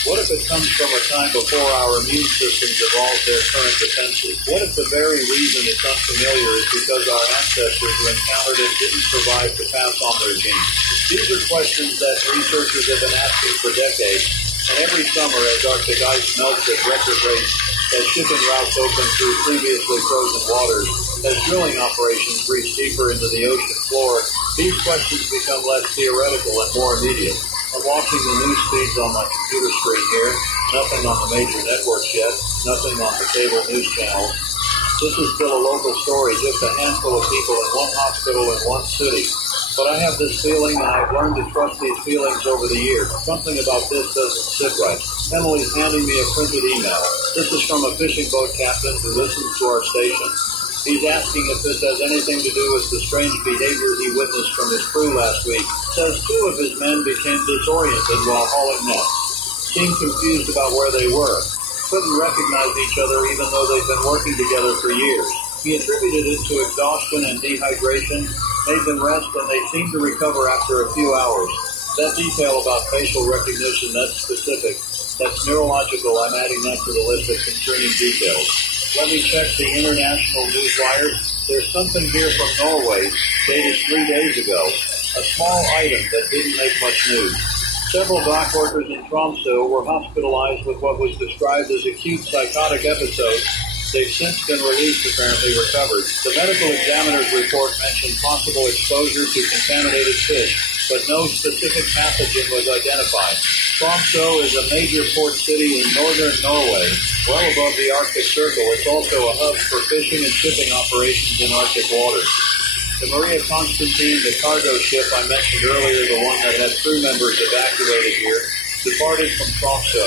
What if it comes from a time before our immune systems evolved their current defenses? What if the very reason it's unfamiliar is because our ancestors who encountered it didn't survive to pass on their genes? These are questions that researchers have been asking for decades, and every summer as Arctic ice melts at record rates, as shipping routes open through previously frozen waters, as drilling operations reach deeper into the ocean floor, these questions become less theoretical and more immediate. I'm watching the news feeds on my computer screen here. Nothing on the major networks yet. Nothing on the cable news channels. This is still a local story, just a handful of people in one hospital in one city. But I have this feeling, and I've learned to trust these feelings over the years. Something about this doesn't sit right. Emily's handing me a printed email. This is from a fishing boat captain who listens to our station. He's asking if this has anything to do with the strange behavior he witnessed from his crew last week. Says 2 of his men became disoriented while hauling nets. Seemed confused about where they were. Couldn't recognize each other even though they've been working together for years. He attributed it to exhaustion and dehydration, made them rest, and they seemed to recover after a few hours. That detail about facial recognition, that's specific. That's neurological. I'm adding that to the list of concerning details. Let me check the international news wires. There's something here from Norway, dated 3 days ago. A small item that didn't make much news. Several dock workers in Tromsø were hospitalized with what was described as acute psychotic episodes. They've since been released, apparently recovered. The medical examiner's report mentioned possible exposure to contaminated fish, but no specific pathogen was identified. Tromsø is a major port city in northern Norway, well above the Arctic Circle. It's also a hub for fishing and shipping operations in Arctic waters. The Maria Constantine, the cargo ship I mentioned earlier, the one that had crew members evacuated here, departed from Tromsø.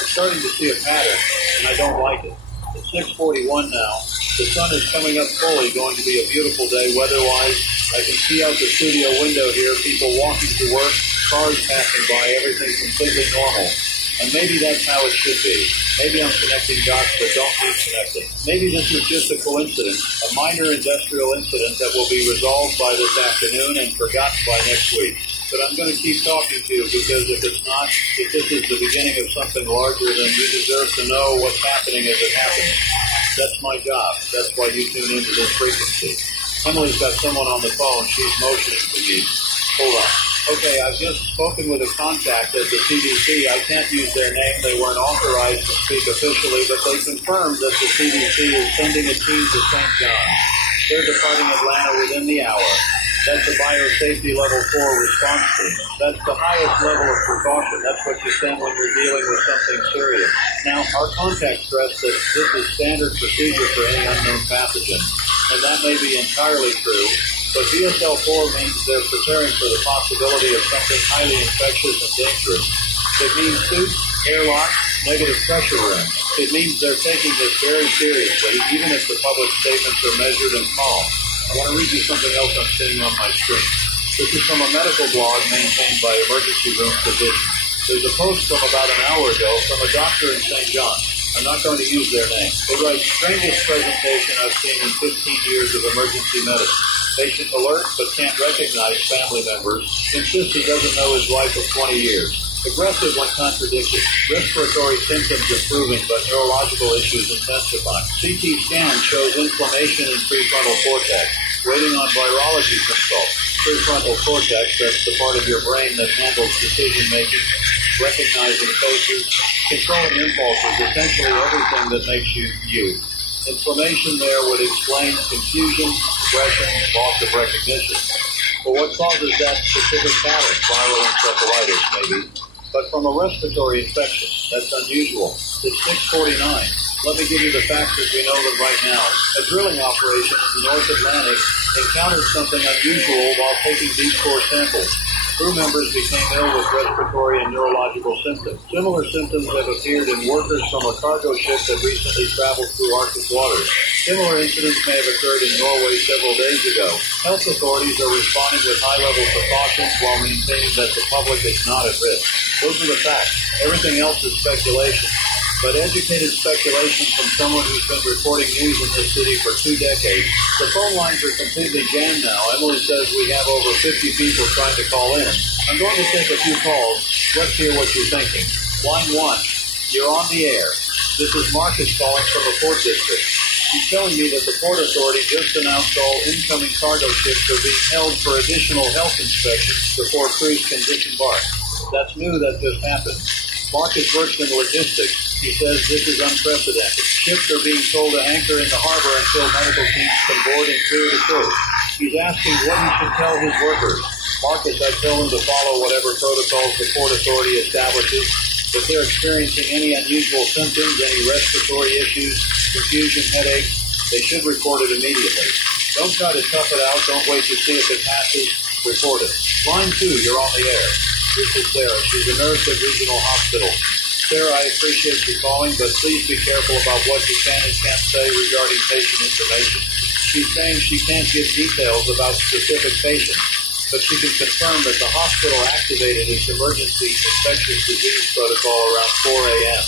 I'm starting to see a pattern, and I don't like it. It's 6:41 now. The sun is coming up fully, going to be a beautiful day weather-wise. I can see out the studio window here, people walking to work, cars passing by, everything completely normal. And maybe that's how it should be. Maybe I'm connecting dots that don't need connecting. Maybe this is just a coincidence, a minor industrial incident that will be resolved by this afternoon and forgotten by next week. But I'm going to keep talking to you because if it's not, if this is the beginning of something larger, then you deserve to know what's happening as it happens. That's my job. That's why you tune into this frequency. Emily's got someone on the phone. She's motioning to me. Hold on. Okay, I've just spoken with a contact at the CDC. I can't use their name. They weren't authorized to speak officially, but they confirmed that the CDC is sending a team to St. John. They're departing Atlanta within the hour. That's a biosafety level 4 response team. That's the highest level of precaution. That's what you send when you're dealing with something serious. Now, our contact stressed that this is standard procedure for any unknown pathogen, and that may be entirely true. But VSL-4 means they're preparing for the possibility of something highly infectious and dangerous. It means suits, airlocks, negative pressure rooms. It means they're taking this very seriously, even if the public statements are measured and calm. I want to read you something else I'm seeing on my screen. This is from a medical blog maintained by Emergency Room Physicians. There's a post from about an hour ago from a doctor in St. John. I'm not going to use their name. They write, strangest presentation I've seen in 15 years of emergency medicine. Patient alert but can't recognize family members. Insists he doesn't know his wife of 20 years. Aggressive when contradicted. Respiratory symptoms improving but neurological issues intensifying. CT scan shows inflammation in prefrontal cortex. Waiting on virology consult. Prefrontal cortex, that's the part of your brain that handles decision making, recognizing faces, controlling impulses, essentially everything that makes you you. Inflammation there would explain confusion, aggression, loss of recognition. But what causes that specific pattern? Viral encephalitis, maybe. But from a respiratory infection, that's unusual. It's 6:49. Let me give you the facts as we know them right now. A drilling operation in the North Atlantic encountered something unusual while taking these core samples. Crew members became ill with respiratory and neurological symptoms. Similar symptoms have appeared in workers from a cargo ship that recently traveled through Arctic waters. Similar incidents may have occurred in Norway several days ago. Health authorities are responding with high-level precautions while maintaining that the public is not at risk. Those are the facts. Everything else is speculation. But educated speculation from someone who's been reporting news in this city for 2 decades. The phone lines are completely jammed now. Emily says we have over 50 people trying to call in. I'm going to take a few calls. Let's hear what you're thinking. Line 1, you're on the air. This is Marcus calling from the Port District. He's telling me that the Port Authority just announced all incoming cargo ships are being held for additional health inspections before crews can disembark. That's new, that just happened. Marcus works in logistics. He says this is unprecedented. Ships are being told to anchor in the harbor until medical teams can board and clear the coast. He's asking what he should tell his workers. Marcus, I tell them to follow whatever protocols the Port Authority establishes. If they're experiencing any unusual symptoms, any respiratory issues, confusion, headaches, they should report it immediately. Don't try to tough it out. Don't wait to see if it passes. Report it. Line 2, you're on the air. This is Sarah. She's a nurse at Regional Hospital. Sarah, I appreciate you calling, but please be careful about what you can and can't say regarding patient information. She's saying she can't give details about specific patients, but she can confirm that the hospital activated its emergency infectious disease protocol around 4 a.m.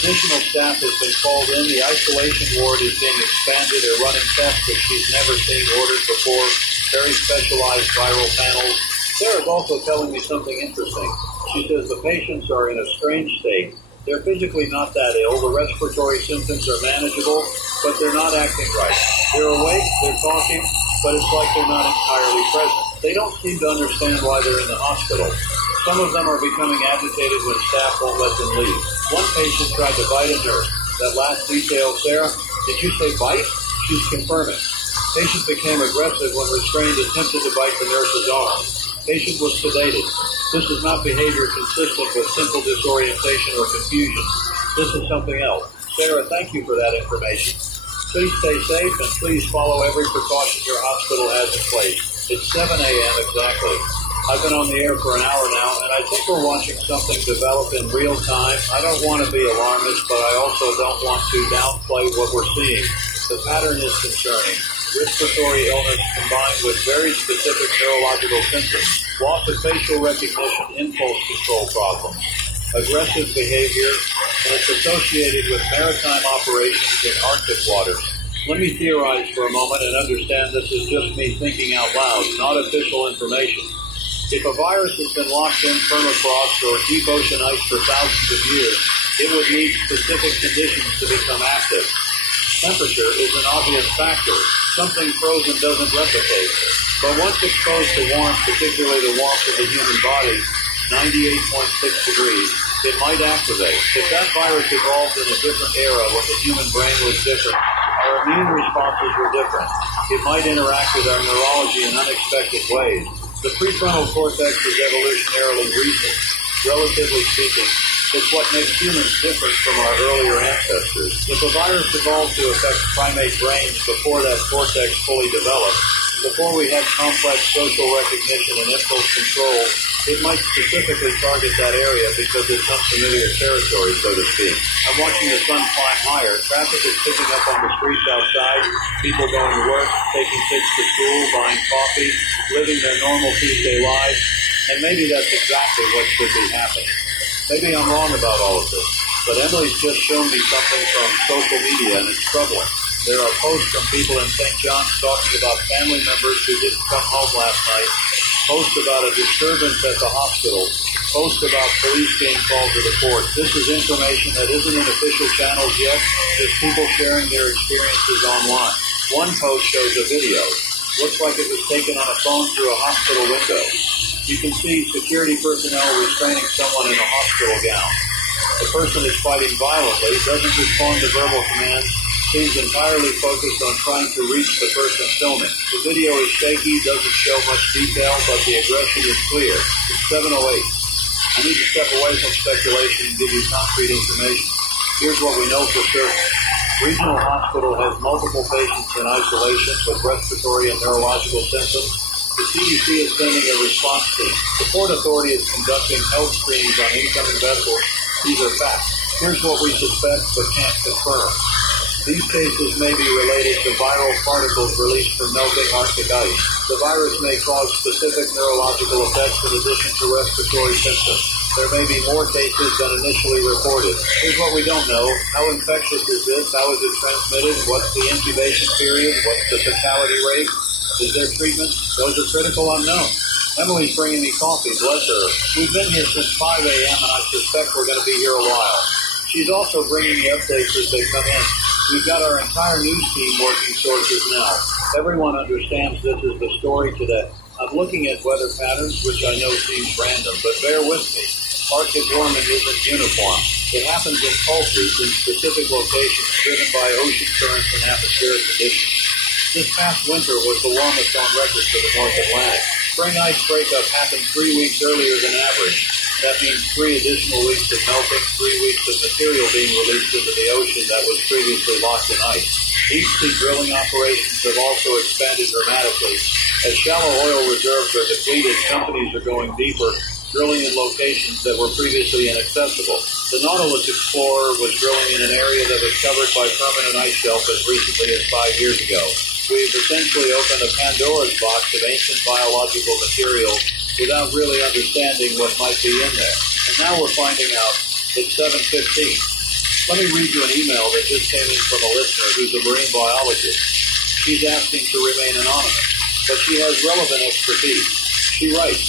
Additional staff has been called in. The isolation ward is being expanded. They're running tests that she's never seen ordered before, very specialized viral panels. Sarah's also telling me something interesting. She says the patients are in a strange state. They're physically not that ill. The respiratory symptoms are manageable, but they're not acting right. They're awake, they're talking, but it's like they're not entirely present. They don't seem to understand why they're in the hospital. Some of them are becoming agitated when staff won't let them leave. One patient tried to bite a nurse. That last detail, Sarah, did you say bite? She's confirming. Patient became aggressive when restrained, attempted to bite the nurse's arm. Patient was sedated. This is not behavior consistent with simple disorientation or confusion. This is something else. Sarah, thank you for that information. Please stay safe and please follow every precaution your hospital has in place. It's 7 a.m. exactly. I've been on the air for an hour now, and I think we're watching something develop in real time. I don't want to be alarmist, but I also don't want to downplay what we're seeing. The pattern is concerning. Respiratory illness combined with very specific neurological symptoms, loss of facial recognition, impulse control problems. aggressive behavior, and it's associated with maritime operations in Arctic waters. Let me theorize for a moment and understand this is just me thinking out loud, not official information. If a virus has been locked in permafrost or deep ocean ice for thousands of years, it would need specific conditions to become active. Temperature is an obvious factor. Something frozen doesn't replicate. But once exposed to warmth, particularly the warmth of the human body, 98.6 degrees, it might activate. If that virus evolved in a different era when the human brain was different, our immune responses were different. It might interact with our neurology in unexpected ways. The prefrontal cortex is evolutionarily recent. Relatively speaking, it's what makes humans different from our earlier ancestors. If a virus evolved to affect primate brains before that cortex fully developed, before we had complex social recognition and impulse control, it might specifically target that area because it's unfamiliar territory, so to speak. I'm watching the sun climb higher. Traffic is picking up on the streets outside. People going to work, taking kids to school, buying coffee, living their normal Tuesday lives. And maybe that's exactly what should be happening. Maybe I'm wrong about all of this, but Emily's just shown me something from social media, and it's troubling. There are posts from people in St. John's talking about family members who didn't come home last night, posts about a disturbance at the hospital, posts about police being called to the port. This is information that isn't in official channels yet, just people sharing their experiences online. One post shows a video. Looks like it was taken on a phone through a hospital window. You can see security personnel restraining someone in a hospital gown. The person is fighting violently, doesn't respond to verbal commands, seems entirely focused on trying to reach the person filming. The video is shaky, doesn't show much detail, but the aggression is clear. It's 7:08. I need to step away from speculation and give you concrete information. Here's what we know for certain. Regional Hospital has multiple patients in isolation with respiratory and neurological symptoms. The CDC is sending a response team. The Port Authority is conducting health screens on incoming vessels. These are facts. Here's what we suspect but can't confirm. These cases may be related to viral particles released from melting Arctic ice. The virus may cause specific neurological effects in addition to respiratory symptoms. There may be more cases than initially reported. Here's what we don't know. How infectious is this? How is it transmitted? What's the incubation period? What's the fatality rate? Is there treatment? Those are critical unknowns. Emily's bringing me coffee, bless her. We've been here since 5 a.m. and I suspect we're going to be here a while. She's also bringing me updates as they come in. We've got our entire news team working sources now. Everyone understands this is the story today. I'm looking at weather patterns, which I know seems random, but bear with me. Arctic warming isn't uniform. It happens in pulses in specific locations driven by ocean currents and atmospheric conditions. This past winter was the warmest on record for the North Atlantic. Spring ice breakup happened 3 weeks earlier than average. That means 3 additional weeks of melting, 3 weeks of material being released into the ocean that was previously locked in ice. Deep sea drilling operations have also expanded dramatically. As shallow oil reserves are depleted, companies are going deeper, drilling in locations that were previously inaccessible. The Nautilus Explorer was drilling in an area that was covered by permanent ice shelf as recently as 5 years ago. We've essentially opened a Pandora's box of ancient biological material without really understanding what might be in there. And now we're finding out it's 7:15. Let me read you an email that just came in from a listener who's a marine biologist. She's asking to remain anonymous, but she has relevant expertise. She writes,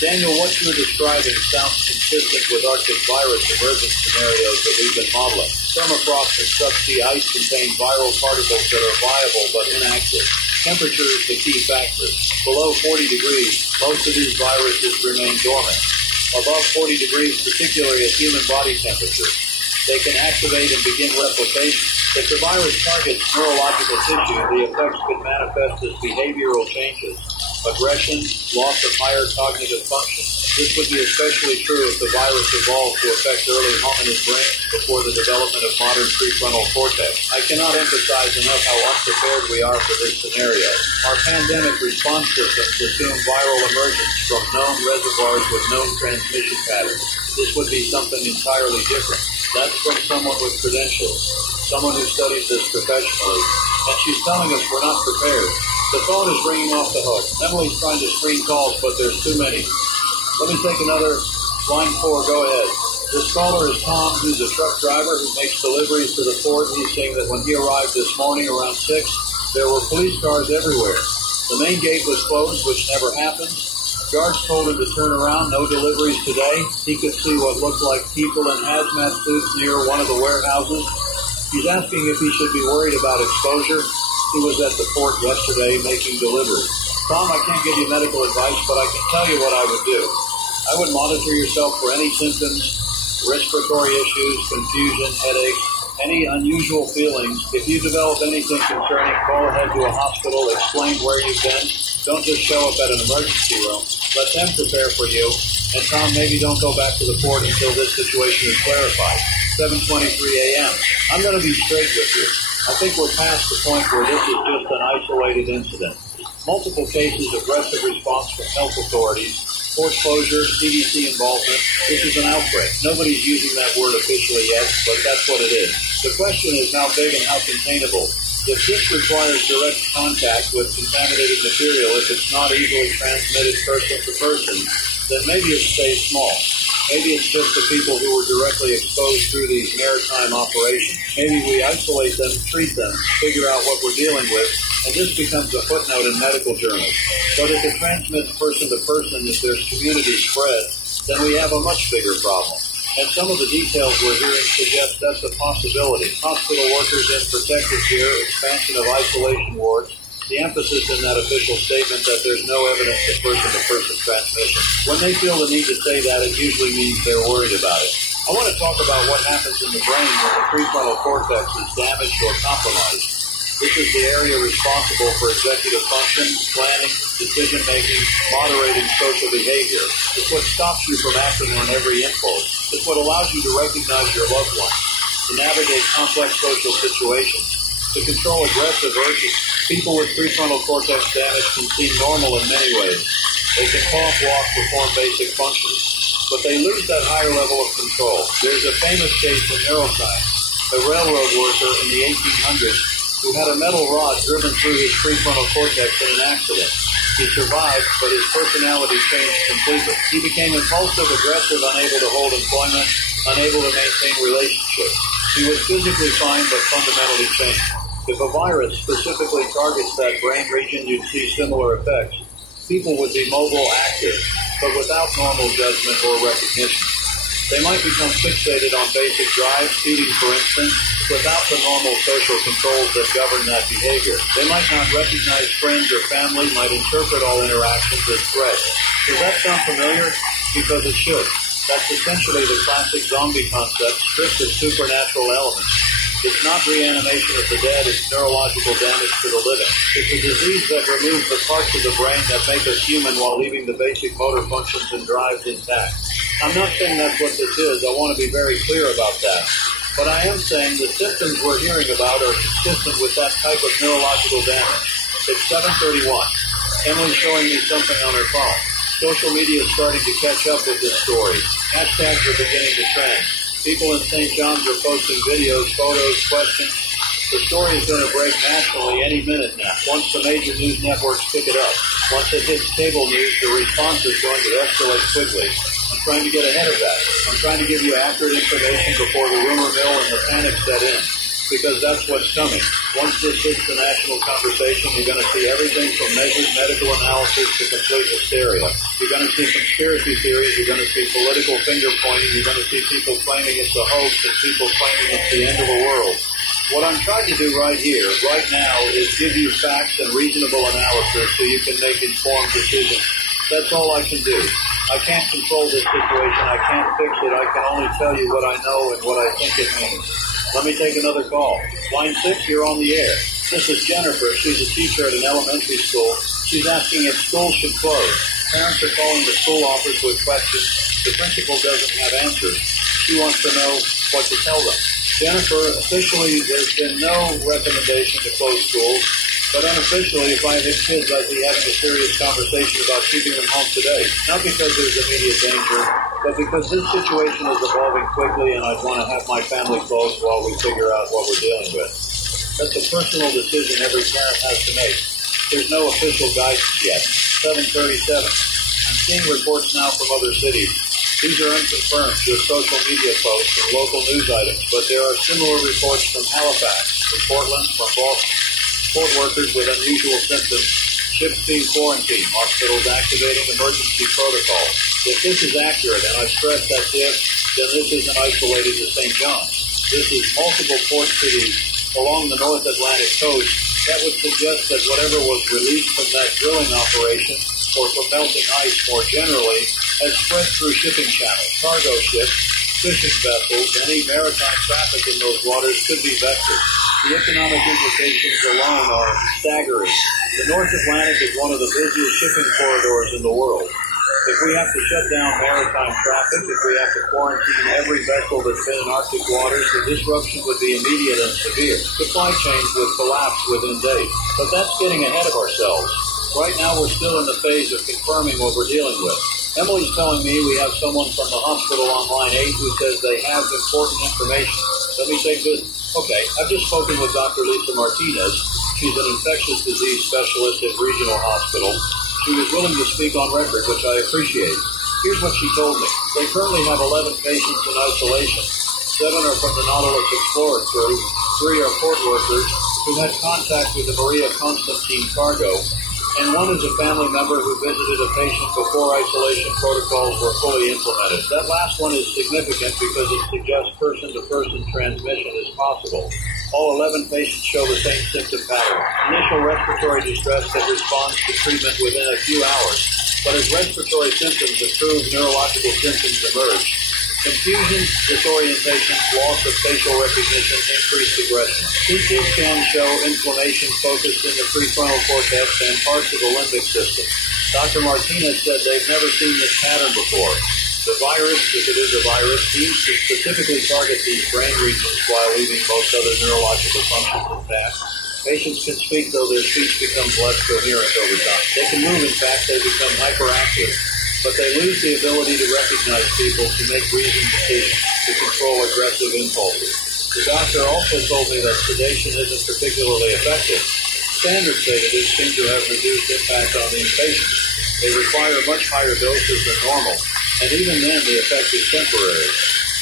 Daniel, what you're describing sounds consistent with Arctic virus emergence scenarios that we've been modeling. Permafrost and subsea ice contain viral particles that are viable but inactive. Temperature is the key factor. Below 40 degrees, most of these viruses remain dormant. Above 40 degrees, particularly at human body temperature, they can activate and begin replication. If the virus targets neurological tissue, the effects could manifest as behavioral changes, aggression, loss of higher cognitive function. This would be especially true if the virus evolved to affect early hominid brains before the development of modern prefrontal cortex. I cannot emphasize enough how unprepared we are for this scenario. Our pandemic response systems assume viral emergence from known reservoirs with known transmission patterns. This would be something entirely different. That's from someone with credentials, someone who studies this professionally, and she's telling us we're not prepared. The phone is ringing off the hook. Emily's trying to screen calls, but there's too many. Let me take another. Line 4, go ahead. This caller is Tom, who's a truck driver who makes deliveries to the port. He's saying that when he arrived this morning around 6, there were police cars everywhere. The main gate was closed, which never happens. Guards told him to turn around, no deliveries today. He could see what looked like people in hazmat suits near one of the warehouses. He's asking if he should be worried about exposure. He was at the port yesterday making deliveries. Tom, I can't give you medical advice, but I can tell you what I would do. I would monitor yourself for any symptoms, respiratory issues, confusion, headaches, any unusual feelings. If you develop anything concerning, call ahead to a hospital, explain where you've been. Don't just show up at an emergency room. Let them prepare for you. And Tom, maybe don't go back to the port until this situation is clarified. 7:23 a.m. I'm going to be straight with you. I think we're past the point where this is just an isolated incident. Multiple cases, aggressive response from health authorities, port closure, CDC involvement. This is an outbreak. Nobody's using that word officially yet, but that's what it is. The question is how big and how containable. If this requires direct contact with contaminated material, if it's not easily transmitted person to person, then maybe it stays small. Maybe it's just the people who were directly exposed through these maritime operations. Maybe we isolate them, treat them, figure out what we're dealing with, and this becomes a footnote in medical journals. But if it transmits person to person, if there's community spread, then we have a much bigger problem. And some of the details we're hearing suggest that's a possibility. Hospital workers in protective gear, expansion of isolation wards, the emphasis in that official statement that there's no evidence of person-to-person transmission. When they feel the need to say that, it usually means they're worried about it. I want to talk about what happens in the brain when the prefrontal cortex is damaged or compromised. This is the area responsible for executive function, planning, decision-making, moderating social behavior. It's what stops you from acting on every impulse. It's what allows you to recognize your loved ones, to navigate complex social situations, to control aggressive urges. People with prefrontal cortex damage can seem normal in many ways. They can talk, walk, perform basic functions, but they lose that higher level of control. There's a famous case in neuroscience, a railroad worker in the 1800s who had a metal rod driven through his prefrontal cortex in an accident. He survived, but his personality changed completely. He became impulsive, aggressive, unable to hold employment, unable to maintain relationships. He was physically fine, but fundamentally changed. If a virus specifically targets that brain region, you'd see similar effects. People would be mobile, active, but without normal judgment or recognition. They might become fixated on basic drives, feeding for instance, without the normal social controls that govern that behavior. They might not recognize friends or family, might interpret all interactions as threats. Does that sound familiar? Because it should. That's essentially the classic zombie concept, stripped of supernatural elements. It's not reanimation of the dead, it's neurological damage to the living. It's a disease that removes the parts of the brain that make us human while leaving the basic motor functions and drives intact. I'm not saying that's what this is. I want to be very clear about that. But I am saying the symptoms we're hearing about are consistent with that type of neurological damage. It's 7:31. Emily's showing me something on her phone. Social media is starting to catch up with this story. Hashtags are beginning to trend. People in St. John's are posting videos, photos, questions. The story is going to break nationally any minute now, once the major news networks pick it up. Once it hits cable news, the response is going to escalate quickly. I'm trying to get ahead of that. I'm trying to give you accurate information before the rumor mill and the panic set in, because that's what's coming. Once this hits the national conversation, you're going to see everything from measured medical analysis to complete hysteria. You're going to see conspiracy theories. You're going to see political finger-pointing. You're going to see people claiming it's a hoax and people claiming it's the end of the world. What I'm trying to do right here, right now, is give you facts and reasonable analysis so you can make informed decisions. That's all I can do. I can't control this situation. I can't fix it. I can only tell you what I know and what I think it means. Let me take another call. Line 6, you're on the air. This is Jennifer. She's a teacher at an elementary school. She's asking if schools should close. Parents are calling the school office with questions. The principal doesn't have answers. She wants to know what to tell them. Jennifer, officially, there's been no recommendation to close schools, but unofficially, if I had kids, I'd be having a serious conversation about keeping them home today. Not because there's immediate danger, but because this situation is evolving quickly and I'd want to have my family close while we figure out what we're dealing with. That's a personal decision every parent has to make. There's no official guidance yet. 7:37. I'm seeing reports now from other cities. These are unconfirmed, just social media posts and local news items, but there are similar reports from Halifax, from Portland, from Boston. Port workers with unusual symptoms, ships being quarantined, hospitals activating emergency protocols. If this is accurate, and I stress that's if, then this isn't isolated to St. John's. This is multiple port cities along the North Atlantic coast. That would suggest that whatever was released from that drilling operation, or from melting ice more generally, has spread through shipping channels, cargo ships, fishing vessels. Any maritime traffic in those waters could be vectors. The economic implications alone are staggering. The North Atlantic is one of the busiest shipping corridors in the world. If we have to shut down maritime traffic, if we have to quarantine every vessel that's been in Arctic waters, the disruption would be immediate and severe. Supply chains would collapse within days. But that's getting ahead of ourselves. Right now, we're still in the phase of confirming what we're dealing with. Emily's telling me we have someone from the hospital on line 8 who says they have important information. Let me take this. Okay, I've just spoken with Dr. Lisa Martinez. She's an infectious disease specialist at Regional Hospital. She was willing to speak on record, which I appreciate. Here's what she told me. They currently have 11 patients in isolation. 7 are from the Nautilus Explorer crew. 3 are port workers who had contact with the Maria Constantine cargo. And 1 is a family member who visited a patient before isolation protocols were fully implemented. That last one is significant because it suggests person-to-person transmission is possible. All 11 patients show the same symptom pattern. Initial respiratory distress that responds to treatment within a few hours. But as respiratory symptoms improve, neurological symptoms emerge. Confusion, disorientation, loss of facial recognition, increased aggression. CT scans show inflammation focused in the prefrontal cortex and parts of the limbic system. Dr. Martinez said they've never seen this pattern before. The virus, if it is a virus, seems to specifically target these brain regions while leaving most other neurological functions intact. Patients can speak, though their speech becomes less coherent over time. They can move, in fact, they become hyperactive. But they lose the ability to recognize people, to make reasoned decisions, to control aggressive impulses. The doctor also told me that sedation isn't particularly effective. Standard sedatives seem to have reduced impact on these patients. They require much higher doses than normal, and even then the effect is temporary.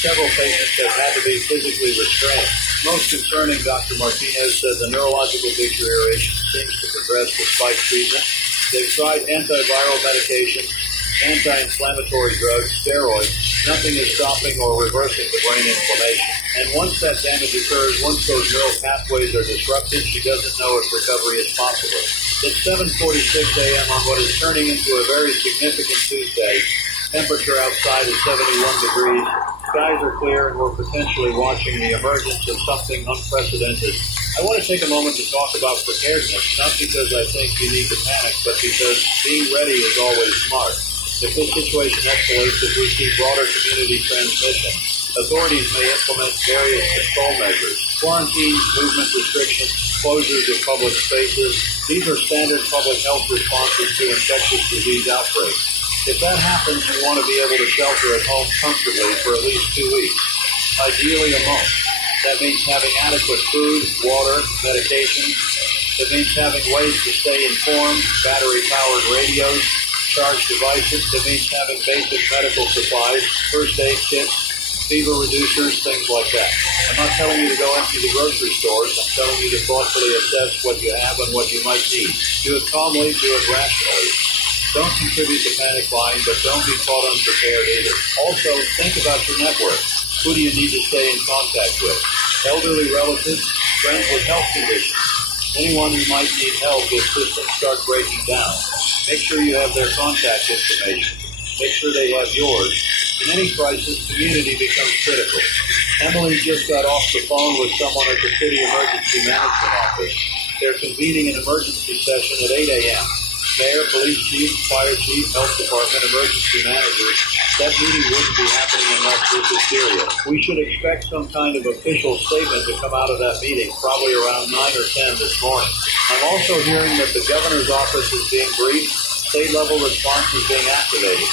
Several patients have had to be physically restrained. Most concerning, Dr. Martinez said the neurological deterioration seems to progress despite treatment. They've tried antiviral medications, anti-inflammatory drugs, steroids. Nothing is stopping or reversing the brain inflammation. And once that damage occurs, once those neural pathways are disrupted, she doesn't know if recovery is possible. It's 7:46 a.m. on what is turning into a very significant Tuesday. Temperature outside is 71 degrees. Skies are clear, and we're potentially watching the emergence of something unprecedented. I want to take a moment to talk about preparedness, not because I think you need to panic, but because being ready is always smart. If this situation escalates, if we see broader community transmission, authorities may implement various control measures, quarantines, movement restrictions, closures of public spaces. These are standard public health responses to infectious disease outbreaks. If that happens, you want to be able to shelter at home comfortably for at least 2 weeks, ideally a month. That means having adequate food, water, medication. It means having ways to stay informed, battery-powered radios, charged devices. It means having basic medical supplies, first aid kits, fever reducers, things like that. I'm not telling you to go empty the grocery stores. I'm telling you to thoughtfully assess what you have and what you might need. Do it calmly, do it rationally. Don't contribute to panic buying, but don't be caught unprepared either. Also, think about your network. Who do you need to stay in contact with? Elderly relatives, friends with health conditions, anyone who might need help if systems start breaking down. Make sure you have their contact information. Make sure they have yours. In any crisis, community becomes critical. Emily just got off the phone with someone at the City Emergency Management Office. They're convening an emergency session at 8 a.m. Mayor, police chief, fire chief, health department, emergency managers. That meeting wouldn't be happening unless this is serious. We should expect some kind of official statement to come out of that meeting, probably around 9 or 10 this morning. I'm also hearing that the governor's office is being briefed. State-level response is being activated.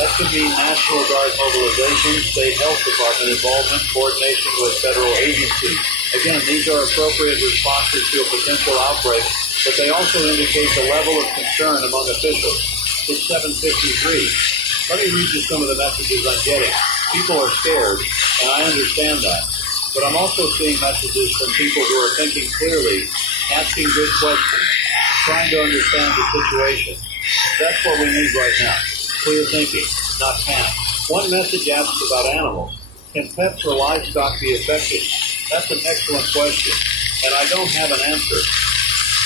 That could mean National Guard mobilization, state health department involvement, coordination with federal agencies. Again, these are appropriate responses to a potential outbreak, but they also indicate the level of concern among officials. It's 7:53. Let me read you some of the messages I'm getting. People are scared, and I understand that. But I'm also seeing messages from people who are thinking clearly, asking good questions, trying to understand the situation. That's what we need right now. Clear thinking, not panic. One message asks about animals. Can pets or livestock be affected? That's an excellent question, and I don't have an answer.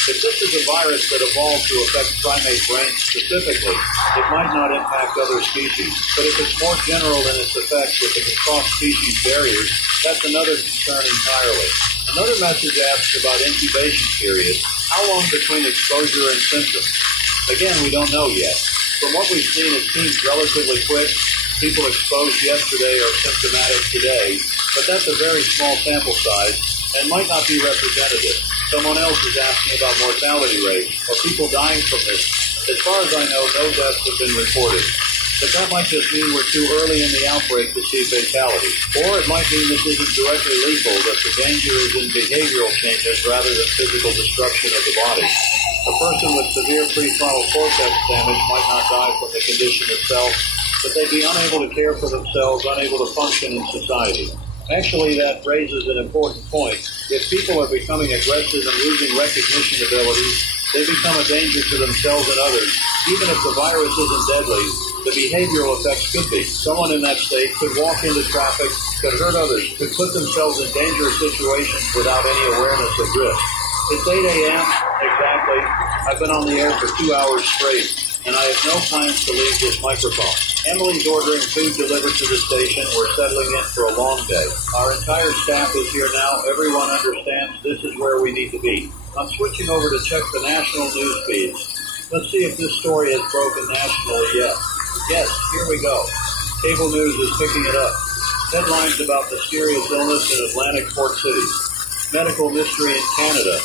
If this is a virus that evolved to affect primate brains specifically, it might not impact other species. But if it's more general in its effects, if it can cross species barriers, that's another concern entirely. Another message asks about incubation period. How long between exposure and symptoms? Again, we don't know yet. From what we've seen, it seems relatively quick. People exposed yesterday are symptomatic today, but that's a very small sample size and might not be representative. Someone else is asking about mortality rates. Are people dying from this? As far as I know, no deaths have been reported. But that might just mean we're too early in the outbreak to see fatalities. Or it might mean this isn't directly lethal, that the danger is in behavioral changes rather than physical destruction of the body. A person with severe prefrontal cortex damage might not die from the condition itself, but they'd be unable to care for themselves, unable to function in society. Actually, that raises an important point. If people are becoming aggressive and losing recognition abilities, they become a danger to themselves and others. Even if the virus isn't deadly, the behavioral effects could be. Someone in that state could walk into traffic, could hurt others, could put themselves in dangerous situations without any awareness of risk. It's 8 a.m. exactly. I've been on the air for 2 hours straight, and I have no plans to leave this microphone. Emily's ordering food delivered to the station. We're settling in for a long day. Our entire staff is here now. Everyone understands this is where we need to be. I'm switching over to check the national news feeds. Let's see if this story has broken nationally yet. Yes, here we go. Cable news is picking it up. Headlines about mysterious illness in Atlantic port cities. Medical mystery in Canada.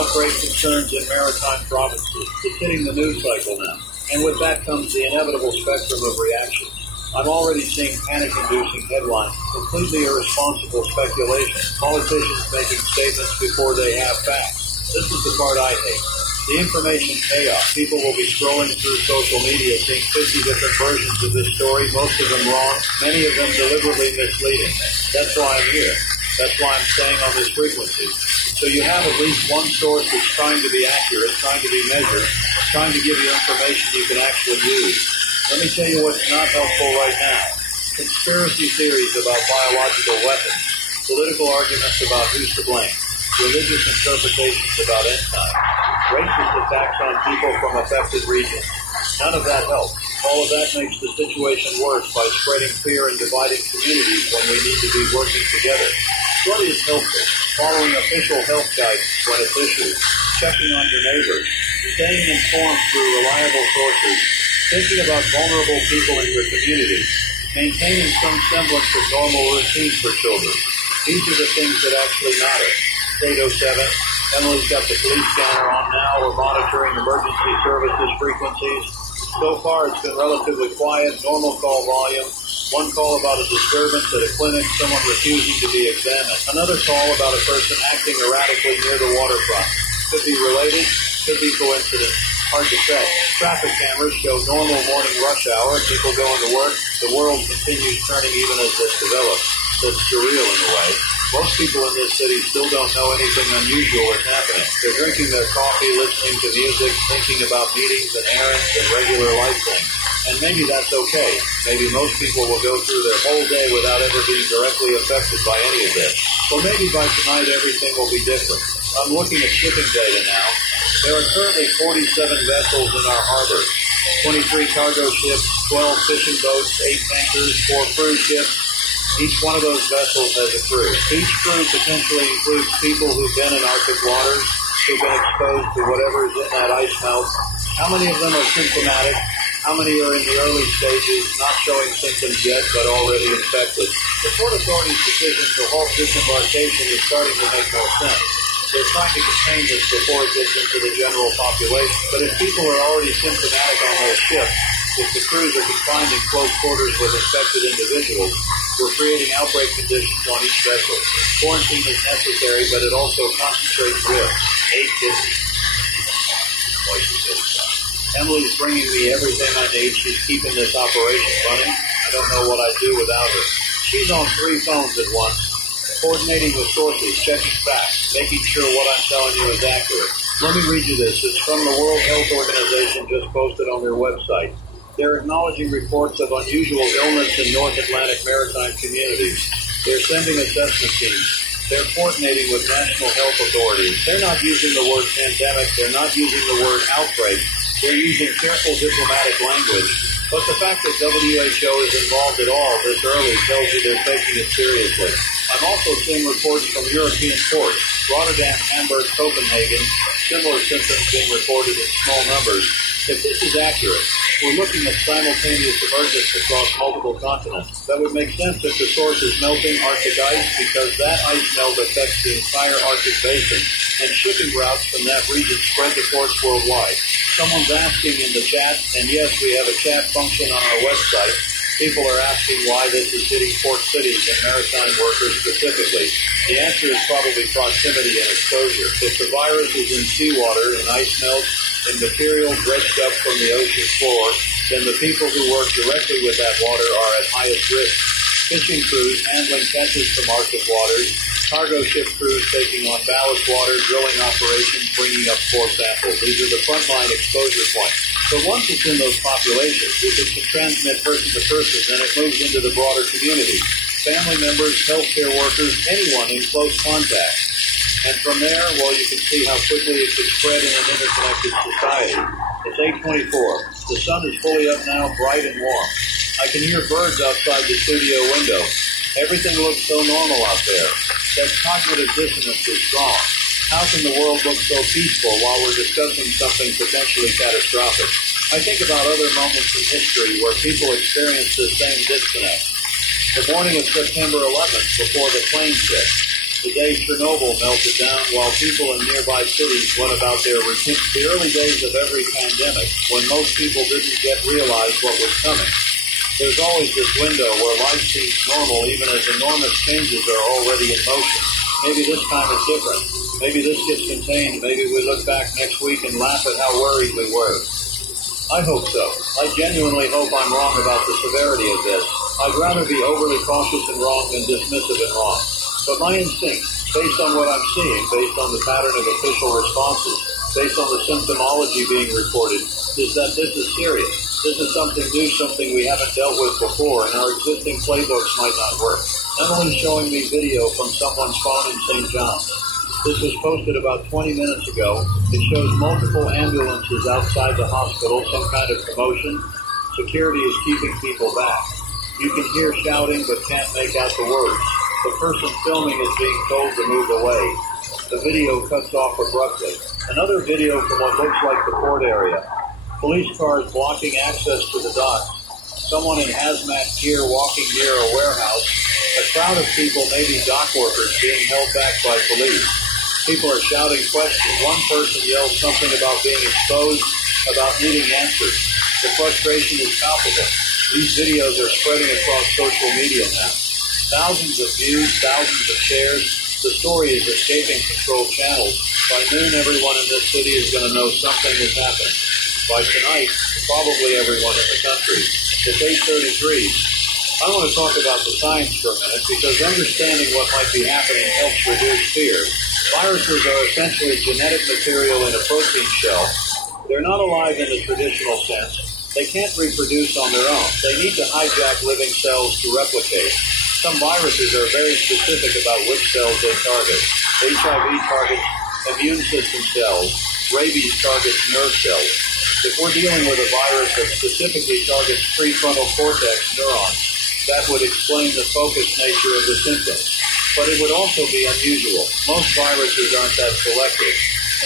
Outbreak concerns in maritime provinces. It's hitting the news cycle now. And with that comes the inevitable spectrum of reactions. I'm already seeing panic-inducing headlines, completely irresponsible speculation, politicians making statements before they have facts. This is the part I hate. The information chaos. People will be scrolling through social media seeing 50 different versions of this story, most of them wrong, many of them deliberately misleading. That's why I'm here. That's why I'm staying on this frequency. So you have at least one source that's trying to be accurate, trying to be measured, trying to give you information you can actually use. Let me tell you what's not helpful right now. Conspiracy theories about biological weapons, political arguments about who's to blame, religious interpretations about end times, racist attacks on people from affected regions. None of that helps. All of that makes the situation worse by spreading fear and dividing communities when we need to be working together. What is helpful? Following official health guidance when it's issued, checking on your neighbors, staying informed through reliable sources, thinking about vulnerable people in your community, maintaining some semblance of normal routines for children. These are the things that actually matter. 807, Emily's got the police scanner on now. We're monitoring emergency services frequencies. So far, it's been relatively quiet, normal call volume. One call about a disturbance at a clinic, someone refusing to be examined. Another call about a person acting erratically near the waterfront. Could be related, could be coincidence. Hard to say. Traffic cameras show normal morning rush hour. People going to work. The world continues turning even as this develops. That's surreal in a way. Most people in this city still don't know anything unusual is happening. They're drinking their coffee, listening to music, thinking about meetings and errands and regular life things. And maybe that's okay. Maybe most people will go through their whole day without ever being directly affected by any of this. Or maybe by tonight everything will be different. I'm looking at shipping data now. There are currently 47 vessels in our harbor. 23 cargo ships, 12 fishing boats, 8 tankers, 4 cruise ships. Each one of those vessels has a crew. Each crew potentially includes people who've been in Arctic waters, who've been exposed to whatever is in that ice melt. How many of them are symptomatic? How many are in the early stages, not showing symptoms yet, but already infected? The Port Authority's decision to halt disembarkation is starting to make more sense. They're trying to contain this before it gets into the general population. But if people are already symptomatic on those ships, if the crews are confined in close quarters with infected individuals, we're creating outbreak conditions on each vessel. Quarantine is necessary, but it also concentrates risk. 850. Twice as good. Emily's bringing me everything I need. She's keeping this operation running. I don't know what I'd do without her. She's on 3 phones at once, coordinating with sources, checking facts, making sure what I'm telling you is accurate. Let me read you this. It's from the World Health Organization, just posted on their website. They're acknowledging reports of unusual illness in North Atlantic maritime communities. They're sending assessment teams. They're coordinating with national health authorities. They're not using the word pandemic. They're not using the word outbreak. They're using careful diplomatic language. But the fact that WHO is involved at all this early tells you they're taking it seriously. I'm also seeing reports from European ports, Rotterdam, Hamburg, Copenhagen, similar symptoms being reported in small numbers. If this is accurate, we're looking at simultaneous emergence across multiple continents. That would make sense if the source is melting Arctic ice, because that ice melt affects the entire Arctic basin, and shipping routes from that region spread to ports worldwide. Someone's asking in the chat, and yes, we have a chat function on our website. People are asking why this is hitting port cities and maritime workers specifically. The answer is probably proximity and exposure. If the virus is in seawater, in ice melt, in material dredged up from the ocean floor, then the people who work directly with that water are at highest risk. Fishing crews handling catches from Arctic waters, cargo ship crews taking on ballast water, drilling operations, bringing up core samples. These are the frontline exposure points. But once it's in those populations, if it can transmit person to person, then it moves into the broader community. Family members, healthcare workers, anyone in close contact. And from there, well, you can see how quickly it can spread in an interconnected society. It's 8:24. The sun is fully up now, bright and warm. I can hear birds outside the studio window. Everything looks so normal out there. That cognitive dissonance is strong. How can the world look so peaceful while we're discussing something potentially catastrophic? I think about other moments in history where people experience the same disconnect. The morning of September 11th, before the planes hit. The day Chernobyl melted down while people in nearby cities went about their routine. The early days of every pandemic, when most people didn't yet realize what was coming. There's always this window where life seems normal even as enormous changes are already in motion. Maybe this time is different. Maybe this gets contained. Maybe we look back next week and laugh at how worried we were. I hope so. I genuinely hope I'm wrong about the severity of this. I'd rather be overly cautious and wrong than dismissive and wrong. But my instinct, based on what I'm seeing, based on the pattern of official responses, based on the symptomology being reported, is that this is serious. This is something new, something we haven't dealt with before, and our existing playbooks might not work. Emily's showing me video from someone's phone in St. John's. This was posted about 20 minutes ago. It shows multiple ambulances outside the hospital, some kind of commotion. Security is keeping people back. You can hear shouting but can't make out the words. The person filming is being told to move away. The video cuts off abruptly. Another video from what looks like the port area. Police cars blocking access to the docks. Someone in hazmat gear walking near a warehouse. A crowd of people, maybe dock workers, being held back by police. People are shouting questions. One person yells something about being exposed, about needing answers. The frustration is palpable. These videos are spreading across social media now. Thousands of views, thousands of shares. The story is escaping controlled channels. By noon, everyone in this city is going to know something has happened. By tonight, probably everyone in the country. It's 8:33. I want to talk about the science for a minute because understanding what might be happening helps reduce fear. Viruses are essentially genetic material in a protein shell. They're not alive in the traditional sense. They can't reproduce on their own. They need to hijack living cells to replicate. Some viruses are very specific about which cells they target. HIV targets immune system cells. Rabies targets nerve cells. If we're dealing with a virus that specifically targets prefrontal cortex neurons, that would explain the focused nature of the symptoms. But it would also be unusual. Most viruses aren't that selective.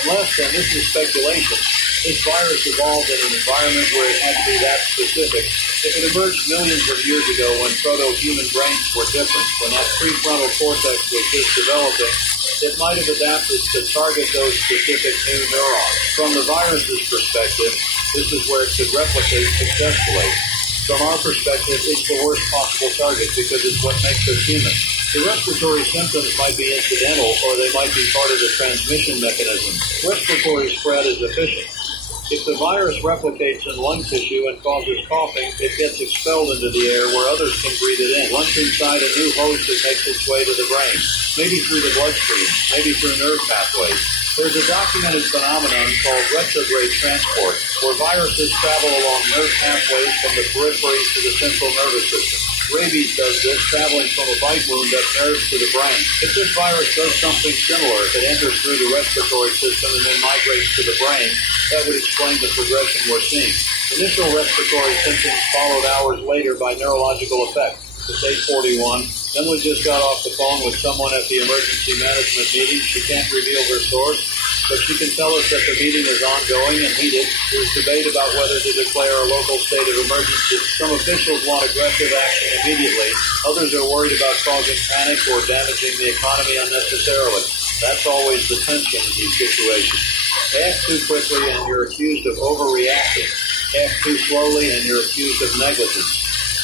Unless, and this is speculation, this virus evolved in an environment where it had to be that specific. If it emerged millions of years ago when proto-human brains were different, when that prefrontal cortex was just developing, it might have adapted to target those specific new neurons. From the virus's perspective, this is where it could replicate successfully. From our perspective, it's the worst possible target because it's what makes us human. The respiratory symptoms might be incidental or they might be part of the transmission mechanism. Respiratory spread is efficient. If the virus replicates in lung tissue and causes coughing, it gets expelled into the air where others can breathe it in. Once inside a new host, it makes its way to the brain, maybe through the bloodstream, maybe through nerve pathways. There's a documented phenomenon called retrograde transport, where viruses travel along nerve pathways from the periphery to the central nervous system. Rabies does this, traveling from a bite wound up nerves to the brain. If this virus does something similar, if it enters through the respiratory system and then migrates to the brain, that would explain the progression we're seeing. Initial respiratory symptoms followed hours later by neurological effects. It's 8:41. Emily just got off the phone with someone at the emergency management meeting. She can't reveal her source, but she can tell us that the meeting is ongoing and heated. There's debate about whether to declare a local state of emergency. Some officials want aggressive action immediately. Others are worried about causing panic or damaging the economy unnecessarily. That's always the tension in these situations. Act too quickly and you're accused of overreacting. Act too slowly and you're accused of negligence.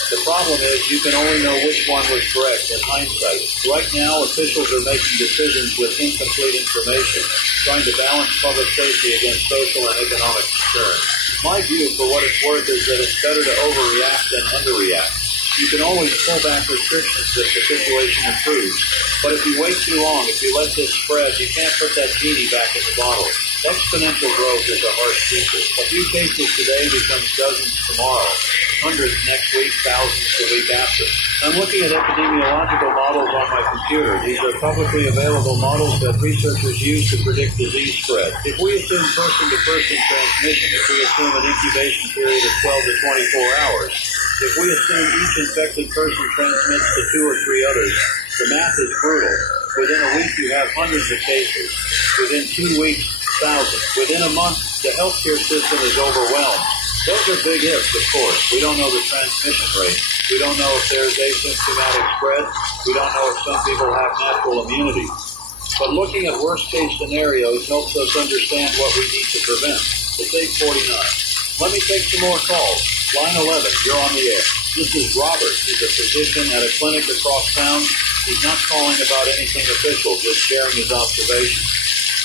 The problem is you can only know which one was correct in hindsight. Right now, officials are making decisions with incomplete information, trying to balance public safety against social and economic concerns. My view, for what it's worth, is that it's better to overreact than underreact. You can always pull back restrictions if the situation improves. But if you wait too long, if you let this spread, you can't put that genie back in the bottle. Exponential growth is a harsh secret. A few cases today becomes dozens tomorrow, hundreds next week, thousands the week after. I'm looking at epidemiological models on my computer. These are publicly available models that researchers use to predict disease spread. If we assume person-to-person transmission, if we assume an incubation period of 12 to 24 hours, if we assume each infected person transmits to 2 or 3 others, the math is brutal. Within a week, you have hundreds of cases. Within 2 weeks, thousands. Within a month, the healthcare system is overwhelmed. Those are big ifs, of course. We don't know the transmission rate. We don't know if there's asymptomatic spread. We don't know if some people have natural immunity. But looking at worst-case scenarios helps us understand what we need to prevent. It's 8:49. Let me take some more calls. Line 11, you're on the air. This is Robert. He's a physician at a clinic across town. He's not calling about anything official, just sharing his observations.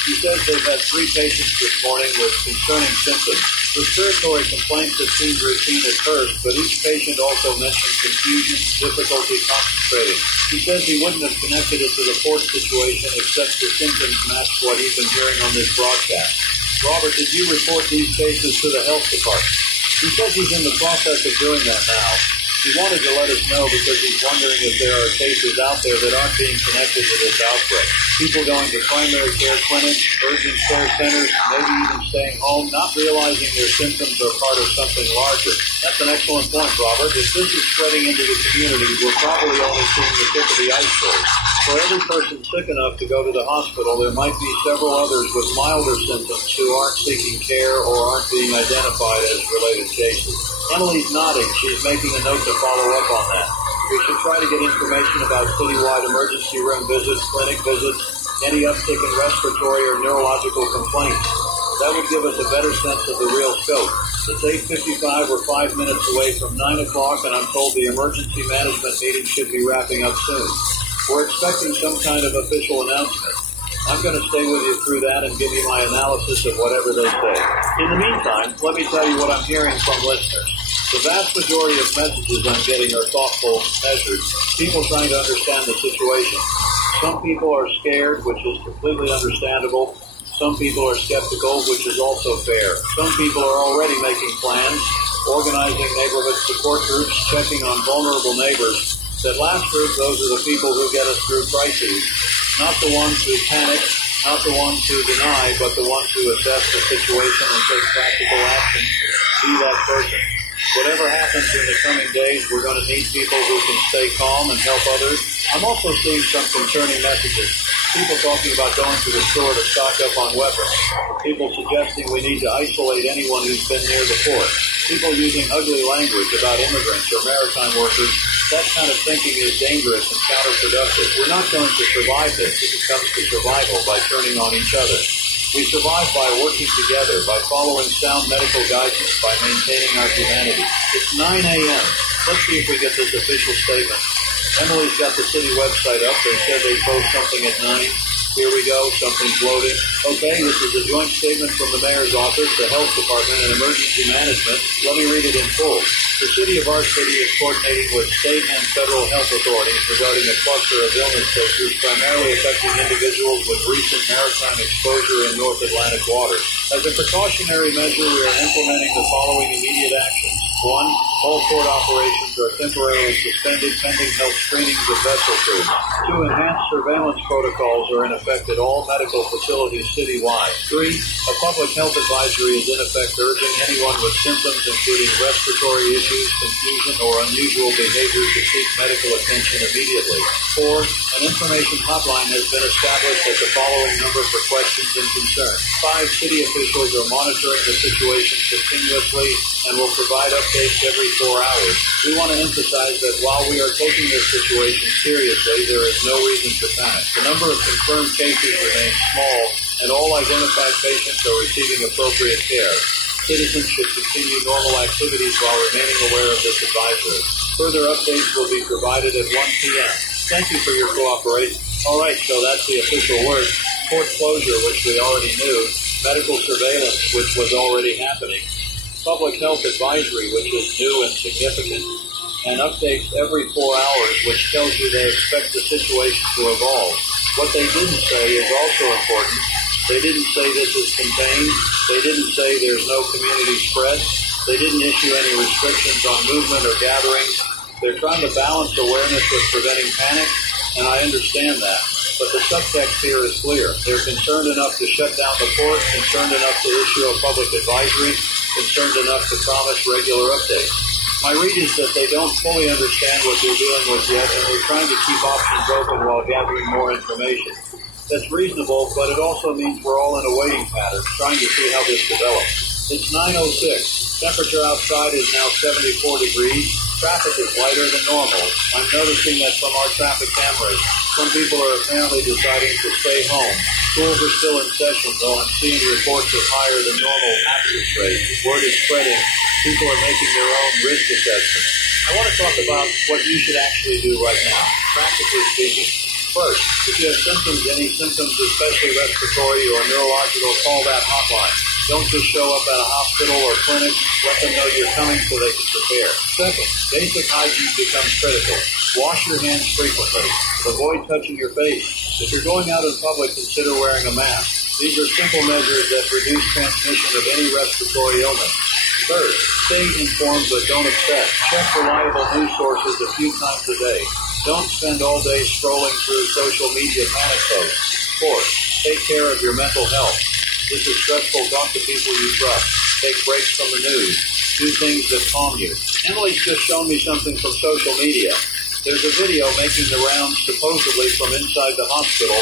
He says they've had 3 patients this morning with concerning symptoms. Respiratory complaints that seemed routine at first, but each patient also mentioned confusion, difficulty concentrating. He says he wouldn't have connected it to the port situation except the symptoms matched what he's been hearing on this broadcast. Robert, did you report these cases to the health department? He says he's in the process of doing that now. He wanted to let us know because he's wondering if there are cases out there that aren't being connected to this outbreak. People going to primary care clinics, urgent care centers, maybe even staying home, not realizing their symptoms are part of something larger. That's an excellent point, Robert. If this is spreading into the community, we're probably only seeing the tip of the iceberg. For every person sick enough to go to the hospital, there might be several others with milder symptoms who aren't seeking care or aren't being identified as related cases. Emily's nodding. She's making a note to follow up on that. We should try to get information about citywide emergency room visits, clinic visits, any uptick in respiratory or neurological complaints. That would give us a better sense of the real scope. It's 8:55. We're 5 minutes away from 9 o'clock, and I'm told the emergency management meeting should be wrapping up soon. We're expecting some kind of official announcement. I'm going to stay with you through that and give you my analysis of whatever they say. In the meantime, let me tell you what I'm hearing from listeners. The vast majority of messages I'm getting are thoughtful measures, people trying to understand the situation. Some people are scared, which is completely understandable. Some people are skeptical, which is also fair. Some people are already making plans, organizing neighborhood support groups, checking on vulnerable neighbors. That last group, those are the people who get us through crises. Not the ones who panic, not the ones who deny, but the ones who assess the situation and take practical action. Be that person. Whatever happens in the coming days, we're going to need people who can stay calm and help others. I'm also seeing some concerning messages. People talking about going to the store to stock up on weapons. People suggesting we need to isolate anyone who's been near the port. People using ugly language about immigrants or maritime workers. That kind of thinking is dangerous and counterproductive. We're not going to survive this if it comes to survival by turning on each other. We survive by working together, by following sound medical guidance, by maintaining our humanity. It's 9 a.m. Let's see if we get this official statement. Emily's got the city website up. They said they'd post something at 9. Here we go, something's loading. Okay, this is a joint statement from the Mayor's Office, the Health Department, and Emergency Management. Let me read it in full. The City of Our City is coordinating with state and federal health authorities regarding a cluster of illness cases primarily affecting individuals with recent maritime exposure in North Atlantic waters. As a precautionary measure, we are implementing the following immediate actions. 1. All port operations are temporarily suspended pending health screenings of vessel crews. 2. Enhanced surveillance protocols are in effect at all medical facilities citywide. 3. A public health advisory is in effect urging anyone with symptoms including respiratory issues, confusion, or unusual behavior to seek medical attention immediately. 4. An information hotline has been established at the following number for questions and concerns. 5. City officials are monitoring the situation continuously and will provide updates every 4 hours. We want to emphasize that while we are taking this situation seriously, there is no reason to panic. The number of confirmed cases remains small, and all identified patients are receiving appropriate care. Citizens should continue normal activities while remaining aware of this advisory. Further updates will be provided at 1 p.m. Thank you for your cooperation. All right, so that's the official word. Port closure, which we already knew. Medical surveillance, which was already happening. Public health advisory, which is new and significant, and updates every 4 hours, which tells you they expect the situation to evolve. What they didn't say is also important. They didn't say this is contained. They didn't say there's no community spread. They didn't issue any restrictions on movement or gatherings. They're trying to balance awareness with preventing panic, and I understand that. But the subtext here is clear. They're concerned enough to shut down the port, concerned enough to issue a public advisory, concerned enough to promise regular updates. My read is that they don't fully understand what they're dealing with yet, and they're trying to keep options open while gathering more information. That's reasonable, but it also means we're all in a waiting pattern, trying to see how this develops. It's 9:06. Temperature outside is now 74 degrees. Traffic is lighter than normal. I'm noticing that from our traffic cameras, some people are apparently deciding to stay home. Schools are still in session, though I'm seeing reports of higher than normal absence rates. Word is spreading. People are making their own risk assessment. I want to talk about what you should actually do right now, practically speaking. First, if you have symptoms, any symptoms, especially respiratory or neurological, call that hotline. Don't just show up at a hospital or clinic. Let them know you're coming so they can prepare. Second, basic hygiene becomes critical. Wash your hands frequently. Avoid touching your face. If you're going out in public, consider wearing a mask. These are simple measures that reduce transmission of any respiratory illness. Third, stay informed but don't obsess. Check reliable news sources a few times a day. Don't spend all day scrolling through social media panic posts. Fourth, take care of your mental health. This is stressful. Talk to people you trust. Take breaks from the news. Do things that calm you. Emily's just shown me something from social media. There's a video making the rounds supposedly from inside the hospital.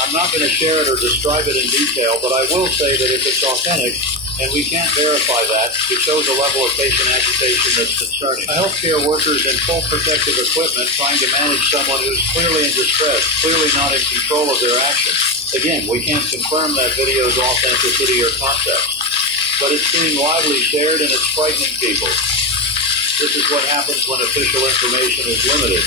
I'm not going to share it or describe it in detail, but I will say that if it's authentic, and we can't verify that, it shows a level of patient agitation that's concerning. A healthcare workers in full protective equipment trying to manage someone who's clearly in distress, clearly not in control of their actions. Again, we can't confirm that video's authenticity or context, but it's being widely shared and it's frightening people. This is what happens when official information is limited.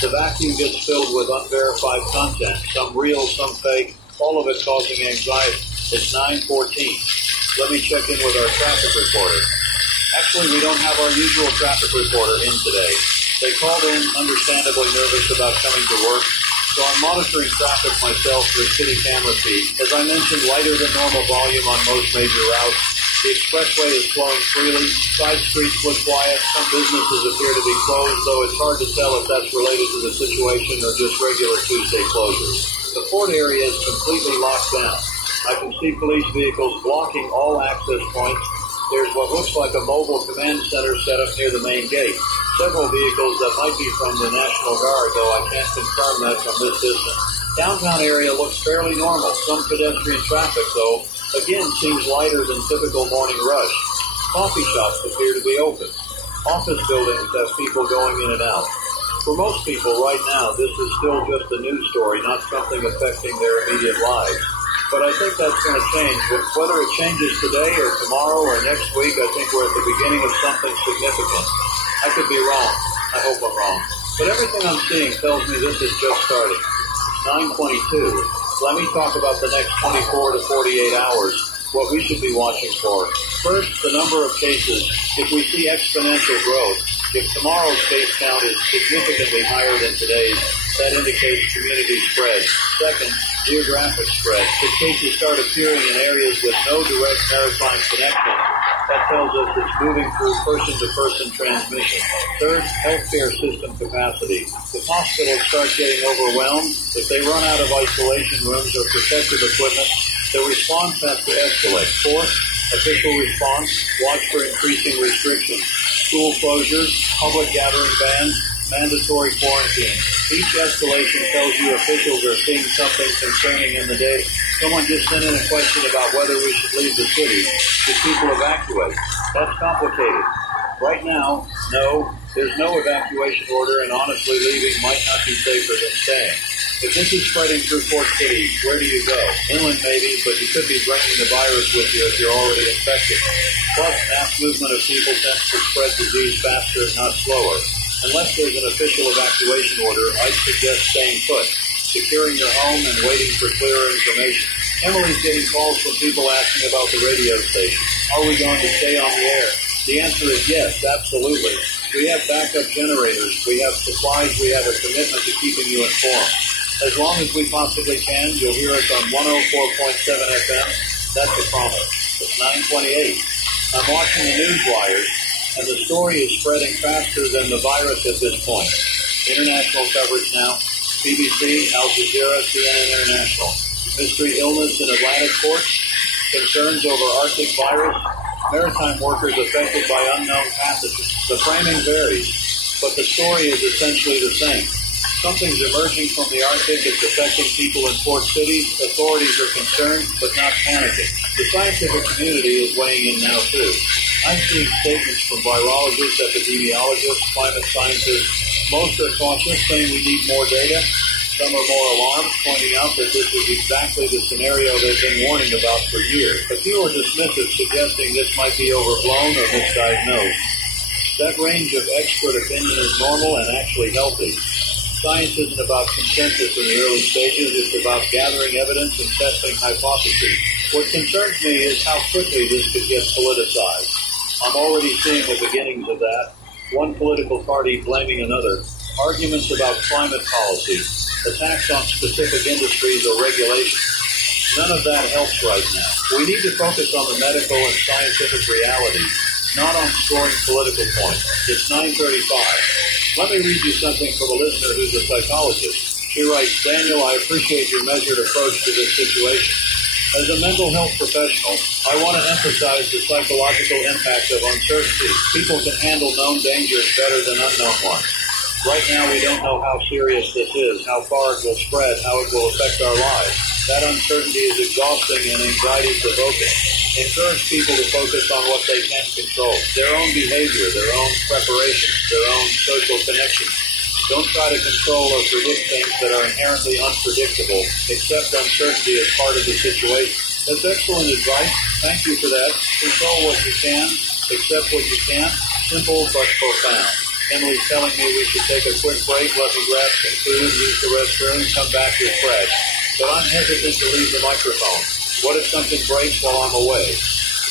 The vacuum gets filled with unverified content, some real, some fake, all of it causing anxiety. It's 9:14. Let me check in with our traffic reporter. Actually, we don't have our usual traffic reporter in today. They called in understandably nervous about coming to work, so I'm monitoring traffic myself through city camera feed. As I mentioned, lighter than normal volume on most major routes. The expressway is flowing freely. Side streets look quiet. Some businesses appear to be closed, though it's hard to tell if that's related to the situation or just regular Tuesday closures. The port area is completely locked down. I can see police vehicles blocking all access points. There's what looks like a mobile command center set up near the main gate. Several vehicles that might be from the National Guard, though I can't confirm that from this distance. Downtown area looks fairly normal. Some pedestrian traffic, though, again seems lighter than typical morning rush. Coffee shops appear to be open. Office buildings have people going in and out. For most people right now, this is still just a news story, not something affecting their immediate lives. But I think that's going to change. Whether it changes today or tomorrow or next week, I think we're at the beginning of something significant. I could be wrong. I hope I'm wrong. But everything I'm seeing tells me this is just starting. 9:22. Let me talk about the next 24 to 48 hours, what we should be watching for. First, the number of cases. If we see exponential growth, if tomorrow's case count is significantly higher than today's, that indicates community spread. Second, geographic spread. If cases start appearing in areas with no direct maritime connection, that tells us it's moving through person-to-person transmission. Third, healthcare system capacity. If hospitals start getting overwhelmed, if they run out of isolation rooms or protective equipment, the response has to escalate. Fourth, official response, watch for increasing restrictions. School closures, public gathering bans, mandatory quarantine. Each escalation tells you officials are seeing something concerning in the data. Someone just sent in a question about whether we should leave the city. Should people evacuate? That's complicated. Right now, no, there's no evacuation order, and honestly, leaving might not be safer than staying. If this is spreading through Port City, where do you go? Inland maybe, but you could be bringing the virus with you if you're already infected. Plus, mass movement of people tends to spread disease faster, not slower. Unless there's an official evacuation order, I'd suggest staying put, securing your home and waiting for clearer information. Emily's getting calls from people asking about the radio station. Are we going to stay on the air? The answer is yes, absolutely. We have backup generators, we have supplies, we have a commitment to keeping you informed. As long as we possibly can, you'll hear us on 104.7 FM. That's a promise. It's 9:28. I'm watching the news wires, and the story is spreading faster than the virus at this point. International coverage now. BBC, Al Jazeera, CNN International. Mystery illness in Atlantic ports. Concerns over Arctic virus. Maritime workers affected by unknown pathogens. The framing varies, but the story is essentially the same. Something's emerging from the Arctic. It's affecting people in port cities. Authorities are concerned, but not panicking. The scientific community is weighing in now, too. I'm seeing statements from virologists, epidemiologists, climate scientists. Most are cautious, saying we need more data. Some are more alarmed, pointing out that this is exactly the scenario they've been warning about for years. A few are dismissive, suggesting this might be overblown or misdiagnosed. That range of expert opinion is normal and actually healthy. Science isn't about consensus in the early stages, it's about gathering evidence and testing hypotheses. What concerns me is how quickly this could get politicized. I'm already seeing the beginnings of that. One political party blaming another. Arguments about climate policy. Attacks on specific industries or regulations. None of that helps right now. We need to focus on the medical and scientific realities, not on scoring political points. It's 9:35. Let me read you something from a listener who's a psychologist. She writes, Daniel, I appreciate your measured approach to this situation. As a mental health professional, I want to emphasize the psychological impact of uncertainty. People can handle known dangers better than unknown ones. Right now, we don't know how serious this is, how far it will spread, how it will affect our lives. That uncertainty is exhausting and anxiety-provoking. Encourage people to focus on what they can control, their own behavior, their own preparation, their own social connections. Don't try to control or predict things that are inherently unpredictable. Accept uncertainty as part of the situation. That's excellent advice. Thank you for that. Control what you can, accept what you can't. Simple but profound. Emily's telling me we should take a quick break, let me grab some food, use the restroom, come back refreshed. But I'm hesitant to leave the microphone. What if something breaks while I'm away?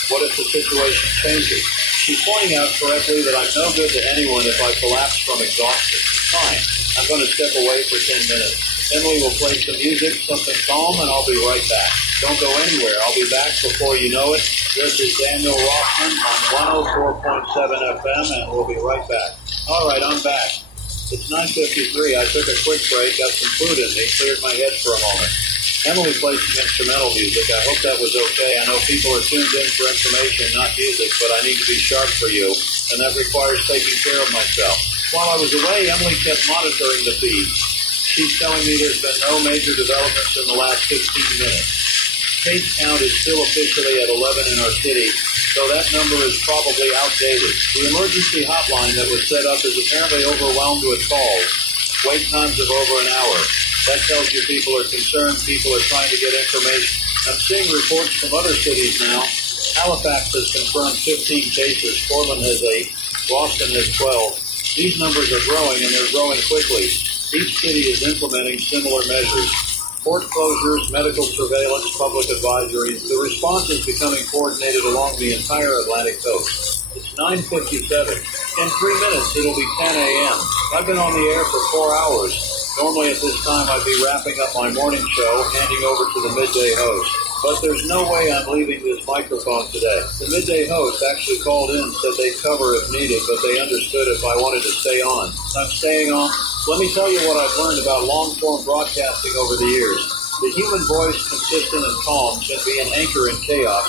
What if the situation changes? She's pointing out correctly that I'm no good to anyone if I collapse from exhaustion. Fine. I'm going to step away for 10 minutes. Emily will play some music, something calm, and I'll be right back. Don't go anywhere. I'll be back before you know it. This is Daniel Rothman on 104.7 FM, and we'll be right back. All right, I'm back. It's 9:53. I took a quick break, got some food in me, cleared my head for a moment. Emily played some instrumental music. I hope that was okay. I know people are tuned in for information, not music, but I need to be sharp for you, and that requires taking care of myself. While I was away, Emily kept monitoring the feed. She's telling me there's been no major developments in the last 15 minutes. Case count is still officially at 11 in our city, so that number is probably outdated. The emergency hotline that was set up is apparently overwhelmed with calls. Wait times of over an hour. That tells you people are concerned, people are trying to get information. I'm seeing reports from other cities now. Halifax has confirmed 15 cases, Portland has 8, Boston has 12. These numbers are growing, and they're growing quickly. Each city is implementing similar measures. Port closures, medical surveillance, public advisories. The response is becoming coordinated along the entire Atlantic coast. It's 9:57. In 3 minutes, it'll be 10 a.m. I've been on the air for 4 hours. Normally at this time, I'd be wrapping up my morning show, handing over to the midday host. But there's no way I'm leaving this microphone today. The midday host actually called in and said they'd cover if needed, but they understood if I wanted to stay on. I'm staying on. Let me tell you what I've learned about long-form broadcasting over the years. The human voice, consistent and calm, can be an anchor in chaos.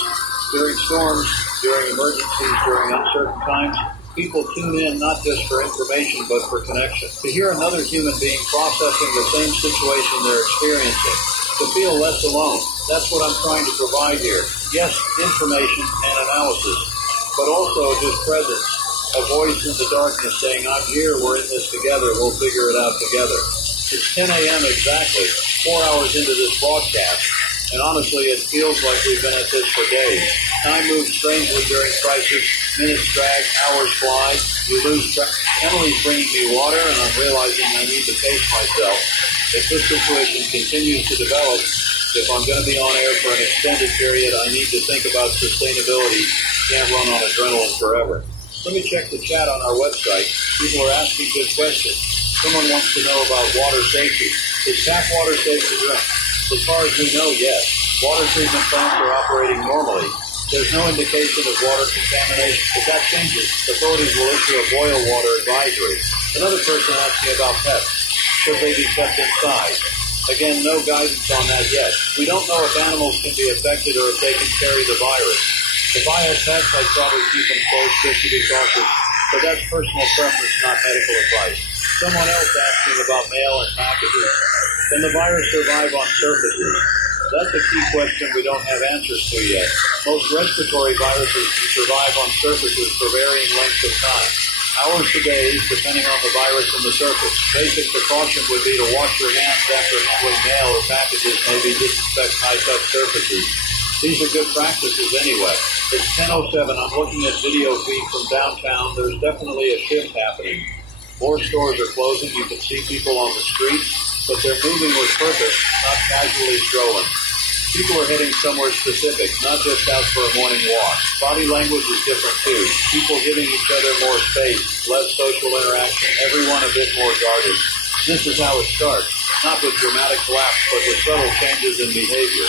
During storms, during emergencies, during uncertain times, people tune in not just for information, but for connection. To hear another human being processing the same situation they're experiencing, to feel less alone. That's what I'm trying to provide here. Yes, information and analysis, but also just presence. A voice in the darkness saying, I'm here, we're in this together, we'll figure it out together. It's 10 a.m. exactly, 4 hours into this broadcast, and honestly, it feels like we've been at this for days. Time moves strangely during crisis, minutes drag, hours fly, you lose track. Emily's bringing me water, and I'm realizing I need to pace myself. If this situation continues to develop, if I'm going to be on air for an extended period, I need to think about sustainability. Can't run on adrenaline forever. Let me check the chat on our website. People are asking good questions. Someone wants to know about water safety. Is tap water safe to drink? As far as we know, yes. Water treatment plants are operating normally. There's no indication of water contamination. If that changes, authorities will issue a boil water advisory. Another person asked me about pets. Should they be kept inside? Again, no guidance on that yet. We don't know if animals can be affected or if they can carry the virus. If I had pets, I'd probably keep them close just to be cautious, but that's personal preference, not medical advice. Someone else asking about mail and packages. Can the virus survive on surfaces? That's a key question we don't have answers to yet. Most respiratory viruses can survive on surfaces for varying lengths of time. Hours to days, depending on the virus and the surface. Basic precaution would be to wash your hands after handling mail or packages, maybe disinfect high-touch surfaces. These are good practices anyway. It's 10:07. I'm looking at video feed from downtown. There's definitely a shift happening. More stores are closing. You can see people on the street, but they're moving with purpose, not casually strolling. People are heading somewhere specific, not just out for a morning walk. Body language is different too. People giving each other more space, less social interaction, everyone a bit more guarded. This is how it starts, not with dramatic collapse, but with subtle changes in behavior.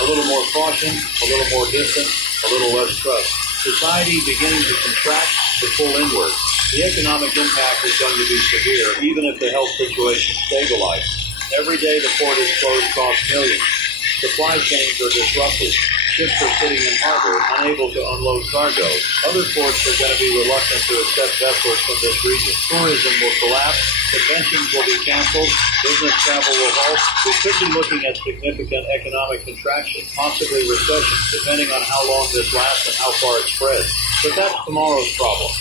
A little more caution, a little more distance, a little less trust. Society beginning to contract, to pull inward. The economic impact is going to be severe, even if the health situation stabilizes. Every day the port is closed costs millions. Supply chains are disrupted. Ships are sitting in harbor, unable to unload cargo. Other ports are going to be reluctant to accept vessels from this region. Tourism will collapse. Conventions will be canceled. Business travel will halt. We could be looking at significant economic contraction, possibly recession, depending on how long this lasts and how far it spreads. But that's tomorrow's problem.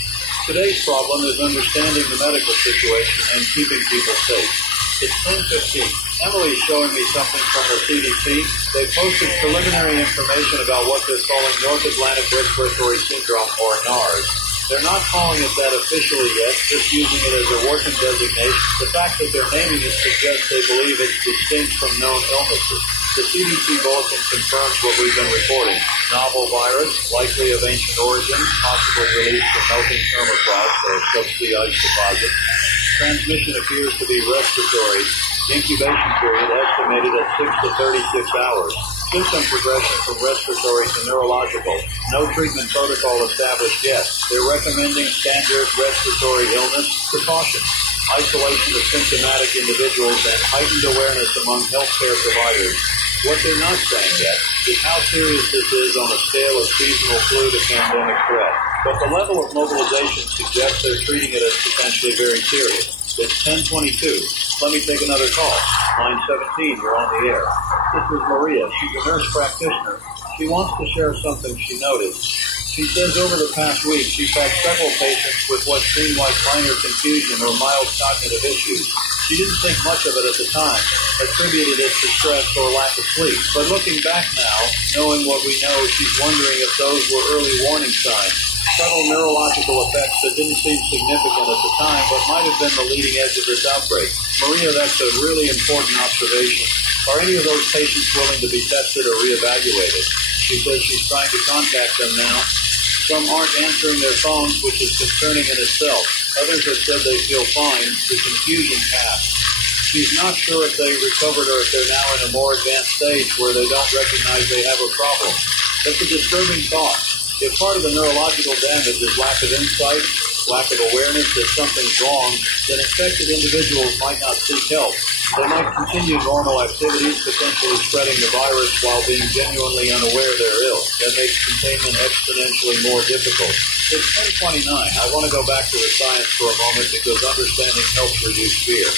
Today's problem is understanding the medical situation and keeping people safe. It's 10:15. Emily is showing me something from the CDC. They posted preliminary information about what they're calling North Atlantic Respiratory Syndrome, or NARS. They're not calling it that officially yet, just using it as a working designation. The fact that they're naming it suggests they believe it's distinct from known illnesses. The CDC bulletin confirms what we've been reporting. Novel virus, likely of ancient origin, possibly released from melting permafrost or subsea ice deposit. Transmission appears to be respiratory. Incubation period estimated at 6 to 36 hours. Symptom progression from respiratory to neurological. No treatment protocol established yet. They're recommending standard respiratory illness precautions, isolation of symptomatic individuals, and heightened awareness among healthcare providers. What they're not saying yet is how serious this is on a scale of seasonal flu to pandemic threat. But the level of mobilization suggests they're treating it as potentially very serious. It's 10:22. Let me take another call. Line 17, you're on the air. This is Maria. She's a nurse practitioner. She wants to share something she noticed. She says over the past week, she's had several patients with what seemed like minor confusion or mild cognitive issues. She didn't think much of it at the time, attributed it to stress or lack of sleep. But looking back now, knowing what we know, she's wondering if those were early warning signs. Subtle neurological effects that didn't seem significant at the time, but might have been the leading edge of this outbreak. Maria, that's a really important observation. Are any of those patients willing to be tested or reevaluated? She says she's trying to contact them now. Some aren't answering their phones, which is concerning in itself. Others have said they feel fine. The confusion passed. She's not sure if they recovered or if they're now in a more advanced stage where they don't recognize they have a problem. It's a disturbing thought. If part of the neurological damage is lack of insight, lack of awareness that something's wrong, then infected individuals might not seek help. They might continue normal activities, potentially spreading the virus while being genuinely unaware they're ill. That makes containment exponentially more difficult. It's 10:29. I want to go back to the science for a moment because understanding helps reduce fear.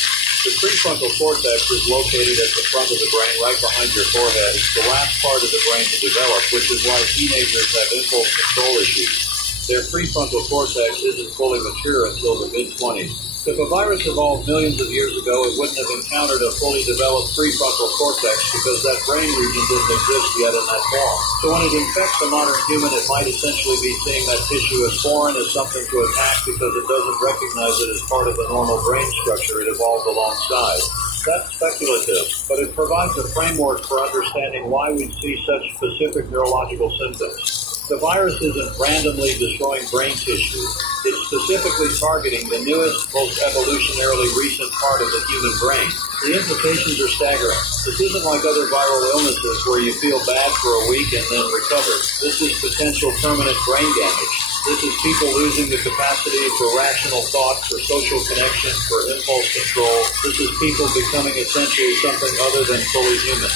The prefrontal cortex is located at the front of the brain, right behind your forehead. It's the last part of the brain to develop, which is why teenagers have impulse control issues. Their prefrontal cortex isn't fully mature until the mid-20s. If a virus evolved millions of years ago, it wouldn't have encountered a fully developed prefrontal cortex because that brain region didn't exist yet in that form. So when it infects a modern human, it might essentially be seeing that tissue as foreign, as something to attack because it doesn't recognize it as part of the normal brain structure it evolved alongside. That's speculative, but it provides a framework for understanding why we see such specific neurological symptoms. The virus isn't randomly destroying brain tissue. It's specifically targeting the newest, most evolutionarily recent part of the human brain. The implications are staggering. This isn't like other viral illnesses where you feel bad for a week and then recover. This is potential permanent brain damage. This is people losing the capacity for rational thought, for social connection, for impulse control. This is people becoming essentially something other than fully human.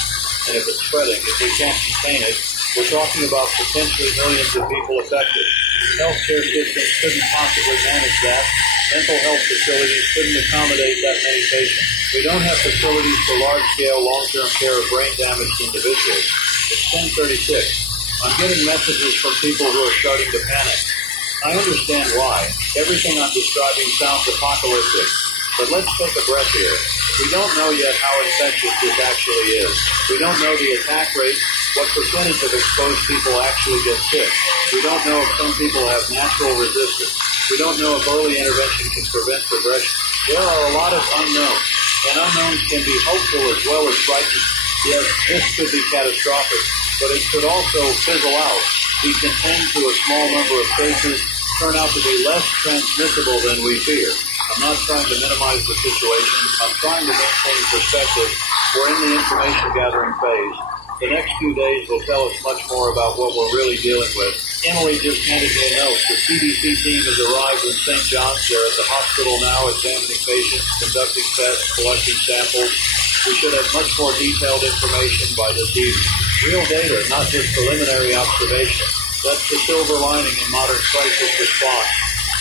And if it's spreading, if we can't contain it, we're talking about potentially millions of people affected. Healthcare systems couldn't possibly manage that. Mental health facilities couldn't accommodate that many patients. We don't have facilities for large-scale, long-term care of brain-damaged individuals. It's 10:36. I'm getting messages from people who are starting to panic. I understand why. Everything I'm describing sounds apocalyptic. But let's take a breath here. We don't know yet how infectious this actually is. We don't know the attack rate, what percentage of exposed people actually get sick. We don't know if some people have natural resistance. We don't know if early intervention can prevent progression. There are a lot of unknowns, and unknowns can be hopeful as well as frightening. Yes, this could be catastrophic, but it could also fizzle out, be contained to a small number of cases, turn out to be less transmissible than we fear. I'm not trying to minimize the situation. I'm trying to maintain perspective. We're in the information gathering phase. The next few days will tell us much more about what we're really dealing with. Emily just handed me a note. The CDC team has arrived in St. John's. They're at the hospital now, examining patients, conducting tests, collecting samples. We should have much more detailed information by this evening. Real data, not just preliminary observation. That's the silver lining in modern crisis response.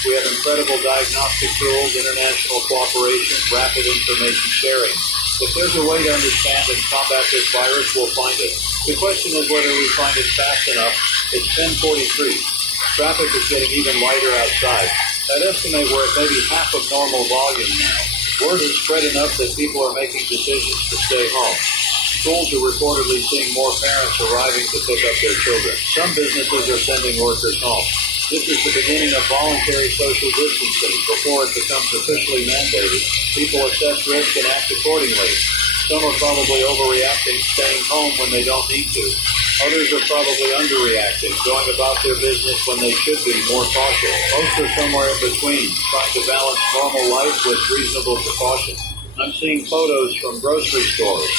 We have incredible diagnostic tools, international cooperation, rapid information sharing. If there's a way to understand and combat this virus, we'll find it. The question is whether we find it fast enough. It's 10:43. Traffic is getting even lighter outside. I'd estimate we're at maybe half of normal volume now. Word is spread enough that people are making decisions to stay home. Schools are reportedly seeing more parents arriving to pick up their children. Some businesses are sending workers home. This is the beginning of voluntary social distancing before it becomes officially mandated. People assess risk and act accordingly. Some are probably overreacting, staying home when they don't need to. Others are probably underreacting, going about their business when they should be more cautious. Most are somewhere in between, trying to balance normal life with reasonable precaution. I'm seeing photos from grocery stores.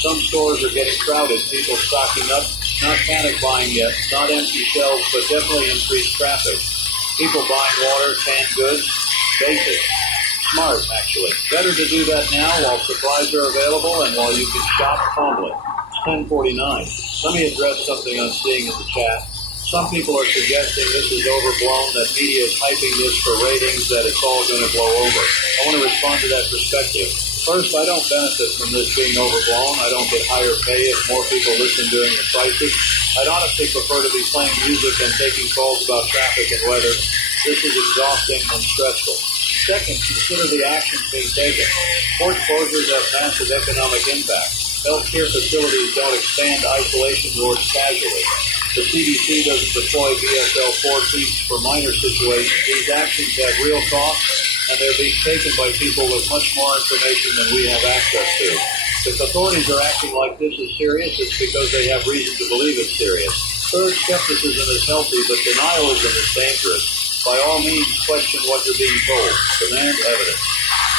Some stores are getting crowded, people stocking up, not panic buying yet, not empty shelves, but definitely increased traffic. People buying water, canned goods, basic. Smart, actually. Better to do that now while supplies are available and while you can shop calmly. It's 10:49. Let me address something I'm seeing in the chat. Some people are suggesting this is overblown, that media is hyping this for ratings, that it's all going to blow over. I want to respond to that perspective. First, I don't benefit from this being overblown. I don't get higher pay if more people listen during the crisis. I'd honestly prefer to be playing music and taking calls about traffic and weather. This is exhausting and stressful. Second, consider the actions being taken. Port closures have massive economic impact. Healthcare facilities don't expand isolation wards casually. The CDC doesn't deploy BSL-4 teams for minor situations. These actions have real costs, and they're being taken by people with much more information than we have access to. If authorities are acting like this is serious, it's because they have reason to believe it's serious. Third, skepticism is healthy, but denialism is dangerous. By all means, question what you're being told. Demand evidence.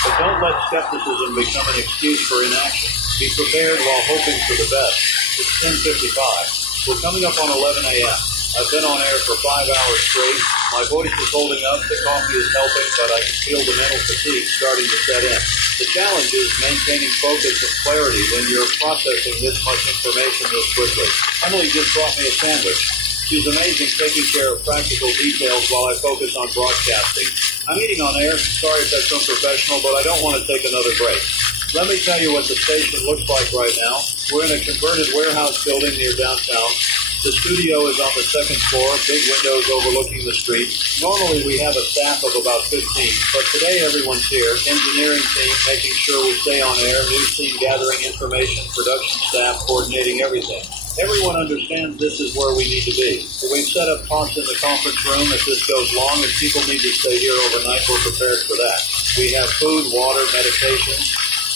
But don't let skepticism become an excuse for inaction. Be prepared while hoping for the best. It's 10:55. We're coming up on 11 a.m. I've been on air for 5 hours straight. My voice is holding up, the coffee is helping, but I can feel the mental fatigue starting to set in. The challenge is maintaining focus and clarity when you're processing this much information this quickly. Emily just brought me a sandwich. She's amazing taking care of practical details while I focus on broadcasting. I'm eating on air. Sorry if that's unprofessional, but I don't want to take another break. Let me tell you what the station looks like right now. We're in a converted warehouse building near downtown. The studio is on the second floor, big windows overlooking the street. Normally we have a staff of about 15, but today everyone's here. Engineering team making sure we stay on air, news team gathering information, production staff coordinating everything. Everyone understands this is where we need to be. We've set up cots in the conference room. If this goes long and people need to stay here overnight, we're prepared for that. We have food, water, medication.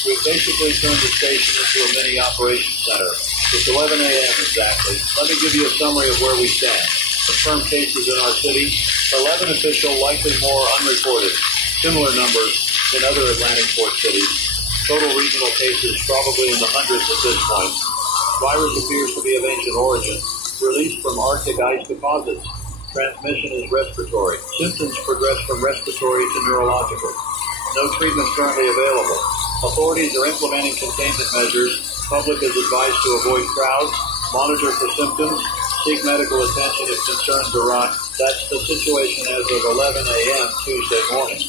We've basically turned the station into a mini operations center. It's 11 a.m. exactly. Let me give you a summary of where we stand. Confirmed cases in our city, 11 official, likely more unreported. Similar numbers in other Atlantic port cities. Total regional cases probably in the hundreds at this point. Virus appears to be of ancient origin. Released from Arctic ice deposits. Transmission is respiratory. Symptoms progress from respiratory to neurological. No treatment currently available. Authorities are implementing containment measures. Public is advised to avoid crowds, monitor for symptoms, seek medical attention if concerns arise. That's the situation as of 11 a.m. Tuesday morning.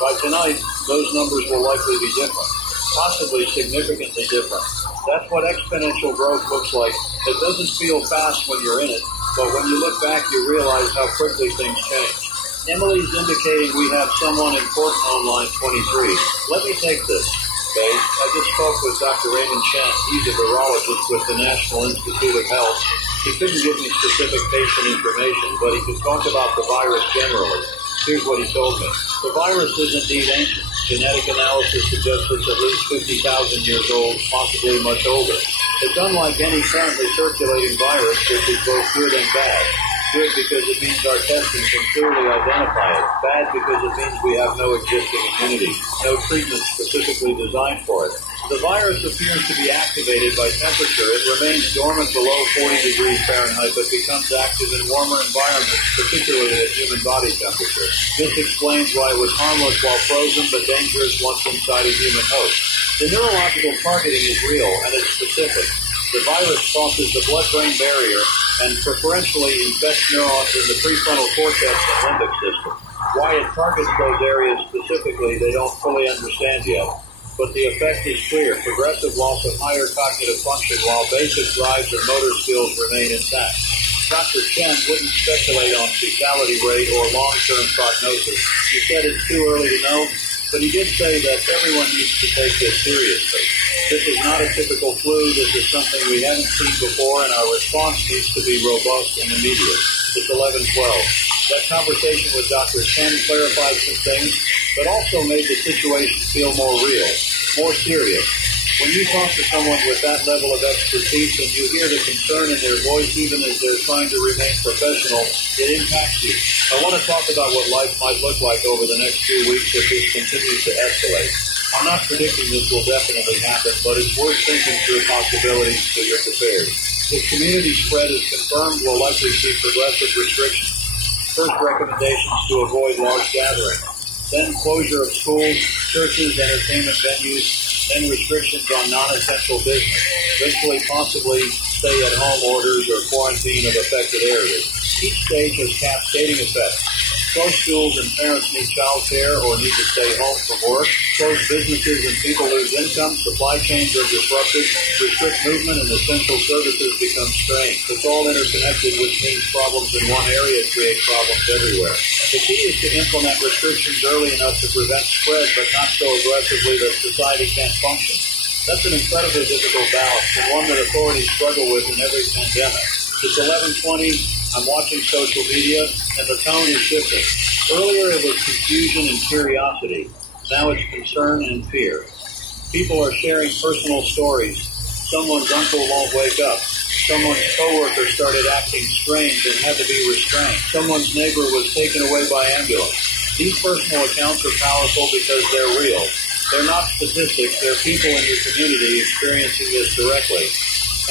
By tonight, those numbers will likely be different, possibly significantly different. That's what exponential growth looks like. It doesn't feel fast when you're in it, but when you look back, you realize how quickly things change. Emily's indicating we have someone important on line 23. Let me take this, okay? I just spoke with Dr. Raymond Chen. He's a virologist with the National Institute of Health. He couldn't give me specific patient information, but he could talk about the virus generally. Here's what he told me. The virus is indeed ancient. Genetic analysis suggests it's at least 50,000 years old, possibly much older. It's unlike any currently circulating virus, which is both good and bad. Good because it means our testing can clearly identify it. Bad because it means we have no existing immunity, no treatment specifically designed for it. The virus appears to be activated by temperature. It remains dormant below 40 degrees Fahrenheit, but becomes active in warmer environments, particularly at human body temperature. This explains why it was harmless while frozen, but dangerous once inside a human host. The neurological targeting is real, and it's specific. The virus crosses the blood-brain barrier and preferentially infects neurons in the prefrontal cortex and limbic system. Why it targets those areas specifically, they don't fully understand yet. But the effect is clear, progressive loss of higher cognitive function while basic drives and motor skills remain intact. Dr. Chen wouldn't speculate on fatality rate or long-term prognosis. He said it's too early to know, but he did say that everyone needs to take this seriously. This is not a typical flu. This is something we haven't seen before, and our response needs to be robust and immediate. It's 11:12. That conversation with Dr. Chen clarified some things, but also made the situation feel more real, more serious. When you talk to someone with that level of expertise and you hear the concern in their voice, even as they're trying to remain professional, it impacts you. I want to talk about what life might look like over the next few weeks if this continues to escalate. I'm not predicting this will definitely happen, but it's worth thinking through possibilities so you're prepared. If community spread is confirmed, we'll likely see progressive restrictions. First, recommendations to avoid large gatherings. Then closure of schools, churches, entertainment venues, then restrictions on non-essential business. Eventually, possibly stay-at-home orders or quarantine of affected areas. Each stage has cascading effects. Closed schools and parents need child care or need to stay home from work. Closed businesses and people lose income. Supply chains are disrupted. Restrict movement and essential services become strained. It's all interconnected, which means problems in one area create problems everywhere. The key is to implement restrictions early enough to prevent spread, but not so aggressively that society can't function. That's an incredibly difficult balance, and one that authorities struggle with in every pandemic. It's 11:20. I'm watching social media, and the tone is shifting. Earlier it was confusion and curiosity. Now it's concern and fear. People are sharing personal stories. Someone's uncle won't wake up. Someone's coworker started acting strange and had to be restrained. Someone's neighbor was taken away by ambulance. These personal accounts are powerful because they're real. They're not statistics. They're people in your community experiencing this directly.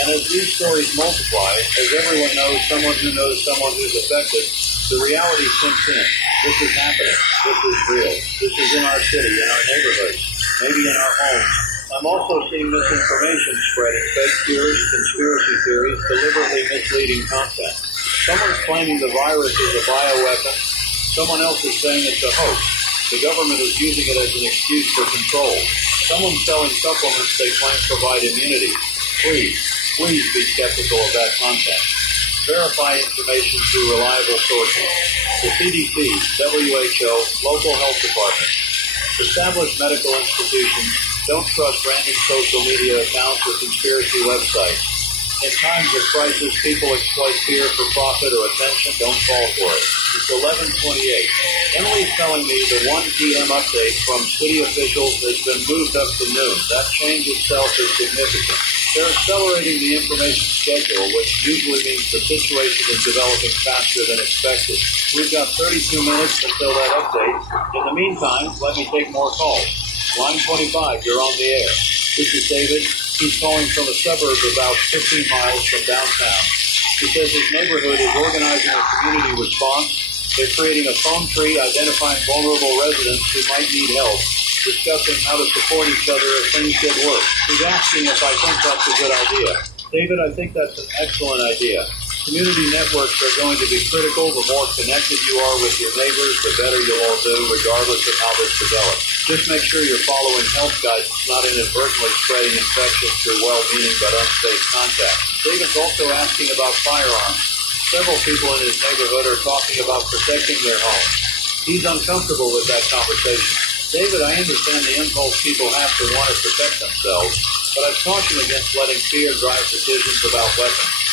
And as these stories multiply, as everyone knows someone who's affected, the reality sinks in. This is happening. This is real. This is in our city, in our neighborhoods, maybe in our homes. I'm also seeing misinformation spreading, fake cures, conspiracy theories, deliberately misleading content. Someone's claiming the virus is a bioweapon. Someone else is saying it's a hoax. The government is using it as an excuse for control. Someone's selling supplements they claim provide immunity. Please be skeptical of that content. Verify information through reliable sources. The CDC, WHO, local health departments. Established medical institutions. Don't trust random social media accounts or conspiracy websites. In times of crisis, people exploit fear for profit or attention. Don't fall for it. It's 11:28. Emily's telling me the 1 p.m. update from city officials has been moved up to noon. That change itself is significant. They're accelerating the information schedule, which usually means the situation is developing faster than expected. We've got 32 minutes until that update. In the meantime, let me take more calls. Line 25, you're on the air. This is David. He's calling from a suburb about 15 miles from downtown. He says his neighborhood is organizing a community response. They're creating a phone tree identifying vulnerable residents who might need help, discussing how to support each other if things get worse. He's asking if I think that's a good idea. David, I think that's an excellent idea. Community networks are going to be critical. The more connected you are with your neighbors, the better you'll all do, regardless of how this develops. Just make sure you're following health guidance, not inadvertently spreading infections through well-meaning but unsafe contact. David's also asking about firearms. Several people in his neighborhood are talking about protecting their homes. He's uncomfortable with that conversation. David, I understand the impulse people have to want to protect themselves, but I'd caution against letting fear drive decisions about weapons.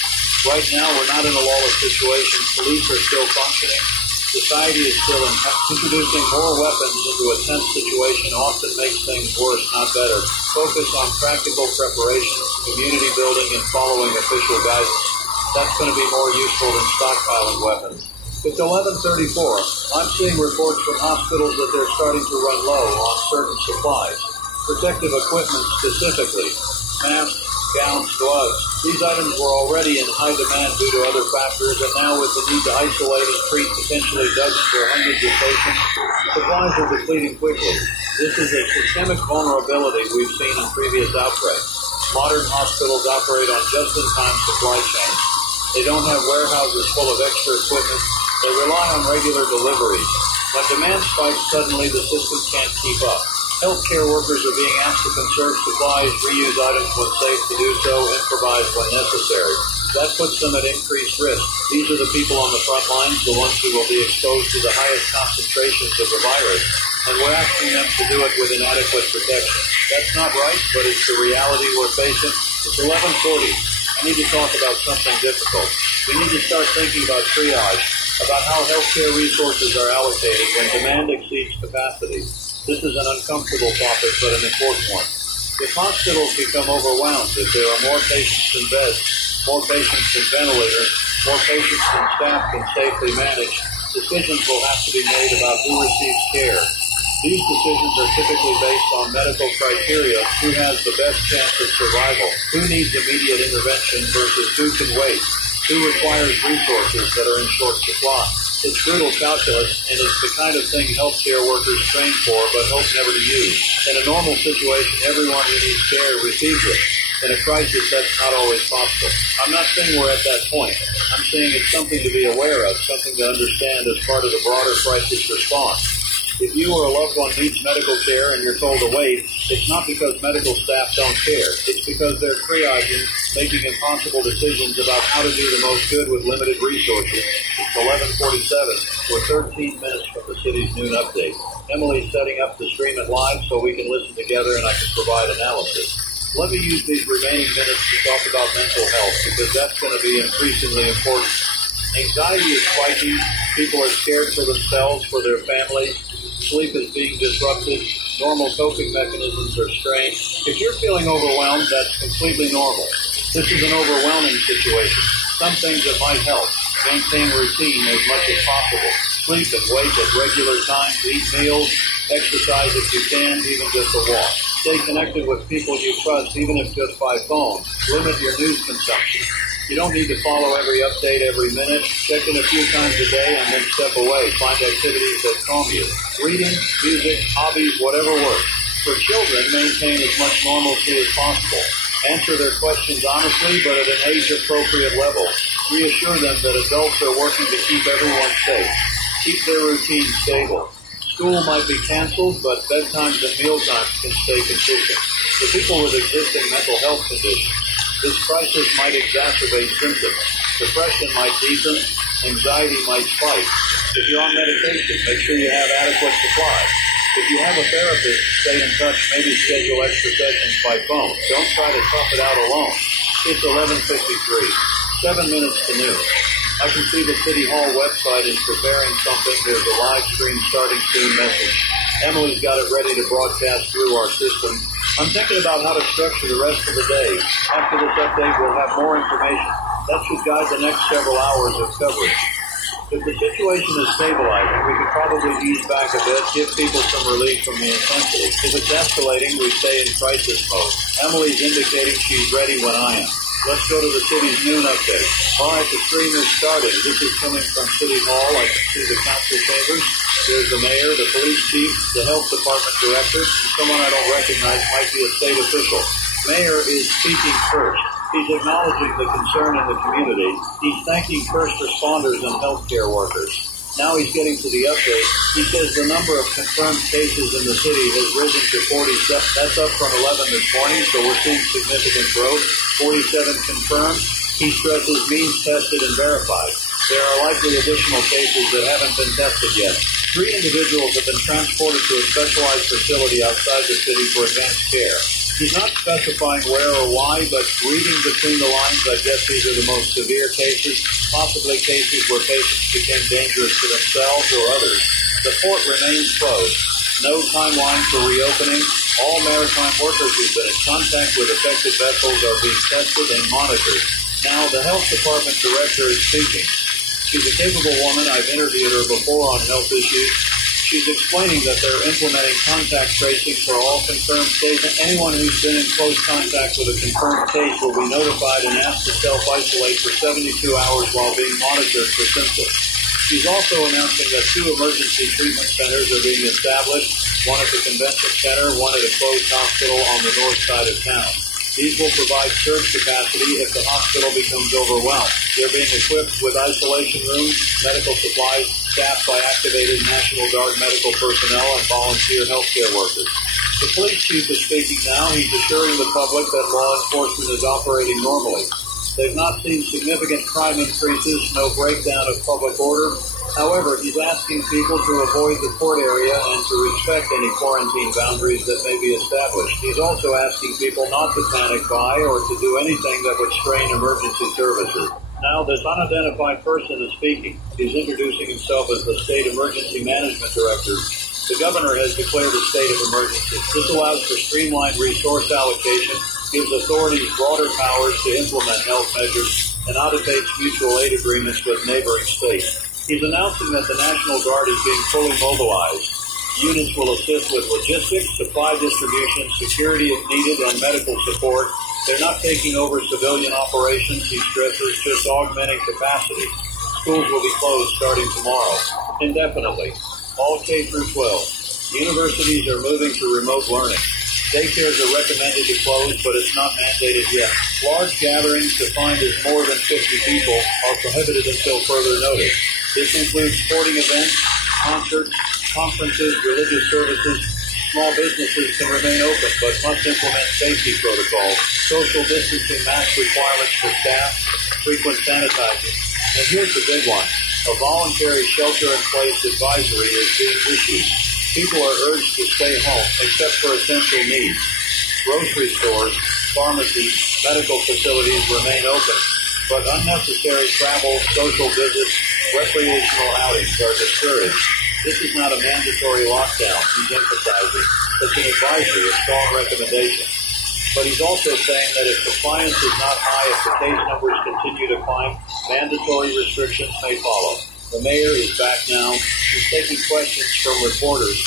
Right now, we're not in a lawless situation. Police are still functioning. Society is still introducing more weapons into a tense situation often makes things worse, not better. Focus on practical preparations, community building, and following official guidance. That's going to be more useful than stockpiling weapons. It's 11:34. I'm seeing reports from hospitals that they're starting to run low on certain supplies. Protective equipment specifically. Masks, gowns, gloves. These items were already in high demand due to other factors, and now with the need to isolate and treat potentially dozens or hundreds of patients, supplies are depleting quickly. This is a systemic vulnerability we've seen in previous outbreaks. Modern hospitals operate on just-in-time supply chains. They don't have warehouses full of extra equipment. They rely on regular deliveries. When demand spikes suddenly, the system can't keep up. Healthcare workers are being asked to conserve supplies, reuse items when safe to do so, improvise when necessary. That puts them at increased risk. These are the people on the front lines, the ones who will be exposed to the highest concentrations of the virus, and we're asking them to do it with inadequate protection. That's not right, but it's the reality we're facing. It's 11:40. I need to talk about something difficult. We need to start thinking about triage, about how healthcare resources are allocated when demand exceeds capacity. This is an uncomfortable topic, but an important one. If hospitals become overwhelmed, if there are more patients than beds, more patients than ventilators, more patients than staff can safely manage, decisions will have to be made about who receives care. These decisions are typically based on medical criteria: who has the best chance of survival, who needs immediate intervention versus who can wait, who requires resources that are in short supply. It's brutal calculus, and it's the kind of thing healthcare workers train for but hope never to use. In a normal situation, everyone who needs care receives it. In a crisis, that's not always possible. I'm not saying we're at that point. I'm saying it's something to be aware of, something to understand as part of the broader crisis response. If you or a loved one needs medical care and you're told to wait, it's not because medical staff don't care. It's because they're triaging, making impossible decisions about how to do the most good with limited resources. It's 11:47. We're 13 minutes from the city's noon update. Emily's setting up the stream it live so we can listen together and I can provide analysis. Let me use these remaining minutes to talk about mental health because that's going to be increasingly important. Anxiety is spiking. People are scared for themselves, for their families. Sleep is being disrupted. Normal coping mechanisms are strained. If you're feeling overwhelmed, that's completely normal. This is an overwhelming situation. Some things that might help. Maintain routine as much as possible. Sleep and wake at regular times, eat meals, exercise if you can, even just a walk. Stay connected with people you trust, even if just by phone. Limit your news consumption. You don't need to follow every update every minute. Check in a few times a day and then step away. Find activities that calm you. Reading, music, hobbies, whatever works. For children, maintain as much normalcy as possible. Answer their questions honestly, but at an age-appropriate level. Reassure them that adults are working to keep everyone safe. Keep their routine stable. School might be canceled, but bedtimes and mealtimes can stay consistent. For people with existing mental health conditions, this crisis might exacerbate symptoms. Depression might deepen. Anxiety might spike. If you're on medication, make sure you have adequate supply. If you have a therapist, stay in touch, maybe schedule extra sessions by phone. Don't try to tough it out alone. It's 11:53, 7 minutes to noon. I can see the City Hall website is preparing something. There's a live stream starting soon message. Emily's got it ready to broadcast through our system. I'm thinking about how to structure the rest of the day. After this update, we'll have more information. That should guide the next several hours of coverage. If the situation is stabilizing, we could probably ease back a bit, give people some relief from the intensity. If it's escalating, we stay in crisis mode. Emily's indicating she's ready when I am. Let's go to the city's noon update. All right, the stream is started. This is coming from City Hall. I can see the council chambers. There's the mayor, the police chief, the health department director, and someone I don't recognize might be a state official. Mayor is speaking first. He's acknowledging the concern in the community. He's thanking first responders and healthcare workers. Now he's getting to the update. He says the number of confirmed cases in the city has risen to 47. That's up from 11 this morning, so we're seeing significant growth. 47 confirmed. He stresses means tested and verified. There are likely additional cases that haven't been tested yet. 3 individuals have been transported to a specialized facility outside the city for advanced care. He's not specifying where or why, but reading between the lines, I guess these are the most severe cases, possibly cases where patients became dangerous to themselves or others. The port remains closed. No timeline for reopening. All maritime workers who've been in contact with affected vessels are being tested and monitored. Now, the health department director is speaking. She's a capable woman. I've interviewed her before on health issues. She's explaining that they're implementing contact tracing for all confirmed cases. Anyone who's been in close contact with a confirmed case will be notified and asked to self-isolate for 72 hours while being monitored for symptoms. She's also announcing that 2 emergency treatment centers are being established, one at the convention center, one at a closed hospital on the north side of town. These will provide surge capacity if the hospital becomes overwhelmed. They're being equipped with isolation rooms, medical supplies, staffed by activated National Guard medical personnel and volunteer healthcare workers. The police chief is speaking now. He's assuring the public that law enforcement is operating normally. They've not seen significant crime increases, no breakdown of public order. However, he's asking people to avoid the port area and to respect any quarantine boundaries that may be established. He's also asking people not to panic buy or to do anything that would strain emergency services. Now, this unidentified person is speaking. He's introducing himself as the State Emergency Management Director. The governor has declared a state of emergency. This allows for streamlined resource allocation, gives authorities broader powers to implement health measures, and auditates mutual aid agreements with neighboring states. He's announcing that the National Guard is being fully mobilized. Units will assist with logistics, supply distribution, security if needed, and medical support. They're not taking over civilian operations, he stresses, just augmenting capacity. Schools will be closed starting tomorrow, indefinitely. All K through 12. Universities are moving to remote learning. Daycares are recommended to close, but it's not mandated yet. Large gatherings defined as more than 50 people are prohibited until further notice. This includes sporting events, concerts, conferences, religious services. Small businesses can remain open, but must implement safety protocols, social distancing, mask requirements for staff, frequent sanitizing. And here's the big one. A voluntary shelter-in-place advisory is being issued. People are urged to stay home, except for essential needs. Grocery stores, pharmacies, medical facilities remain open, but unnecessary travel, social visits, recreational outings are discouraged. This is not a mandatory lockdown, he's emphasizing. It's an advisory, a strong recommendation. But he's also saying that if compliance is not high, if the case numbers continue to climb, mandatory restrictions may follow. The mayor is back now. He's taking questions from reporters.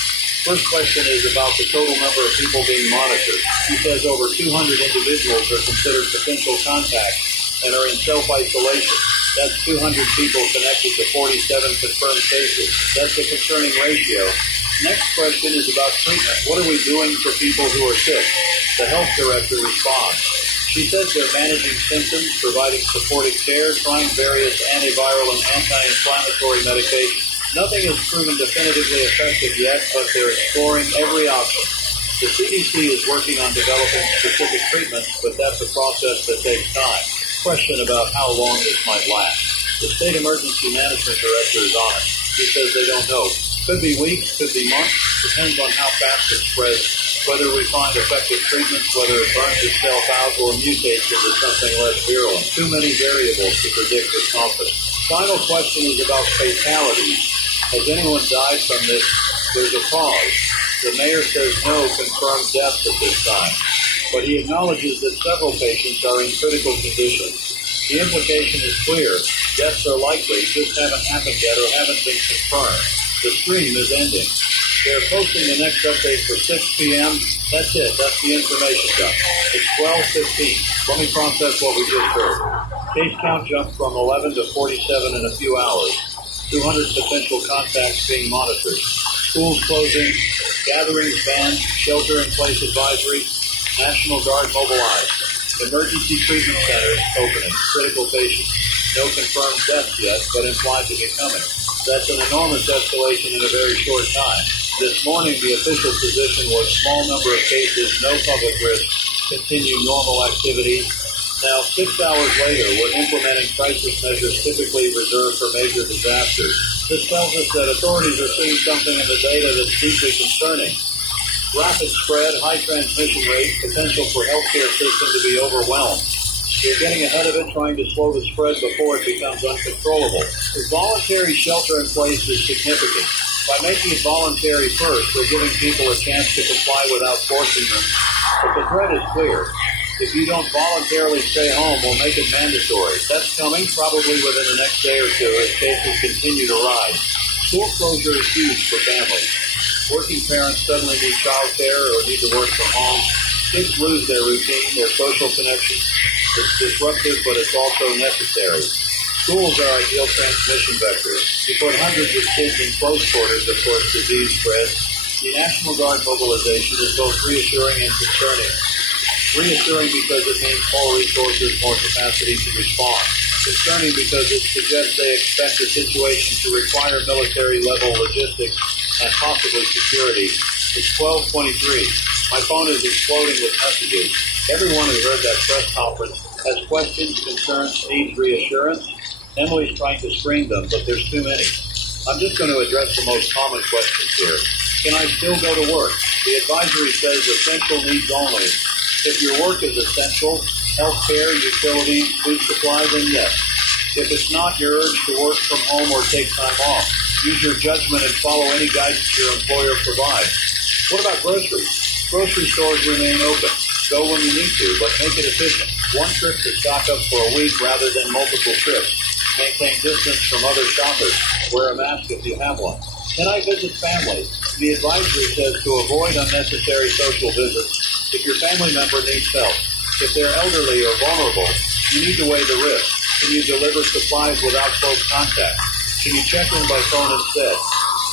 First question is about the total number of people being monitored. He says over 200 individuals are considered potential contacts and are in self-isolation. That's 200 people connected to 47 confirmed cases. That's a concerning ratio. Next question is about treatment. What are we doing for people who are sick? The health director responds. She says they're managing symptoms, providing supportive care, trying various antiviral and anti-inflammatory medications. Nothing is proven definitively effective yet, but they're exploring every option. The CDC is working on developing specific treatments, but that's a process that takes time. Question about how long this might last. The state emergency management director is on it. He says they don't know. Could be weeks, could be months. Depends on how fast it spreads, whether we find effective treatments, whether it burns itself out or mutates into something less virulent. Too many variables to predict with confidence. Final question is about fatalities. Has anyone died from this? There's a pause. The mayor says no confirmed deaths at this time, but he acknowledges that several patients are in critical condition. The implication is clear. Deaths are likely, just haven't happened yet or haven't been confirmed. The stream is ending. They're posting the next update for 6 p.m. That's it. That's the information dump. It's 12:15. Let me process what we just heard. Case count jumped from 11 to 47 in a few hours. 200 potential contacts being monitored. Schools closing, gatherings banned, shelter-in-place advisory, National Guard mobilized. Emergency treatment centers opening, critical patients. No confirmed deaths yet, but implied to be coming. That's an enormous escalation in a very short time. This morning, the official position was small number of cases, no public risk, continue normal activity. Now, 6 hours later, we're implementing crisis measures typically reserved for major disasters. This tells us that authorities are seeing something in the data that's deeply concerning. Rapid spread, high transmission rate, potential for healthcare system to be overwhelmed. We're getting ahead of it, trying to slow the spread before it becomes uncontrollable. The voluntary shelter in place is significant. By making it voluntary first, we're giving people a chance to comply without forcing them. But the threat is clear. If you don't voluntarily stay home, we'll make it mandatory. That's coming probably within the next day or two as cases continue to rise. School closure is huge for families. Working parents suddenly need childcare or need to work from home. Kids lose their routine, their social connections. It's disruptive, but it's also necessary. Schools are ideal transmission vectors. You put hundreds of kids in close quarters, of course, disease spreads. The National Guard mobilization is both reassuring and concerning. Reassuring because it means more resources, more capacity to respond. Concerning because it suggests they expect the situation to require military-level logistics and possibly security. It's 12:23. My phone is exploding with messages. Everyone who heard that press conference has questions, concerns, needs reassurance. Emily's trying to screen them, but there's too many. I'm just going to address the most common questions here. Can I still go to work? The advisory says essential needs only. If your work is essential, healthcare, utilities, food supply, then yes. If it's not, you're urged to work from home or take time off. Use your judgment and follow any guidance your employer provides. What about groceries? Grocery stores remain open. Go when you need to, but make it efficient. One trip to stock up for a week rather than multiple trips. Maintain distance from other shoppers. Wear a mask if you have one. Can I visit family? The advisory says to avoid unnecessary social visits. If your family member needs help, if they're elderly or vulnerable, you need to weigh the risk. Can you deliver supplies without close contact? Can you check in by phone instead?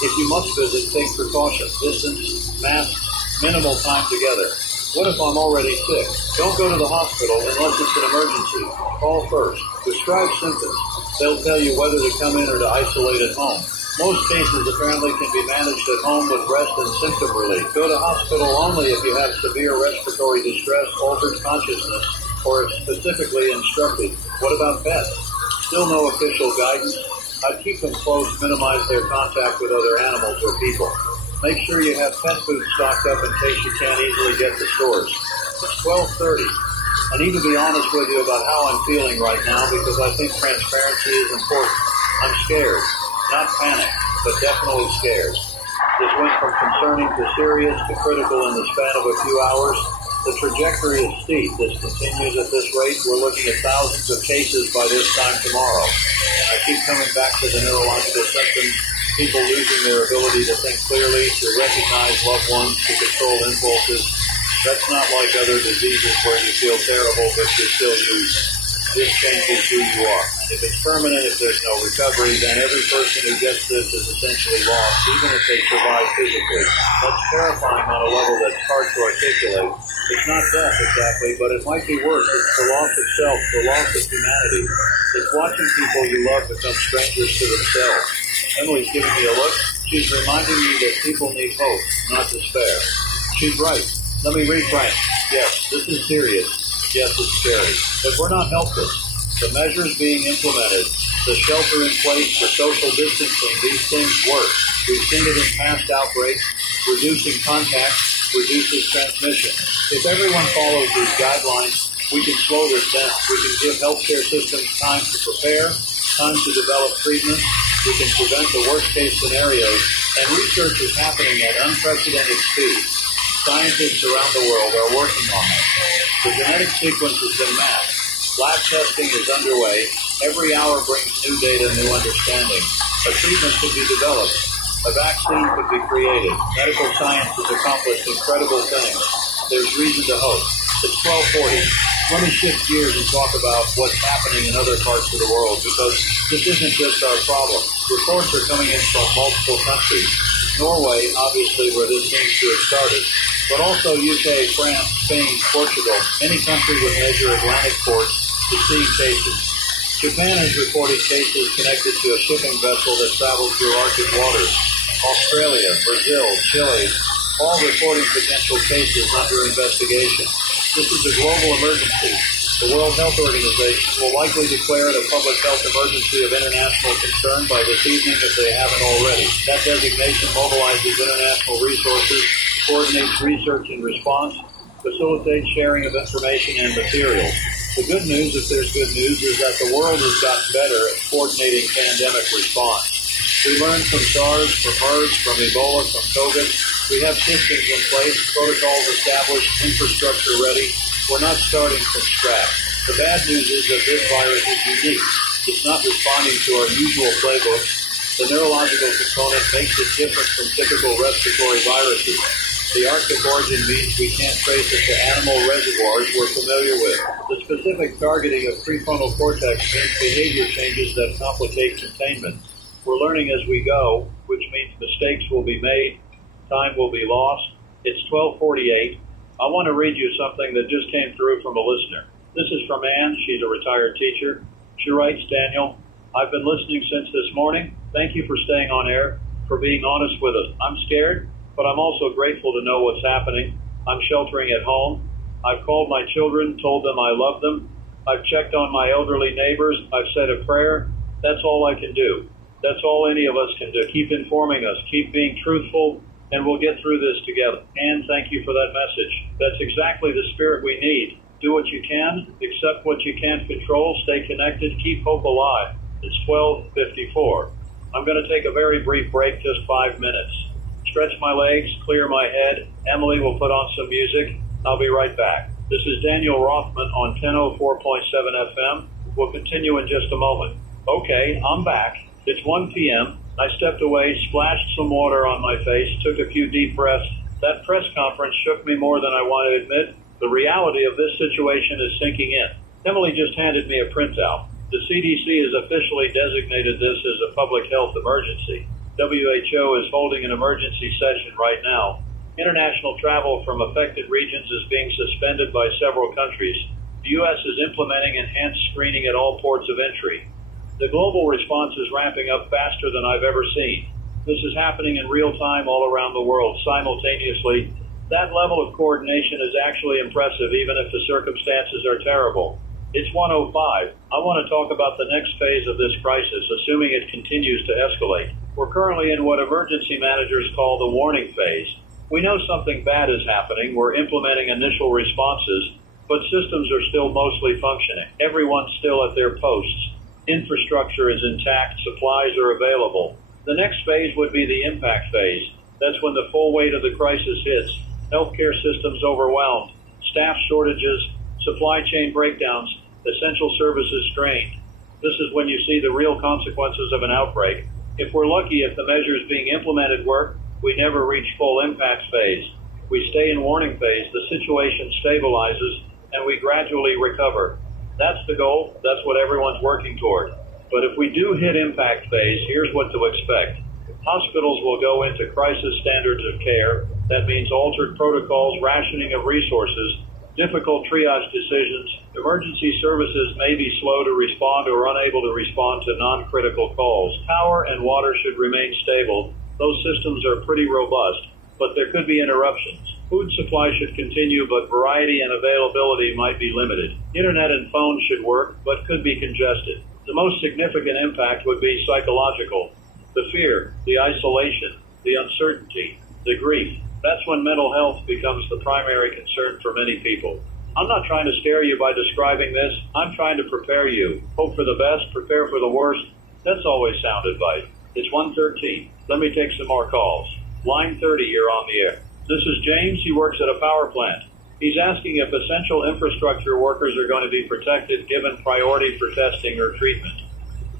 If you must visit, take precaution. Distance, mask, minimal time together. What if I'm already sick? Don't go to the hospital unless it's an emergency. Call first. Describe symptoms. They'll tell you whether to come in or to isolate at home. Most cases apparently can be managed at home with rest and symptom relief. Go to hospital only if you have severe respiratory distress, altered consciousness, or if specifically instructed. What about pets? Still no official guidance. I'd keep them close, minimize their contact with other animals or people. Make sure you have pet food stocked up in case you can't easily get to stores. It's 12:30. I need to be honest with you about how I'm feeling right now because I think transparency is important. I'm scared. Not panicked, but definitely scared. This went from concerning to serious to critical in the span of a few hours. The trajectory is steep. This continues at this rate. We're looking at thousands of cases by this time tomorrow. I keep coming back to the neurological symptoms, people losing their ability to think clearly, to recognize loved ones, to control impulses. That's not like other diseases where you feel terrible, but you're still you. This changes who you are. If it's permanent, if there's no recovery, then every person who gets this is essentially lost, even if they survive physically. That's terrifying on a level that's hard to articulate. It's not death exactly, but it might be worse. It's the loss of self, the loss of humanity. It's watching people you love become strangers to themselves. Emily's giving me a look. She's reminding me that people need hope, not despair. She's right. Let me rephrase. Yes, this is serious. Yes, it's scary. But we're not helpless. The measures being implemented, the shelter in place, the social distancing, these things work. We've seen it in past outbreaks. Reducing contact reduces transmission. If everyone follows these guidelines, we can slow this down. We can give healthcare systems time to prepare, time to develop treatments. We can prevent the worst-case scenarios, and research is happening at unprecedented speed. Scientists around the world are working on it. The genetic sequence has been mapped. Lab testing is underway. Every hour brings new data, new understanding. A treatment could be developed. A vaccine could be created. Medical science has accomplished incredible things. There's reason to hope. It's 12:40. Let me shift gears and talk about what's happening in other parts of the world, because this isn't just our problem. Reports are coming in from multiple countries. Norway, obviously, where this seems to have started, but also UK, France, Spain, Portugal, any country with major Atlantic ports is seeing cases. Japan has reported cases connected to a shipping vessel that traveled through Arctic waters. Australia, Brazil, Chile, all reporting potential cases under investigation. This is a global emergency. The World Health Organization will likely declare it a public health emergency of international concern by this evening if they haven't already. That designation mobilizes international resources, coordinates research and response, facilitates sharing of information and materials. The good news, if there's good news, is that the world has gotten better at coordinating pandemic response. We learned from SARS, from MERS, from Ebola, from COVID. We have systems in place, protocols established, infrastructure ready. We're not starting from scratch. The bad news is that this virus is unique. It's not responding to our usual playbook. The neurological component makes it different from typical respiratory viruses. The Arctic origin means we can't trace it to animal reservoirs we're familiar with. The specific targeting of prefrontal cortex means behavior changes that complicate containment. We're learning as we go, which means mistakes will be made, time will be lost. It's 12:48. I want to read you something that just came through from a listener. This is from Ann. She's a retired teacher. She writes, Daniel, I've been listening since this morning. Thank you for staying on air, for being honest with us. I'm scared, but I'm also grateful to know what's happening. I'm sheltering at home. I've called my children, told them I love them. I've checked on my elderly neighbors. I've said a prayer. That's all I can do. That's all any of us can do. Keep informing us. Keep being truthful, and we'll get through this together. And thank you for that message. That's exactly the spirit we need. Do what you can, accept what you can't control, stay connected, keep hope alive. It's 12:54. I'm going to take a very brief break, just 5 minutes. Stretch my legs, clear my head. Emily will put on some music. I'll be right back. This is Daniel Rothman on 1004.7 FM. We'll continue in just a moment. Okay, I'm back. It's 1 p.m. I stepped away, splashed some water on my face, took a few deep breaths. That press conference shook me more than I want to admit. The reality of this situation is sinking in. Emily just handed me a printout. The CDC has officially designated this as a public health emergency. WHO is holding an emergency session right now. International travel from affected regions is being suspended by several countries. The U.S. is implementing enhanced screening at all ports of entry. The global response is ramping up faster than I've ever seen. This is happening in real time all around the world simultaneously. That level of coordination is actually impressive, even if the circumstances are terrible. It's 1:05. I want to talk about the next phase of this crisis, assuming it continues to escalate. We're currently in what emergency managers call the warning phase. We know something bad is happening. We're implementing initial responses, but systems are still mostly functioning. Everyone's still at their posts. Infrastructure is intact. Supplies are available. The next phase would be the impact phase. That's when the full weight of the crisis hits. Healthcare systems overwhelmed. staff shortages, supply chain breakdowns, essential services strained. This is when you see the real consequences of an outbreak. If we're lucky, if the measures being implemented work, we never reach full impact phase. We stay in warning phase, the situation stabilizes, and we gradually recover. That's the goal. That's what everyone's working toward. But if we do hit impact phase, here's what to expect. Hospitals will go into crisis standards of care. That means altered protocols, rationing of resources, difficult triage decisions. Emergency services may be slow to respond or unable to respond to non-critical calls. Power and water should remain stable. Those systems are pretty robust, but there could be interruptions. Food supply should continue, but variety and availability might be limited. Internet and phones should work, but could be congested. The most significant impact would be psychological. The fear, the isolation, the uncertainty, the grief. That's when mental health becomes the primary concern for many people. I'm not trying to scare you by describing this. I'm trying to prepare you. Hope for the best, prepare for the worst. That's always sound advice. It's 1:13. Let me take some more calls. Line 30, you're on the air. This is James. He works at a power plant. He's asking if essential infrastructure workers are going to be protected given priority for testing or treatment.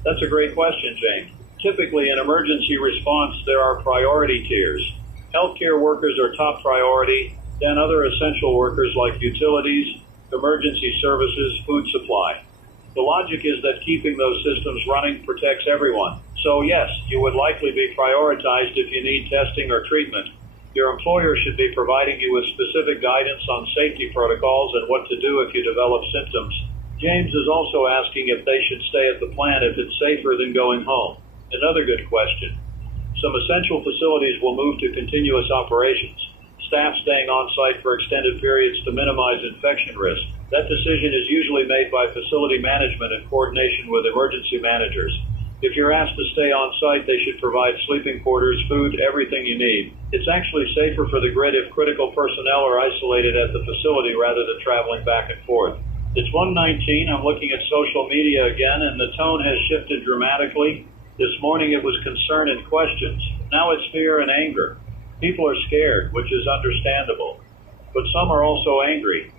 That's a great question, James. Typically, in emergency response, there are priority tiers. Healthcare workers are top priority, then other essential workers like utilities, emergency services, food supply. The logic is that keeping those systems running protects everyone. So yes, you would likely be prioritized if you need testing or treatment. Your employer should be providing you with specific guidance on safety protocols and what to do if you develop symptoms. James is also asking if they should stay at the plant if it's safer than going home. Another good question. Some essential facilities will move to continuous operations, staff staying on site for extended periods to minimize infection risk. That decision is usually made by facility management in coordination with emergency managers. If you're asked to stay on site, they should provide sleeping quarters, food, everything you need. It's actually safer for the grid if critical personnel are isolated at the facility rather than traveling back and forth. It's 1:19. I'm looking at social media again, and the tone has shifted dramatically. This morning it was concern and questions. Now it's fear and anger. People are scared, which is understandable. But some are also angry.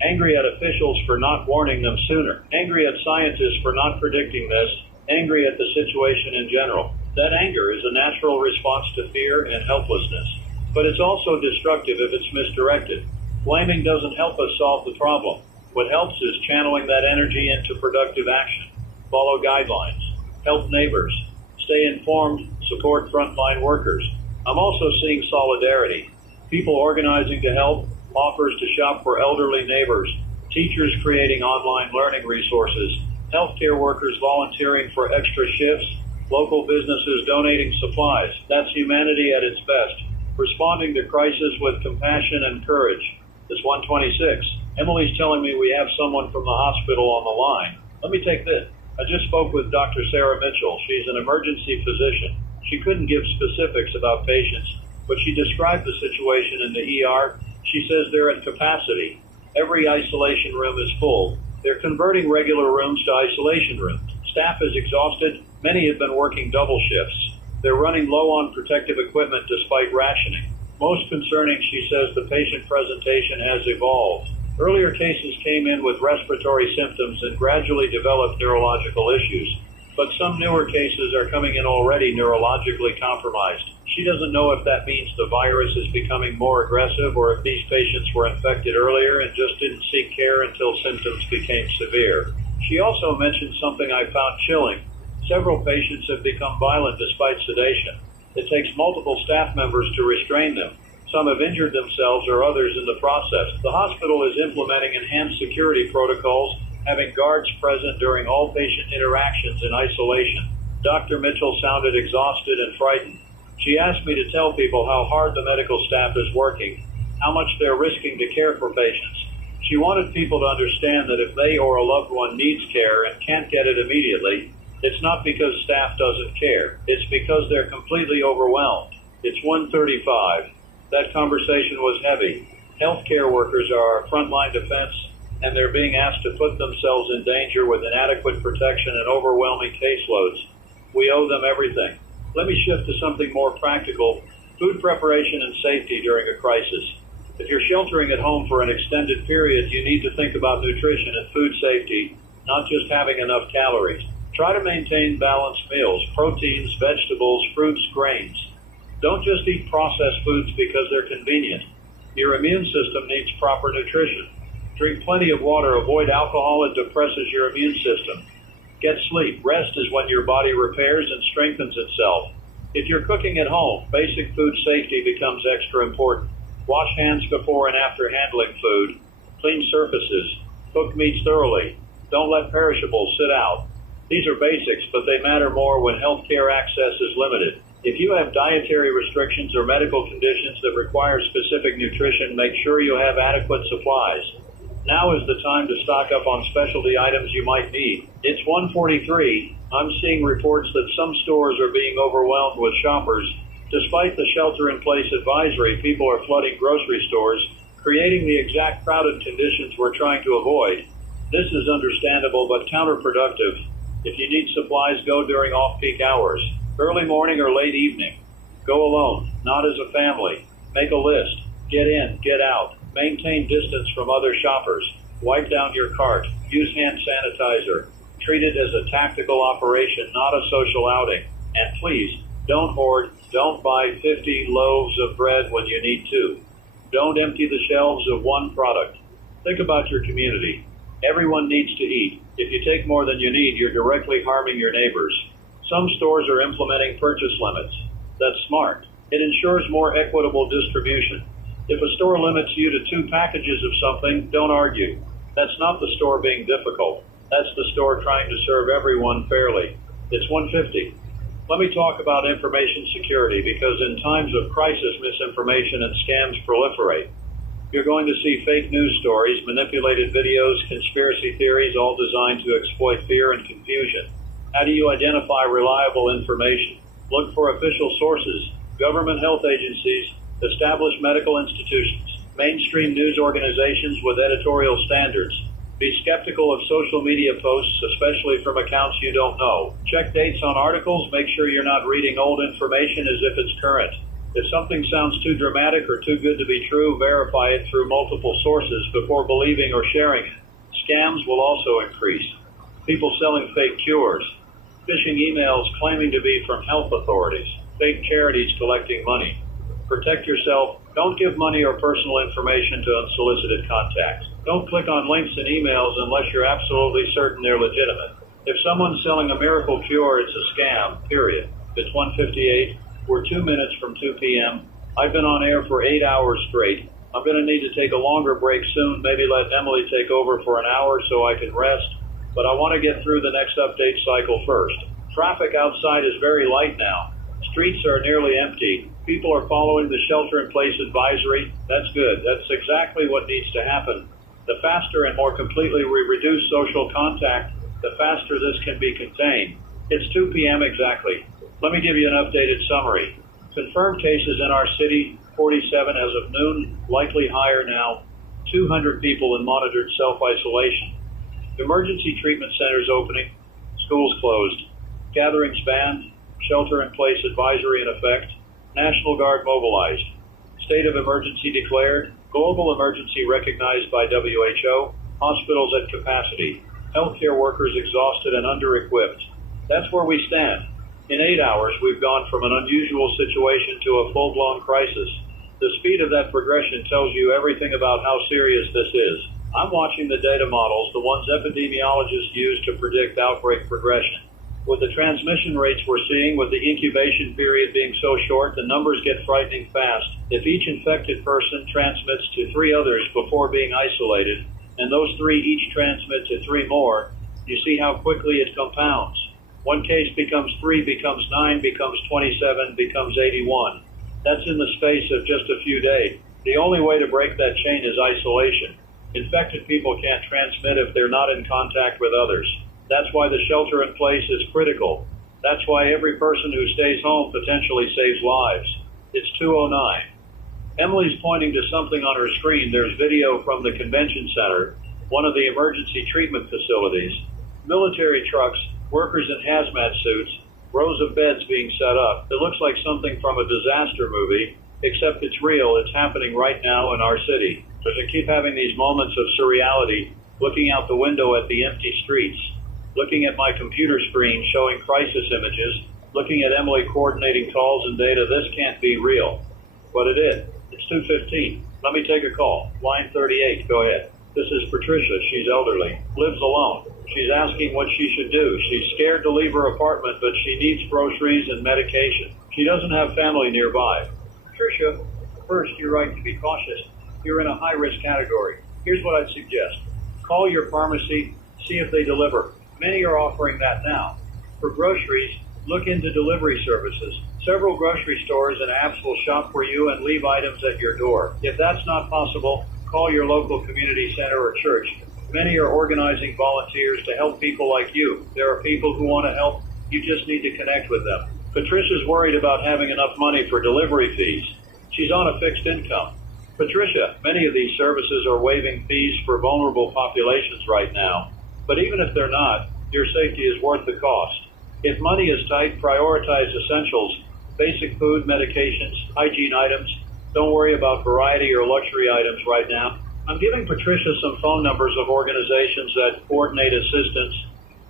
Angry at officials for not warning them sooner. Angry at scientists for not predicting this. Angry at the situation in general. That anger is a natural response to fear and helplessness. But it's also destructive if it's misdirected. Blaming doesn't help us solve the problem. What helps is channeling that energy into productive action. Follow guidelines. Help neighbors. Stay informed. Support frontline workers. I'm also seeing solidarity. People organizing to help. Offers to shop for elderly neighbors. Teachers creating online learning resources. Healthcare workers volunteering for extra shifts, local businesses donating supplies. That's humanity at its best. Responding to crisis with compassion and courage. It's 1:26. Emily's telling me we have someone from the hospital on the line. Let me take this. I just spoke with Dr. Sarah Mitchell. She's an emergency physician. She couldn't give specifics about patients, but she described the situation in the ER. She says they're at capacity. Every isolation room is full. They're converting regular rooms to isolation rooms. Staff is exhausted. Many have been working double shifts. They're running low on protective equipment despite rationing. Most concerning, she says, the patient presentation has evolved. Earlier cases came in with respiratory symptoms and gradually developed neurological issues. But some newer cases are coming in already neurologically compromised. She doesn't know if that means the virus is becoming more aggressive or if these patients were infected earlier and just didn't seek care until symptoms became severe. She also mentioned something I found chilling. Several patients have become violent despite sedation. It takes multiple staff members to restrain them. Some have injured themselves or others in the process. The hospital is implementing enhanced security protocols, having guards present during all patient interactions in isolation. Dr. Mitchell sounded exhausted and frightened. She asked me to tell people how hard the medical staff is working, how much they're risking to care for patients. She wanted people to understand that if they or a loved one needs care and can't get it immediately, it's not because staff doesn't care. It's because they're completely overwhelmed. It's 1:35. That conversation was heavy. Healthcare workers are our frontline defense, and they're being asked to put themselves in danger with inadequate protection and overwhelming caseloads. We owe them everything. Let me shift to something more practical, food preparation and safety during a crisis. If you're sheltering at home for an extended period, you need to think about nutrition and food safety, not just having enough calories. Try to maintain balanced meals, proteins, vegetables, fruits, grains. Don't just eat processed foods because they're convenient. Your immune system needs proper nutrition. Drink plenty of water, avoid alcohol, it depresses your immune system. Get sleep. Rest is when your body repairs and strengthens itself. If you're cooking at home, basic food safety becomes extra important. Wash hands before and after handling food. Clean surfaces. Cook meats thoroughly. Don't let perishables sit out. These are basics, but they matter more when healthcare access is limited. If you have dietary restrictions or medical conditions that require specific nutrition, make sure you have adequate supplies. Now is the time to stock up on specialty items you might need. It's 1:43. I'm seeing reports that some stores are being overwhelmed with shoppers. Despite the shelter-in-place advisory, people are flooding grocery stores, creating the exact crowded conditions we're trying to avoid. This is understandable but counterproductive. If you need supplies, go during off-peak hours, early morning or late evening. Go alone, not as a family. Make a list. Get in, get out. Maintain distance from other shoppers. Wipe down your cart. Use hand sanitizer. Treat it as a tactical operation, not a social outing. And please, don't hoard. Don't buy 50 loaves of bread when you need to. Don't empty the shelves of one product. Think about your community. Everyone needs to eat. If you take more than you need, you're directly harming your neighbors. Some stores are implementing purchase limits. That's smart. It ensures more equitable distribution. If a store limits you to 2 packages of something, don't argue. That's not the store being difficult. That's the store trying to serve everyone fairly. It's 1:50. Let me talk about information security, because in times of crisis, misinformation and scams proliferate. You're going to see fake news stories, manipulated videos, conspiracy theories, all designed to exploit fear and confusion. How do you identify reliable information? Look for official sources, government health agencies, established medical institutions, mainstream news organizations with editorial standards. Be skeptical of social media posts, especially from accounts you don't know. Check dates on articles. Make sure you're not reading old information as if it's current. If something sounds too dramatic or too good to be true, verify it through multiple sources before believing or sharing it. Scams will also increase. People selling fake cures, phishing emails claiming to be from health authorities, fake charities collecting money. Protect yourself. Don't give money or personal information to unsolicited contacts. Don't click on links in emails unless you're absolutely certain they're legitimate. If someone's selling a miracle cure, it's a scam, period. It's 1:58. We're 2 minutes from 2 p.m. I've been on air for 8 hours straight. I'm going to need to take a longer break soon, maybe let Emily take over for an hour so I can rest. But I want to get through the next update cycle first. Traffic outside is very light now. Streets are nearly empty. People are following the shelter-in-place advisory. That's good. That's exactly what needs to happen. The faster and more completely we reduce social contact, the faster this can be contained. It's 2 p.m. exactly. Let me give you an updated summary. Confirmed cases in our city, 47 as of noon, likely higher now. 200 people in monitored self-isolation. Emergency treatment centers opening. Schools closed. Gatherings banned. Shelter-in-place advisory in effect. National Guard mobilized. State of emergency declared. Global emergency recognized by WHO. Hospitals at capacity. Healthcare workers exhausted and under-equipped. That's where we stand. In 8 hours, we've gone from an unusual situation to a full-blown crisis. The speed of that progression tells you everything about how serious this is. I'm watching the data models, the ones epidemiologists use to predict outbreak progression. With the transmission rates we're seeing, with the incubation period being so short, the numbers get frightening fast. If each infected person transmits to 3 others before being isolated, and those 3 each transmit to 3 more, you see how quickly it compounds. 1 case becomes 3, becomes 9, becomes 27, becomes 81. That's in the space of just a few days. The only way to break that chain is isolation. Infected people can't transmit if they're not in contact with others. That's why the shelter in place is critical. That's why every person who stays home potentially saves lives. It's 2:09. Emily's pointing to something on her screen. There's video from the convention center, one of the emergency treatment facilities. Military trucks, workers in hazmat suits, rows of beds being set up. It looks like something from a disaster movie. except it's real. It's happening right now in our city. As I keep having these moments of surreality, looking out the window at the empty streets, looking at my computer screen showing crisis images, looking at Emily coordinating calls and data, this can't be real. But it is. It's 2:15. Let me take a call. Line 38, go ahead. This is Patricia. She's elderly, lives alone. She's asking what she should do. She's scared to leave her apartment, but she needs groceries and medication. She doesn't have family nearby. Patricia, first, you're right to be cautious. You're in a high-risk category. Here's what I'd suggest. Call your pharmacy, see if they deliver. Many are offering that now. For groceries, look into delivery services. Several grocery stores and apps will shop for you and leave items at your door. If that's not possible, call your local community center or church. Many are organizing volunteers to help people like you. There are people who want to help. You just need to connect with them. Patricia's worried about having enough money for delivery fees. She's on a fixed income. Patricia, many of these services are waiving fees for vulnerable populations right now. But even if they're not, your safety is worth the cost. If money is tight, prioritize essentials, basic food, medications, hygiene items. Don't worry about variety or luxury items right now. I'm giving Patricia some phone numbers of organizations that coordinate assistance.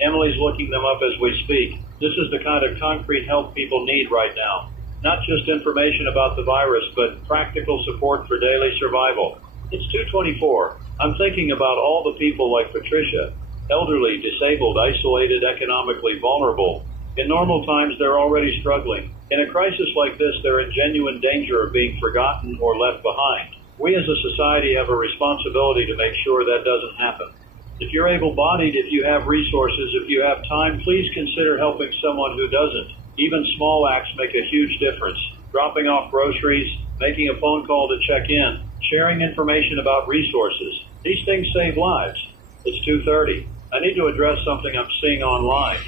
Emily's looking them up as we speak. This is the kind of concrete help people need right now. Not just information about the virus, but practical support for daily survival. It's 2:24. I'm thinking about all the people like Patricia, elderly, disabled, isolated, economically vulnerable. In normal times, they're already struggling. In a crisis like this, they're in genuine danger of being forgotten or left behind. We as a society have a responsibility to make sure that doesn't happen. If you're able-bodied, if you have resources, if you have time, please consider helping someone who doesn't. Even small acts make a huge difference. Dropping off groceries, making a phone call to check in, sharing information about resources. These things save lives. It's 2:30. I need to address something I'm seeing online.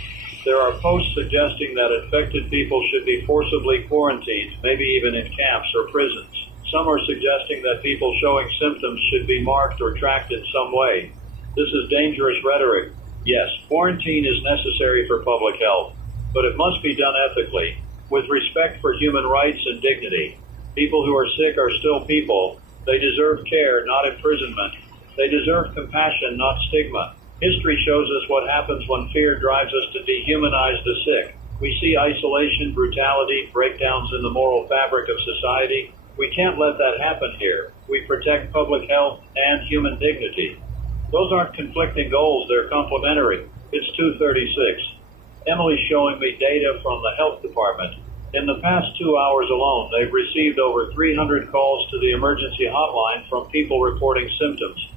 There are posts suggesting that infected people should be forcibly quarantined, maybe even in camps or prisons. Some are suggesting that people showing symptoms should be marked or tracked in some way. This is dangerous rhetoric. Yes, quarantine is necessary for public health, but it must be done ethically, with respect for human rights and dignity. People who are sick are still people. They deserve care, not imprisonment. They deserve compassion, not stigma. History shows us what happens when fear drives us to dehumanize the sick. We see isolation, brutality, breakdowns in the moral fabric of society. We can't let that happen here. We protect public health and human dignity. Those aren't conflicting goals, they're complementary. It's 2:36. Emily's showing me data from the health department. In the past 2 hours alone, they've received over 300 calls to the emergency hotline from people reporting symptoms.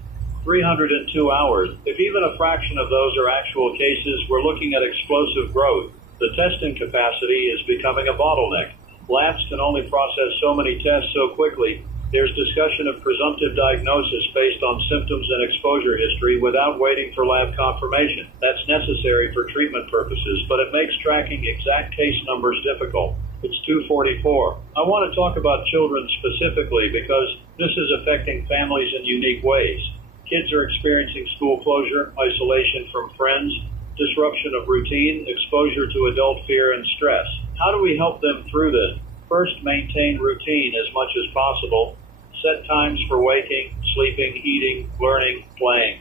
302 hours. If even a fraction of those are actual cases, we're looking at explosive growth. The testing capacity is becoming a bottleneck. Labs can only process so many tests so quickly. There's discussion of presumptive diagnosis based on symptoms and exposure history without waiting for lab confirmation. That's necessary for treatment purposes, but it makes tracking exact case numbers difficult. It's 2:44. I want to talk about children specifically because this is affecting families in unique ways. Kids are experiencing school closure, isolation from friends, disruption of routine, exposure to adult fear and stress. How do we help them through this? First, maintain routine as much as possible. Set times for waking, sleeping, eating, learning, playing.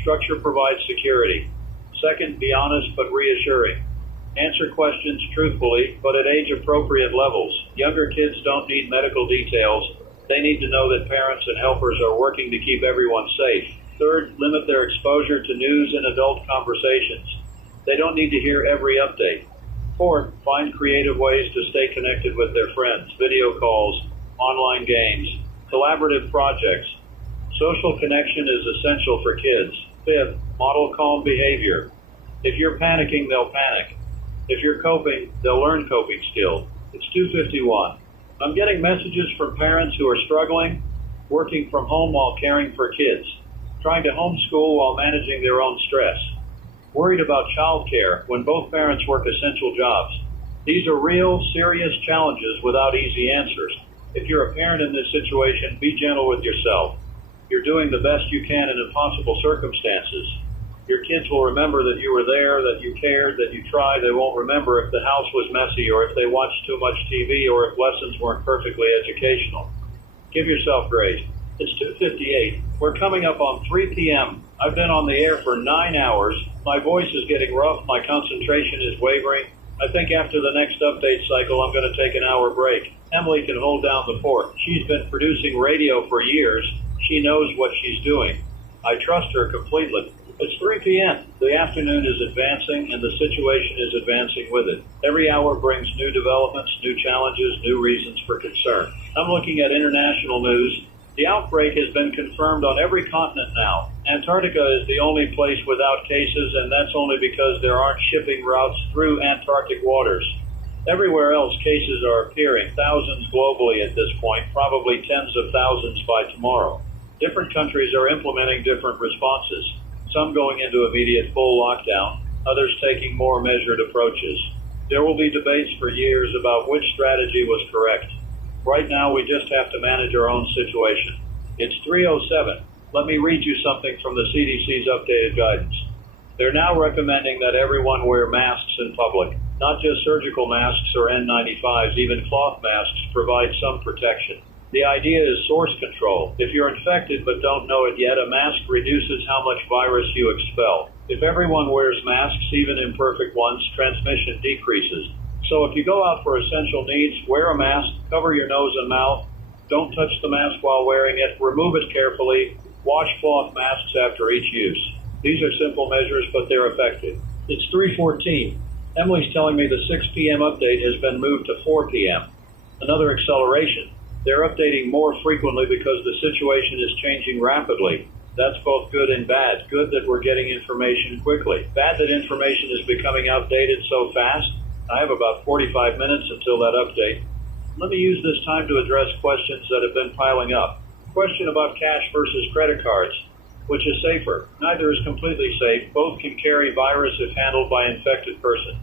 Structure provides security. Second, be honest but reassuring. Answer questions truthfully, but at age-appropriate levels. Younger kids don't need medical details. They need to know that parents and helpers are working to keep everyone safe. Third, limit their exposure to news and adult conversations. They don't need to hear every update. Fourth, find creative ways to stay connected with their friends, video calls, online games, collaborative projects. Social connection is essential for kids. Fifth, model calm behavior. If you're panicking, they'll panic. If you're coping, they'll learn coping skills. It's 2:51. I'm getting messages from parents who are struggling, working from home while caring for kids, trying to homeschool while managing their own stress, worried about childcare when both parents work essential jobs. These are real, serious challenges without easy answers. If you're a parent in this situation, be gentle with yourself. You're doing the best you can in impossible circumstances. Your kids will remember that you were there, that you cared, that you tried. They won't remember if the house was messy or if they watched too much TV or if lessons weren't perfectly educational. Give yourself grace. It's 2:58. We're coming up on 3 p.m. I've been on the air for 9 hours. My voice is getting rough. My concentration is wavering. I think after the next update cycle, I'm going to take an hour break. Emily can hold down the fort. She's been producing radio for years. She knows what she's doing. I trust her completely. It's 3 p.m. The afternoon is advancing, and the situation is advancing with it. Every hour brings new developments, new challenges, new reasons for concern. I'm looking at international news. The outbreak has been confirmed on every continent now. Antarctica is the only place without cases, and that's only because there aren't shipping routes through Antarctic waters. Everywhere else, cases are appearing, thousands globally at this point, probably tens of thousands by tomorrow. Different countries are implementing different responses, some going into immediate full lockdown, others taking more measured approaches. There will be debates for years about which strategy was correct. Right now, we just have to manage our own situation. It's 3:07. Let me read you something from the CDC's updated guidance. They're now recommending that everyone wear masks in public. Not just surgical masks or N95s, even cloth masks provide some protection. The idea is source control. If you're infected but don't know it yet, a mask reduces how much virus you expel. If everyone wears masks, even imperfect ones, transmission decreases. So if you go out for essential needs, wear a mask, cover your nose and mouth, don't touch the mask while wearing it, remove it carefully, wash cloth masks after each use. These are simple measures, but they're effective. It's 3:14. Emily's telling me the 6 p.m. update has been moved to 4 p.m. Another acceleration. They're updating more frequently because the situation is changing rapidly. That's both good and bad. Good that we're getting information quickly. Bad that information is becoming outdated so fast. I have about 45 minutes until that update. Let me use this time to address questions that have been piling up. Question about cash versus credit cards. Which is safer? Neither is completely safe. Both can carry virus if handled by an infected person.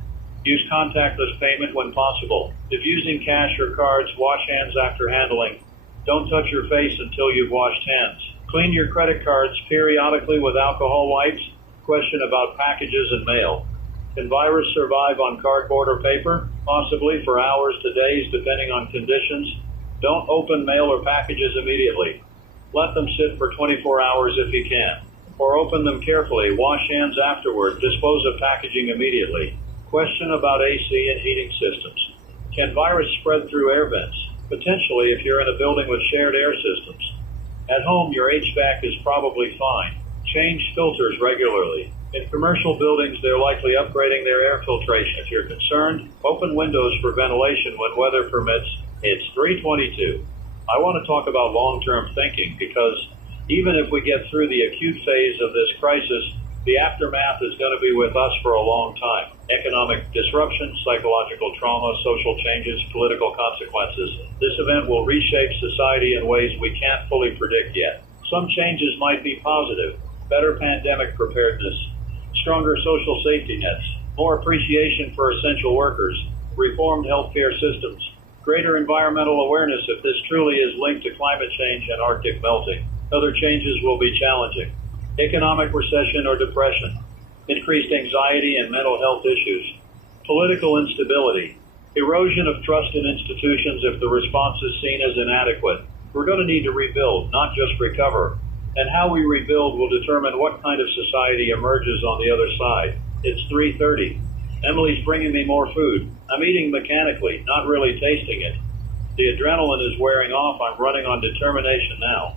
Use contactless payment when possible. If using cash or cards, wash hands after handling. Don't touch your face until you've washed hands. Clean your credit cards periodically with alcohol wipes. Question about packages and mail. Can virus survive on cardboard or paper? Possibly for hours to days, depending on conditions. Don't open mail or packages immediately. Let them sit for 24 hours if you can. Or open them carefully, wash hands afterward, dispose of packaging immediately. Question about AC and heating systems. Can virus spread through air vents? Potentially if you're in a building with shared air systems. At home, your HVAC is probably fine. Change filters regularly. In commercial buildings, they're likely upgrading their air filtration. If you're concerned, open windows for ventilation when weather permits. It's 3:22. I want to talk about long-term thinking because even if we get through the acute phase of this crisis, the aftermath is going to be with us for a long time. Economic disruption, psychological trauma, social changes, political consequences. This event will reshape society in ways we can't fully predict yet. Some changes might be positive. Better pandemic preparedness, stronger social safety nets, more appreciation for essential workers, reformed healthcare systems, greater environmental awareness if this truly is linked to climate change and Arctic melting. Other changes will be challenging. Economic recession or depression, increased anxiety and mental health issues, political instability, erosion of trust in institutions if the response is seen as inadequate. We're going to need to rebuild, not just recover. And how we rebuild will determine what kind of society emerges on the other side. It's 3:30. Emily's bringing me more food. I'm eating mechanically, not really tasting it. The adrenaline is wearing off. I'm running on determination now.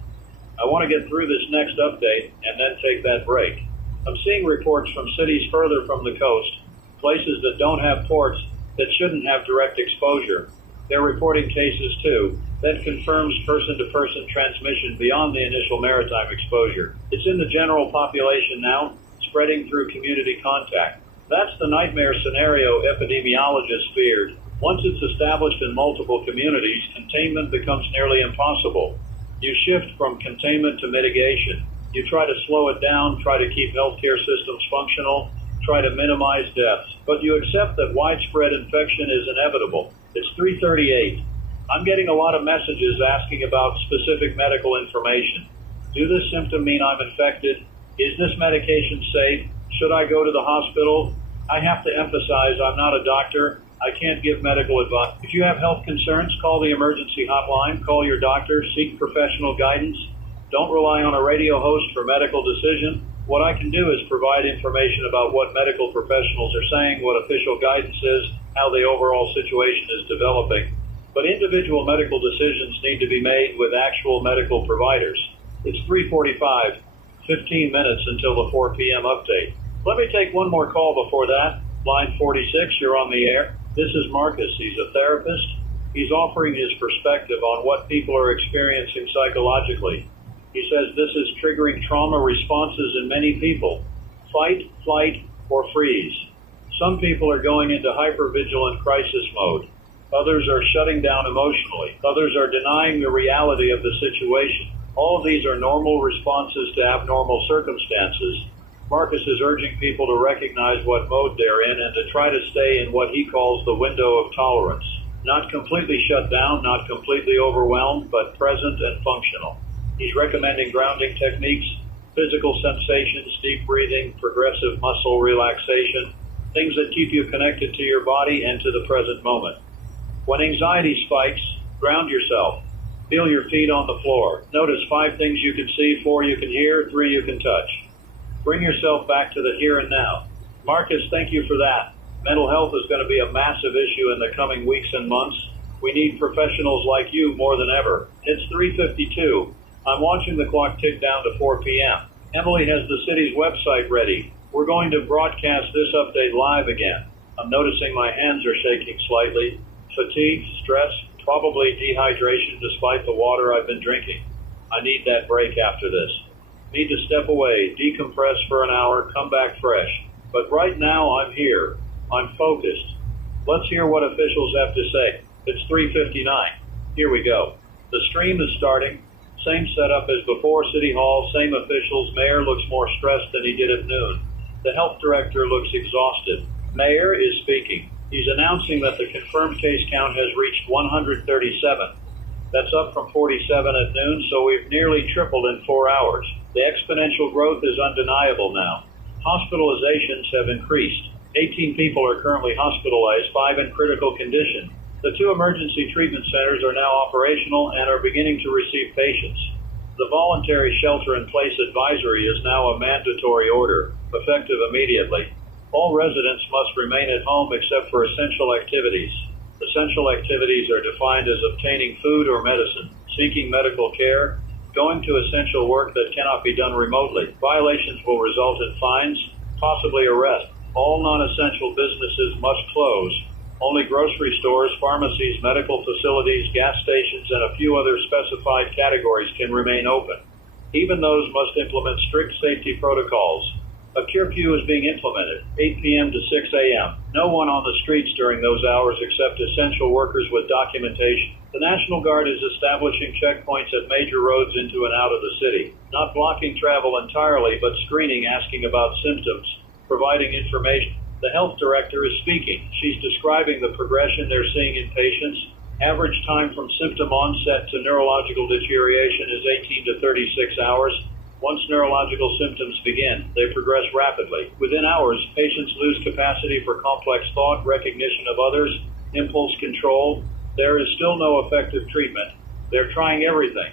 I want to get through this next update and then take that break. I'm seeing reports from cities further from the coast, places that don't have ports that shouldn't have direct exposure. They're reporting cases too. That confirms person-to-person transmission beyond the initial maritime exposure. It's in the general population now, spreading through community contact. That's the nightmare scenario epidemiologists feared. Once it's established in multiple communities, containment becomes nearly impossible. You shift from containment to mitigation. You try to slow it down, try to keep healthcare systems functional, try to minimize deaths. But you accept that widespread infection is inevitable. It's 3:38. I'm getting a lot of messages asking about specific medical information. Do this symptom mean I'm infected? Is this medication safe? Should I go to the hospital? I have to emphasize I'm not a doctor. I can't give medical advice. If you have health concerns, call the emergency hotline, call your doctor, seek professional guidance. Don't rely on a radio host for medical decision. What I can do is provide information about what medical professionals are saying, what official guidance is, how the overall situation is developing. But individual medical decisions need to be made with actual medical providers. It's 3:45, 15 minutes until the 4 p.m. update. Let me take one more call before that. Line 46, you're on the air. This is Marcus. He's a therapist. He's offering his perspective on what people are experiencing psychologically. He says this is triggering trauma responses in many people. Fight, flight, or freeze. Some people are going into hypervigilant crisis mode. Others are shutting down emotionally. Others are denying the reality of the situation. All of these are normal responses to abnormal circumstances. Marcus is urging people to recognize what mode they're in and to try to stay in what he calls the window of tolerance. Not completely shut down, not completely overwhelmed, but present and functional. He's recommending grounding techniques, physical sensations, deep breathing, progressive muscle relaxation, things that keep you connected to your body and to the present moment. When anxiety spikes, ground yourself. Feel your feet on the floor. Notice 5 things you can see, 4 you can hear, 3 you can touch. Bring yourself back to the here and now. Marcus, thank you for that. Mental health is going to be a massive issue in the coming weeks and months. We need professionals like you more than ever. It's 3:52. I'm watching the clock tick down to 4 p.m. Emily has the city's website ready. We're going to broadcast this update live again. I'm noticing my hands are shaking slightly. Fatigue, stress, probably dehydration despite the water I've been drinking. I need that break after this. Need to step away, decompress for an hour, come back fresh. But right now I'm here. I'm focused. Let's hear what officials have to say. It's 3:59. Here we go. The stream is starting. Same setup as before City Hall, same officials. Mayor looks more stressed than he did at noon. The health director looks exhausted. Mayor is speaking. He's announcing that the confirmed case count has reached 137. That's up from 47 at noon, so we've nearly tripled in 4 hours. The exponential growth is undeniable now. Hospitalizations have increased. 18 people are currently hospitalized, 5 in critical condition. The 2 emergency treatment centers are now operational and are beginning to receive patients. The voluntary shelter-in-place advisory is now a mandatory order, effective immediately. All residents must remain at home except for essential activities. Essential activities are defined as obtaining food or medicine, seeking medical care, going to essential work that cannot be done remotely. Violations will result in fines, possibly arrest. All non-essential businesses must close. Only grocery stores, pharmacies, medical facilities, gas stations, and a few other specified categories can remain open. Even those must implement strict safety protocols. A curfew is being implemented, 8 p.m. to 6 a.m. No one on the streets during those hours except essential workers with documentation. The National Guard is establishing checkpoints at major roads into and out of the city, not blocking travel entirely, but screening, asking about symptoms, providing information. The health director is speaking. She's describing the progression they're seeing in patients. Average time from symptom onset to neurological deterioration is 18 to 36 hours. Once neurological symptoms begin, they progress rapidly. Within hours, patients lose capacity for complex thought, recognition of others, impulse control. There is still no effective treatment. They're trying everything.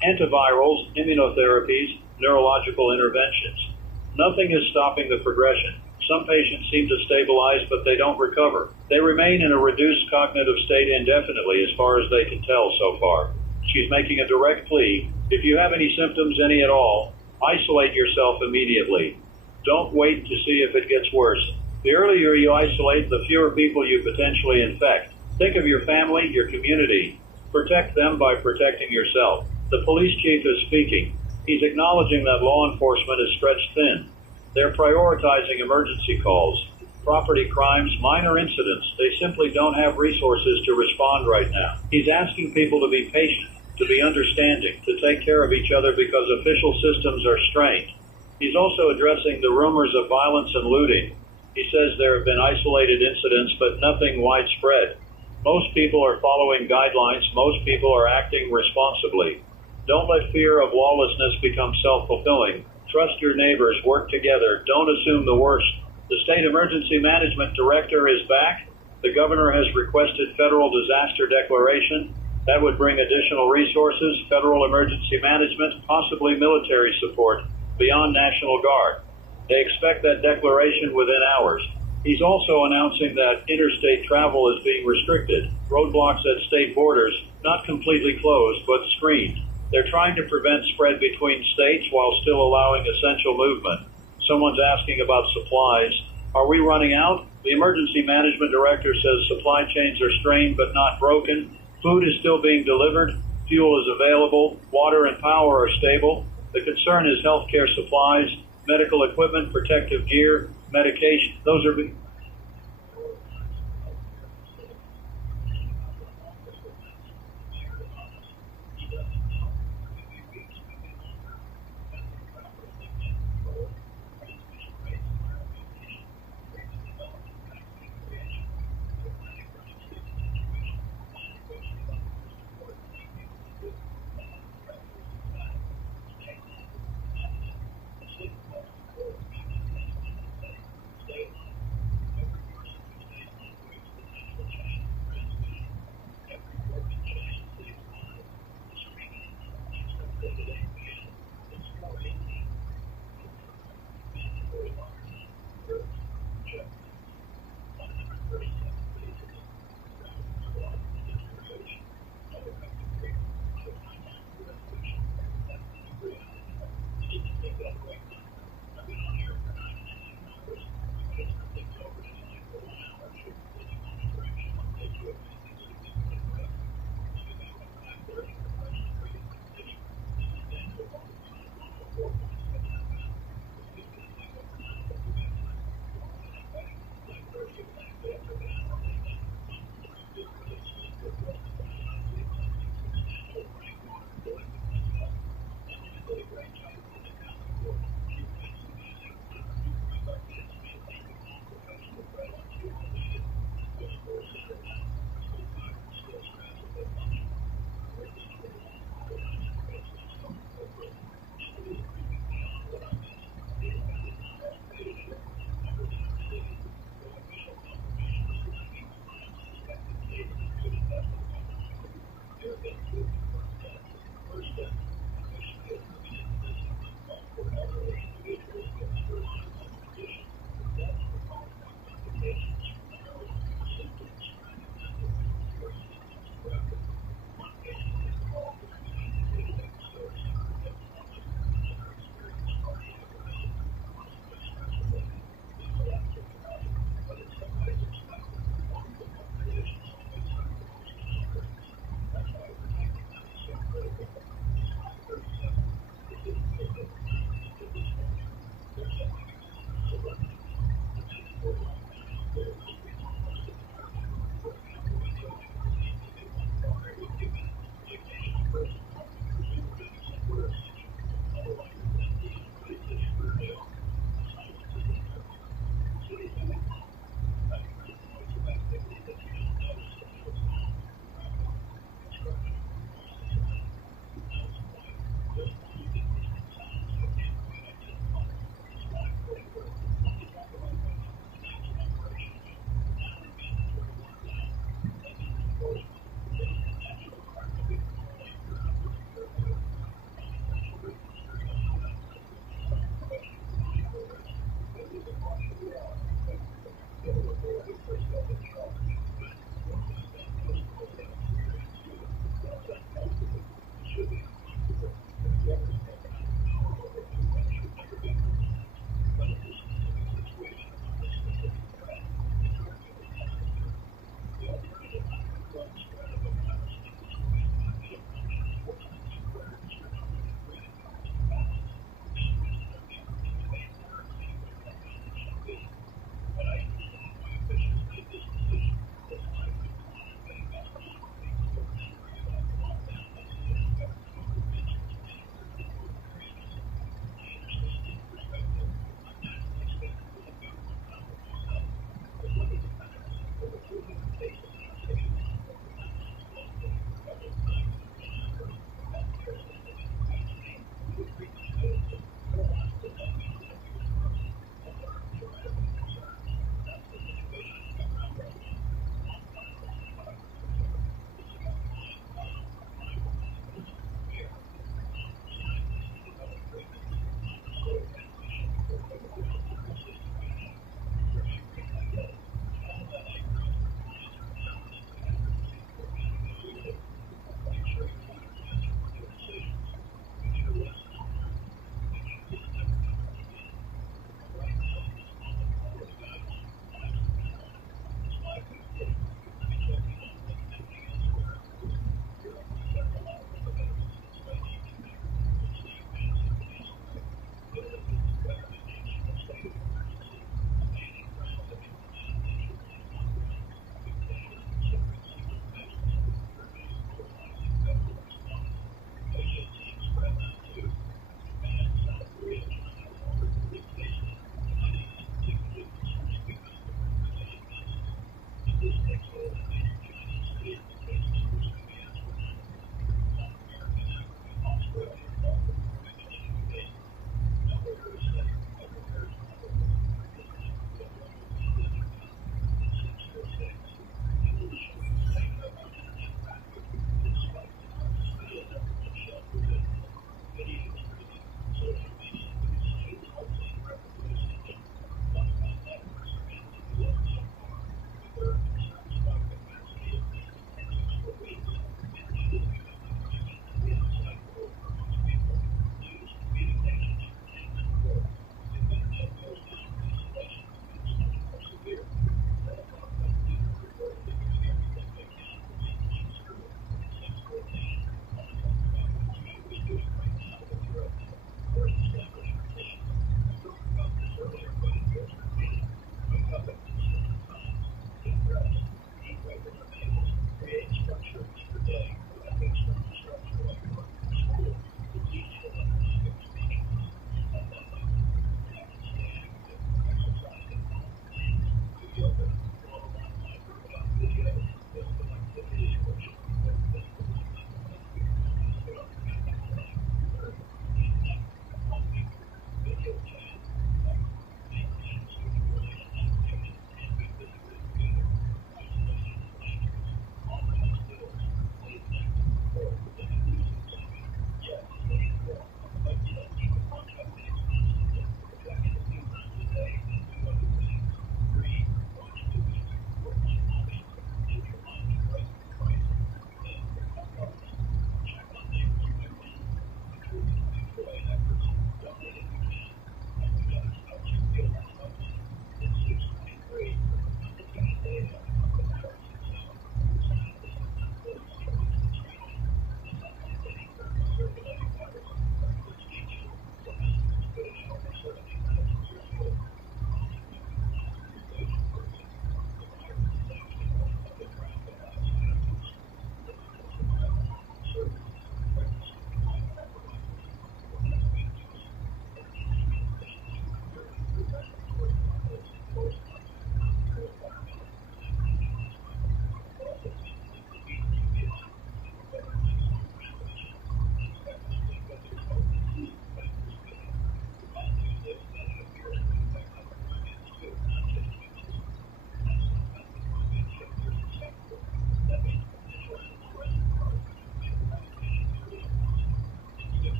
Antivirals, immunotherapies, neurological interventions. Nothing is stopping the progression. Some patients seem to stabilize, but they don't recover. They remain in a reduced cognitive state indefinitely as far as they can tell so far. She's making a direct plea. If you have any symptoms, any at all, isolate yourself immediately. Don't wait to see if it gets worse. The earlier you isolate, the fewer people you potentially infect. Think of your family, your community. Protect them by protecting yourself. The police chief is speaking. He's acknowledging that law enforcement is stretched thin. They're prioritizing emergency calls, property crimes, minor incidents. They simply don't have resources to respond right now. He's asking people to be patient, to be understanding, to take care of each other because official systems are strained. He's also addressing the rumors of violence and looting. He says there have been isolated incidents, but nothing widespread. Most people are following guidelines. Most people are acting responsibly. Don't let fear of lawlessness become self-fulfilling. Trust your neighbors. Work together. Don't assume the worst. The State Emergency Management Director is back. The governor has requested federal disaster declaration. That would bring additional resources, federal emergency management, possibly military support, beyond National Guard. They expect that declaration within hours. He's also announcing that interstate travel is being restricted. Roadblocks at state borders, not completely closed, but screened. They're trying to prevent spread between states while still allowing essential movement. Someone's asking about supplies. Are we running out? The Emergency Management Director says supply chains are strained but not broken. Food is still being delivered. Fuel is available. Water and power are stable. The concern is healthcare supplies, medical equipment, protective gear, medication. Those are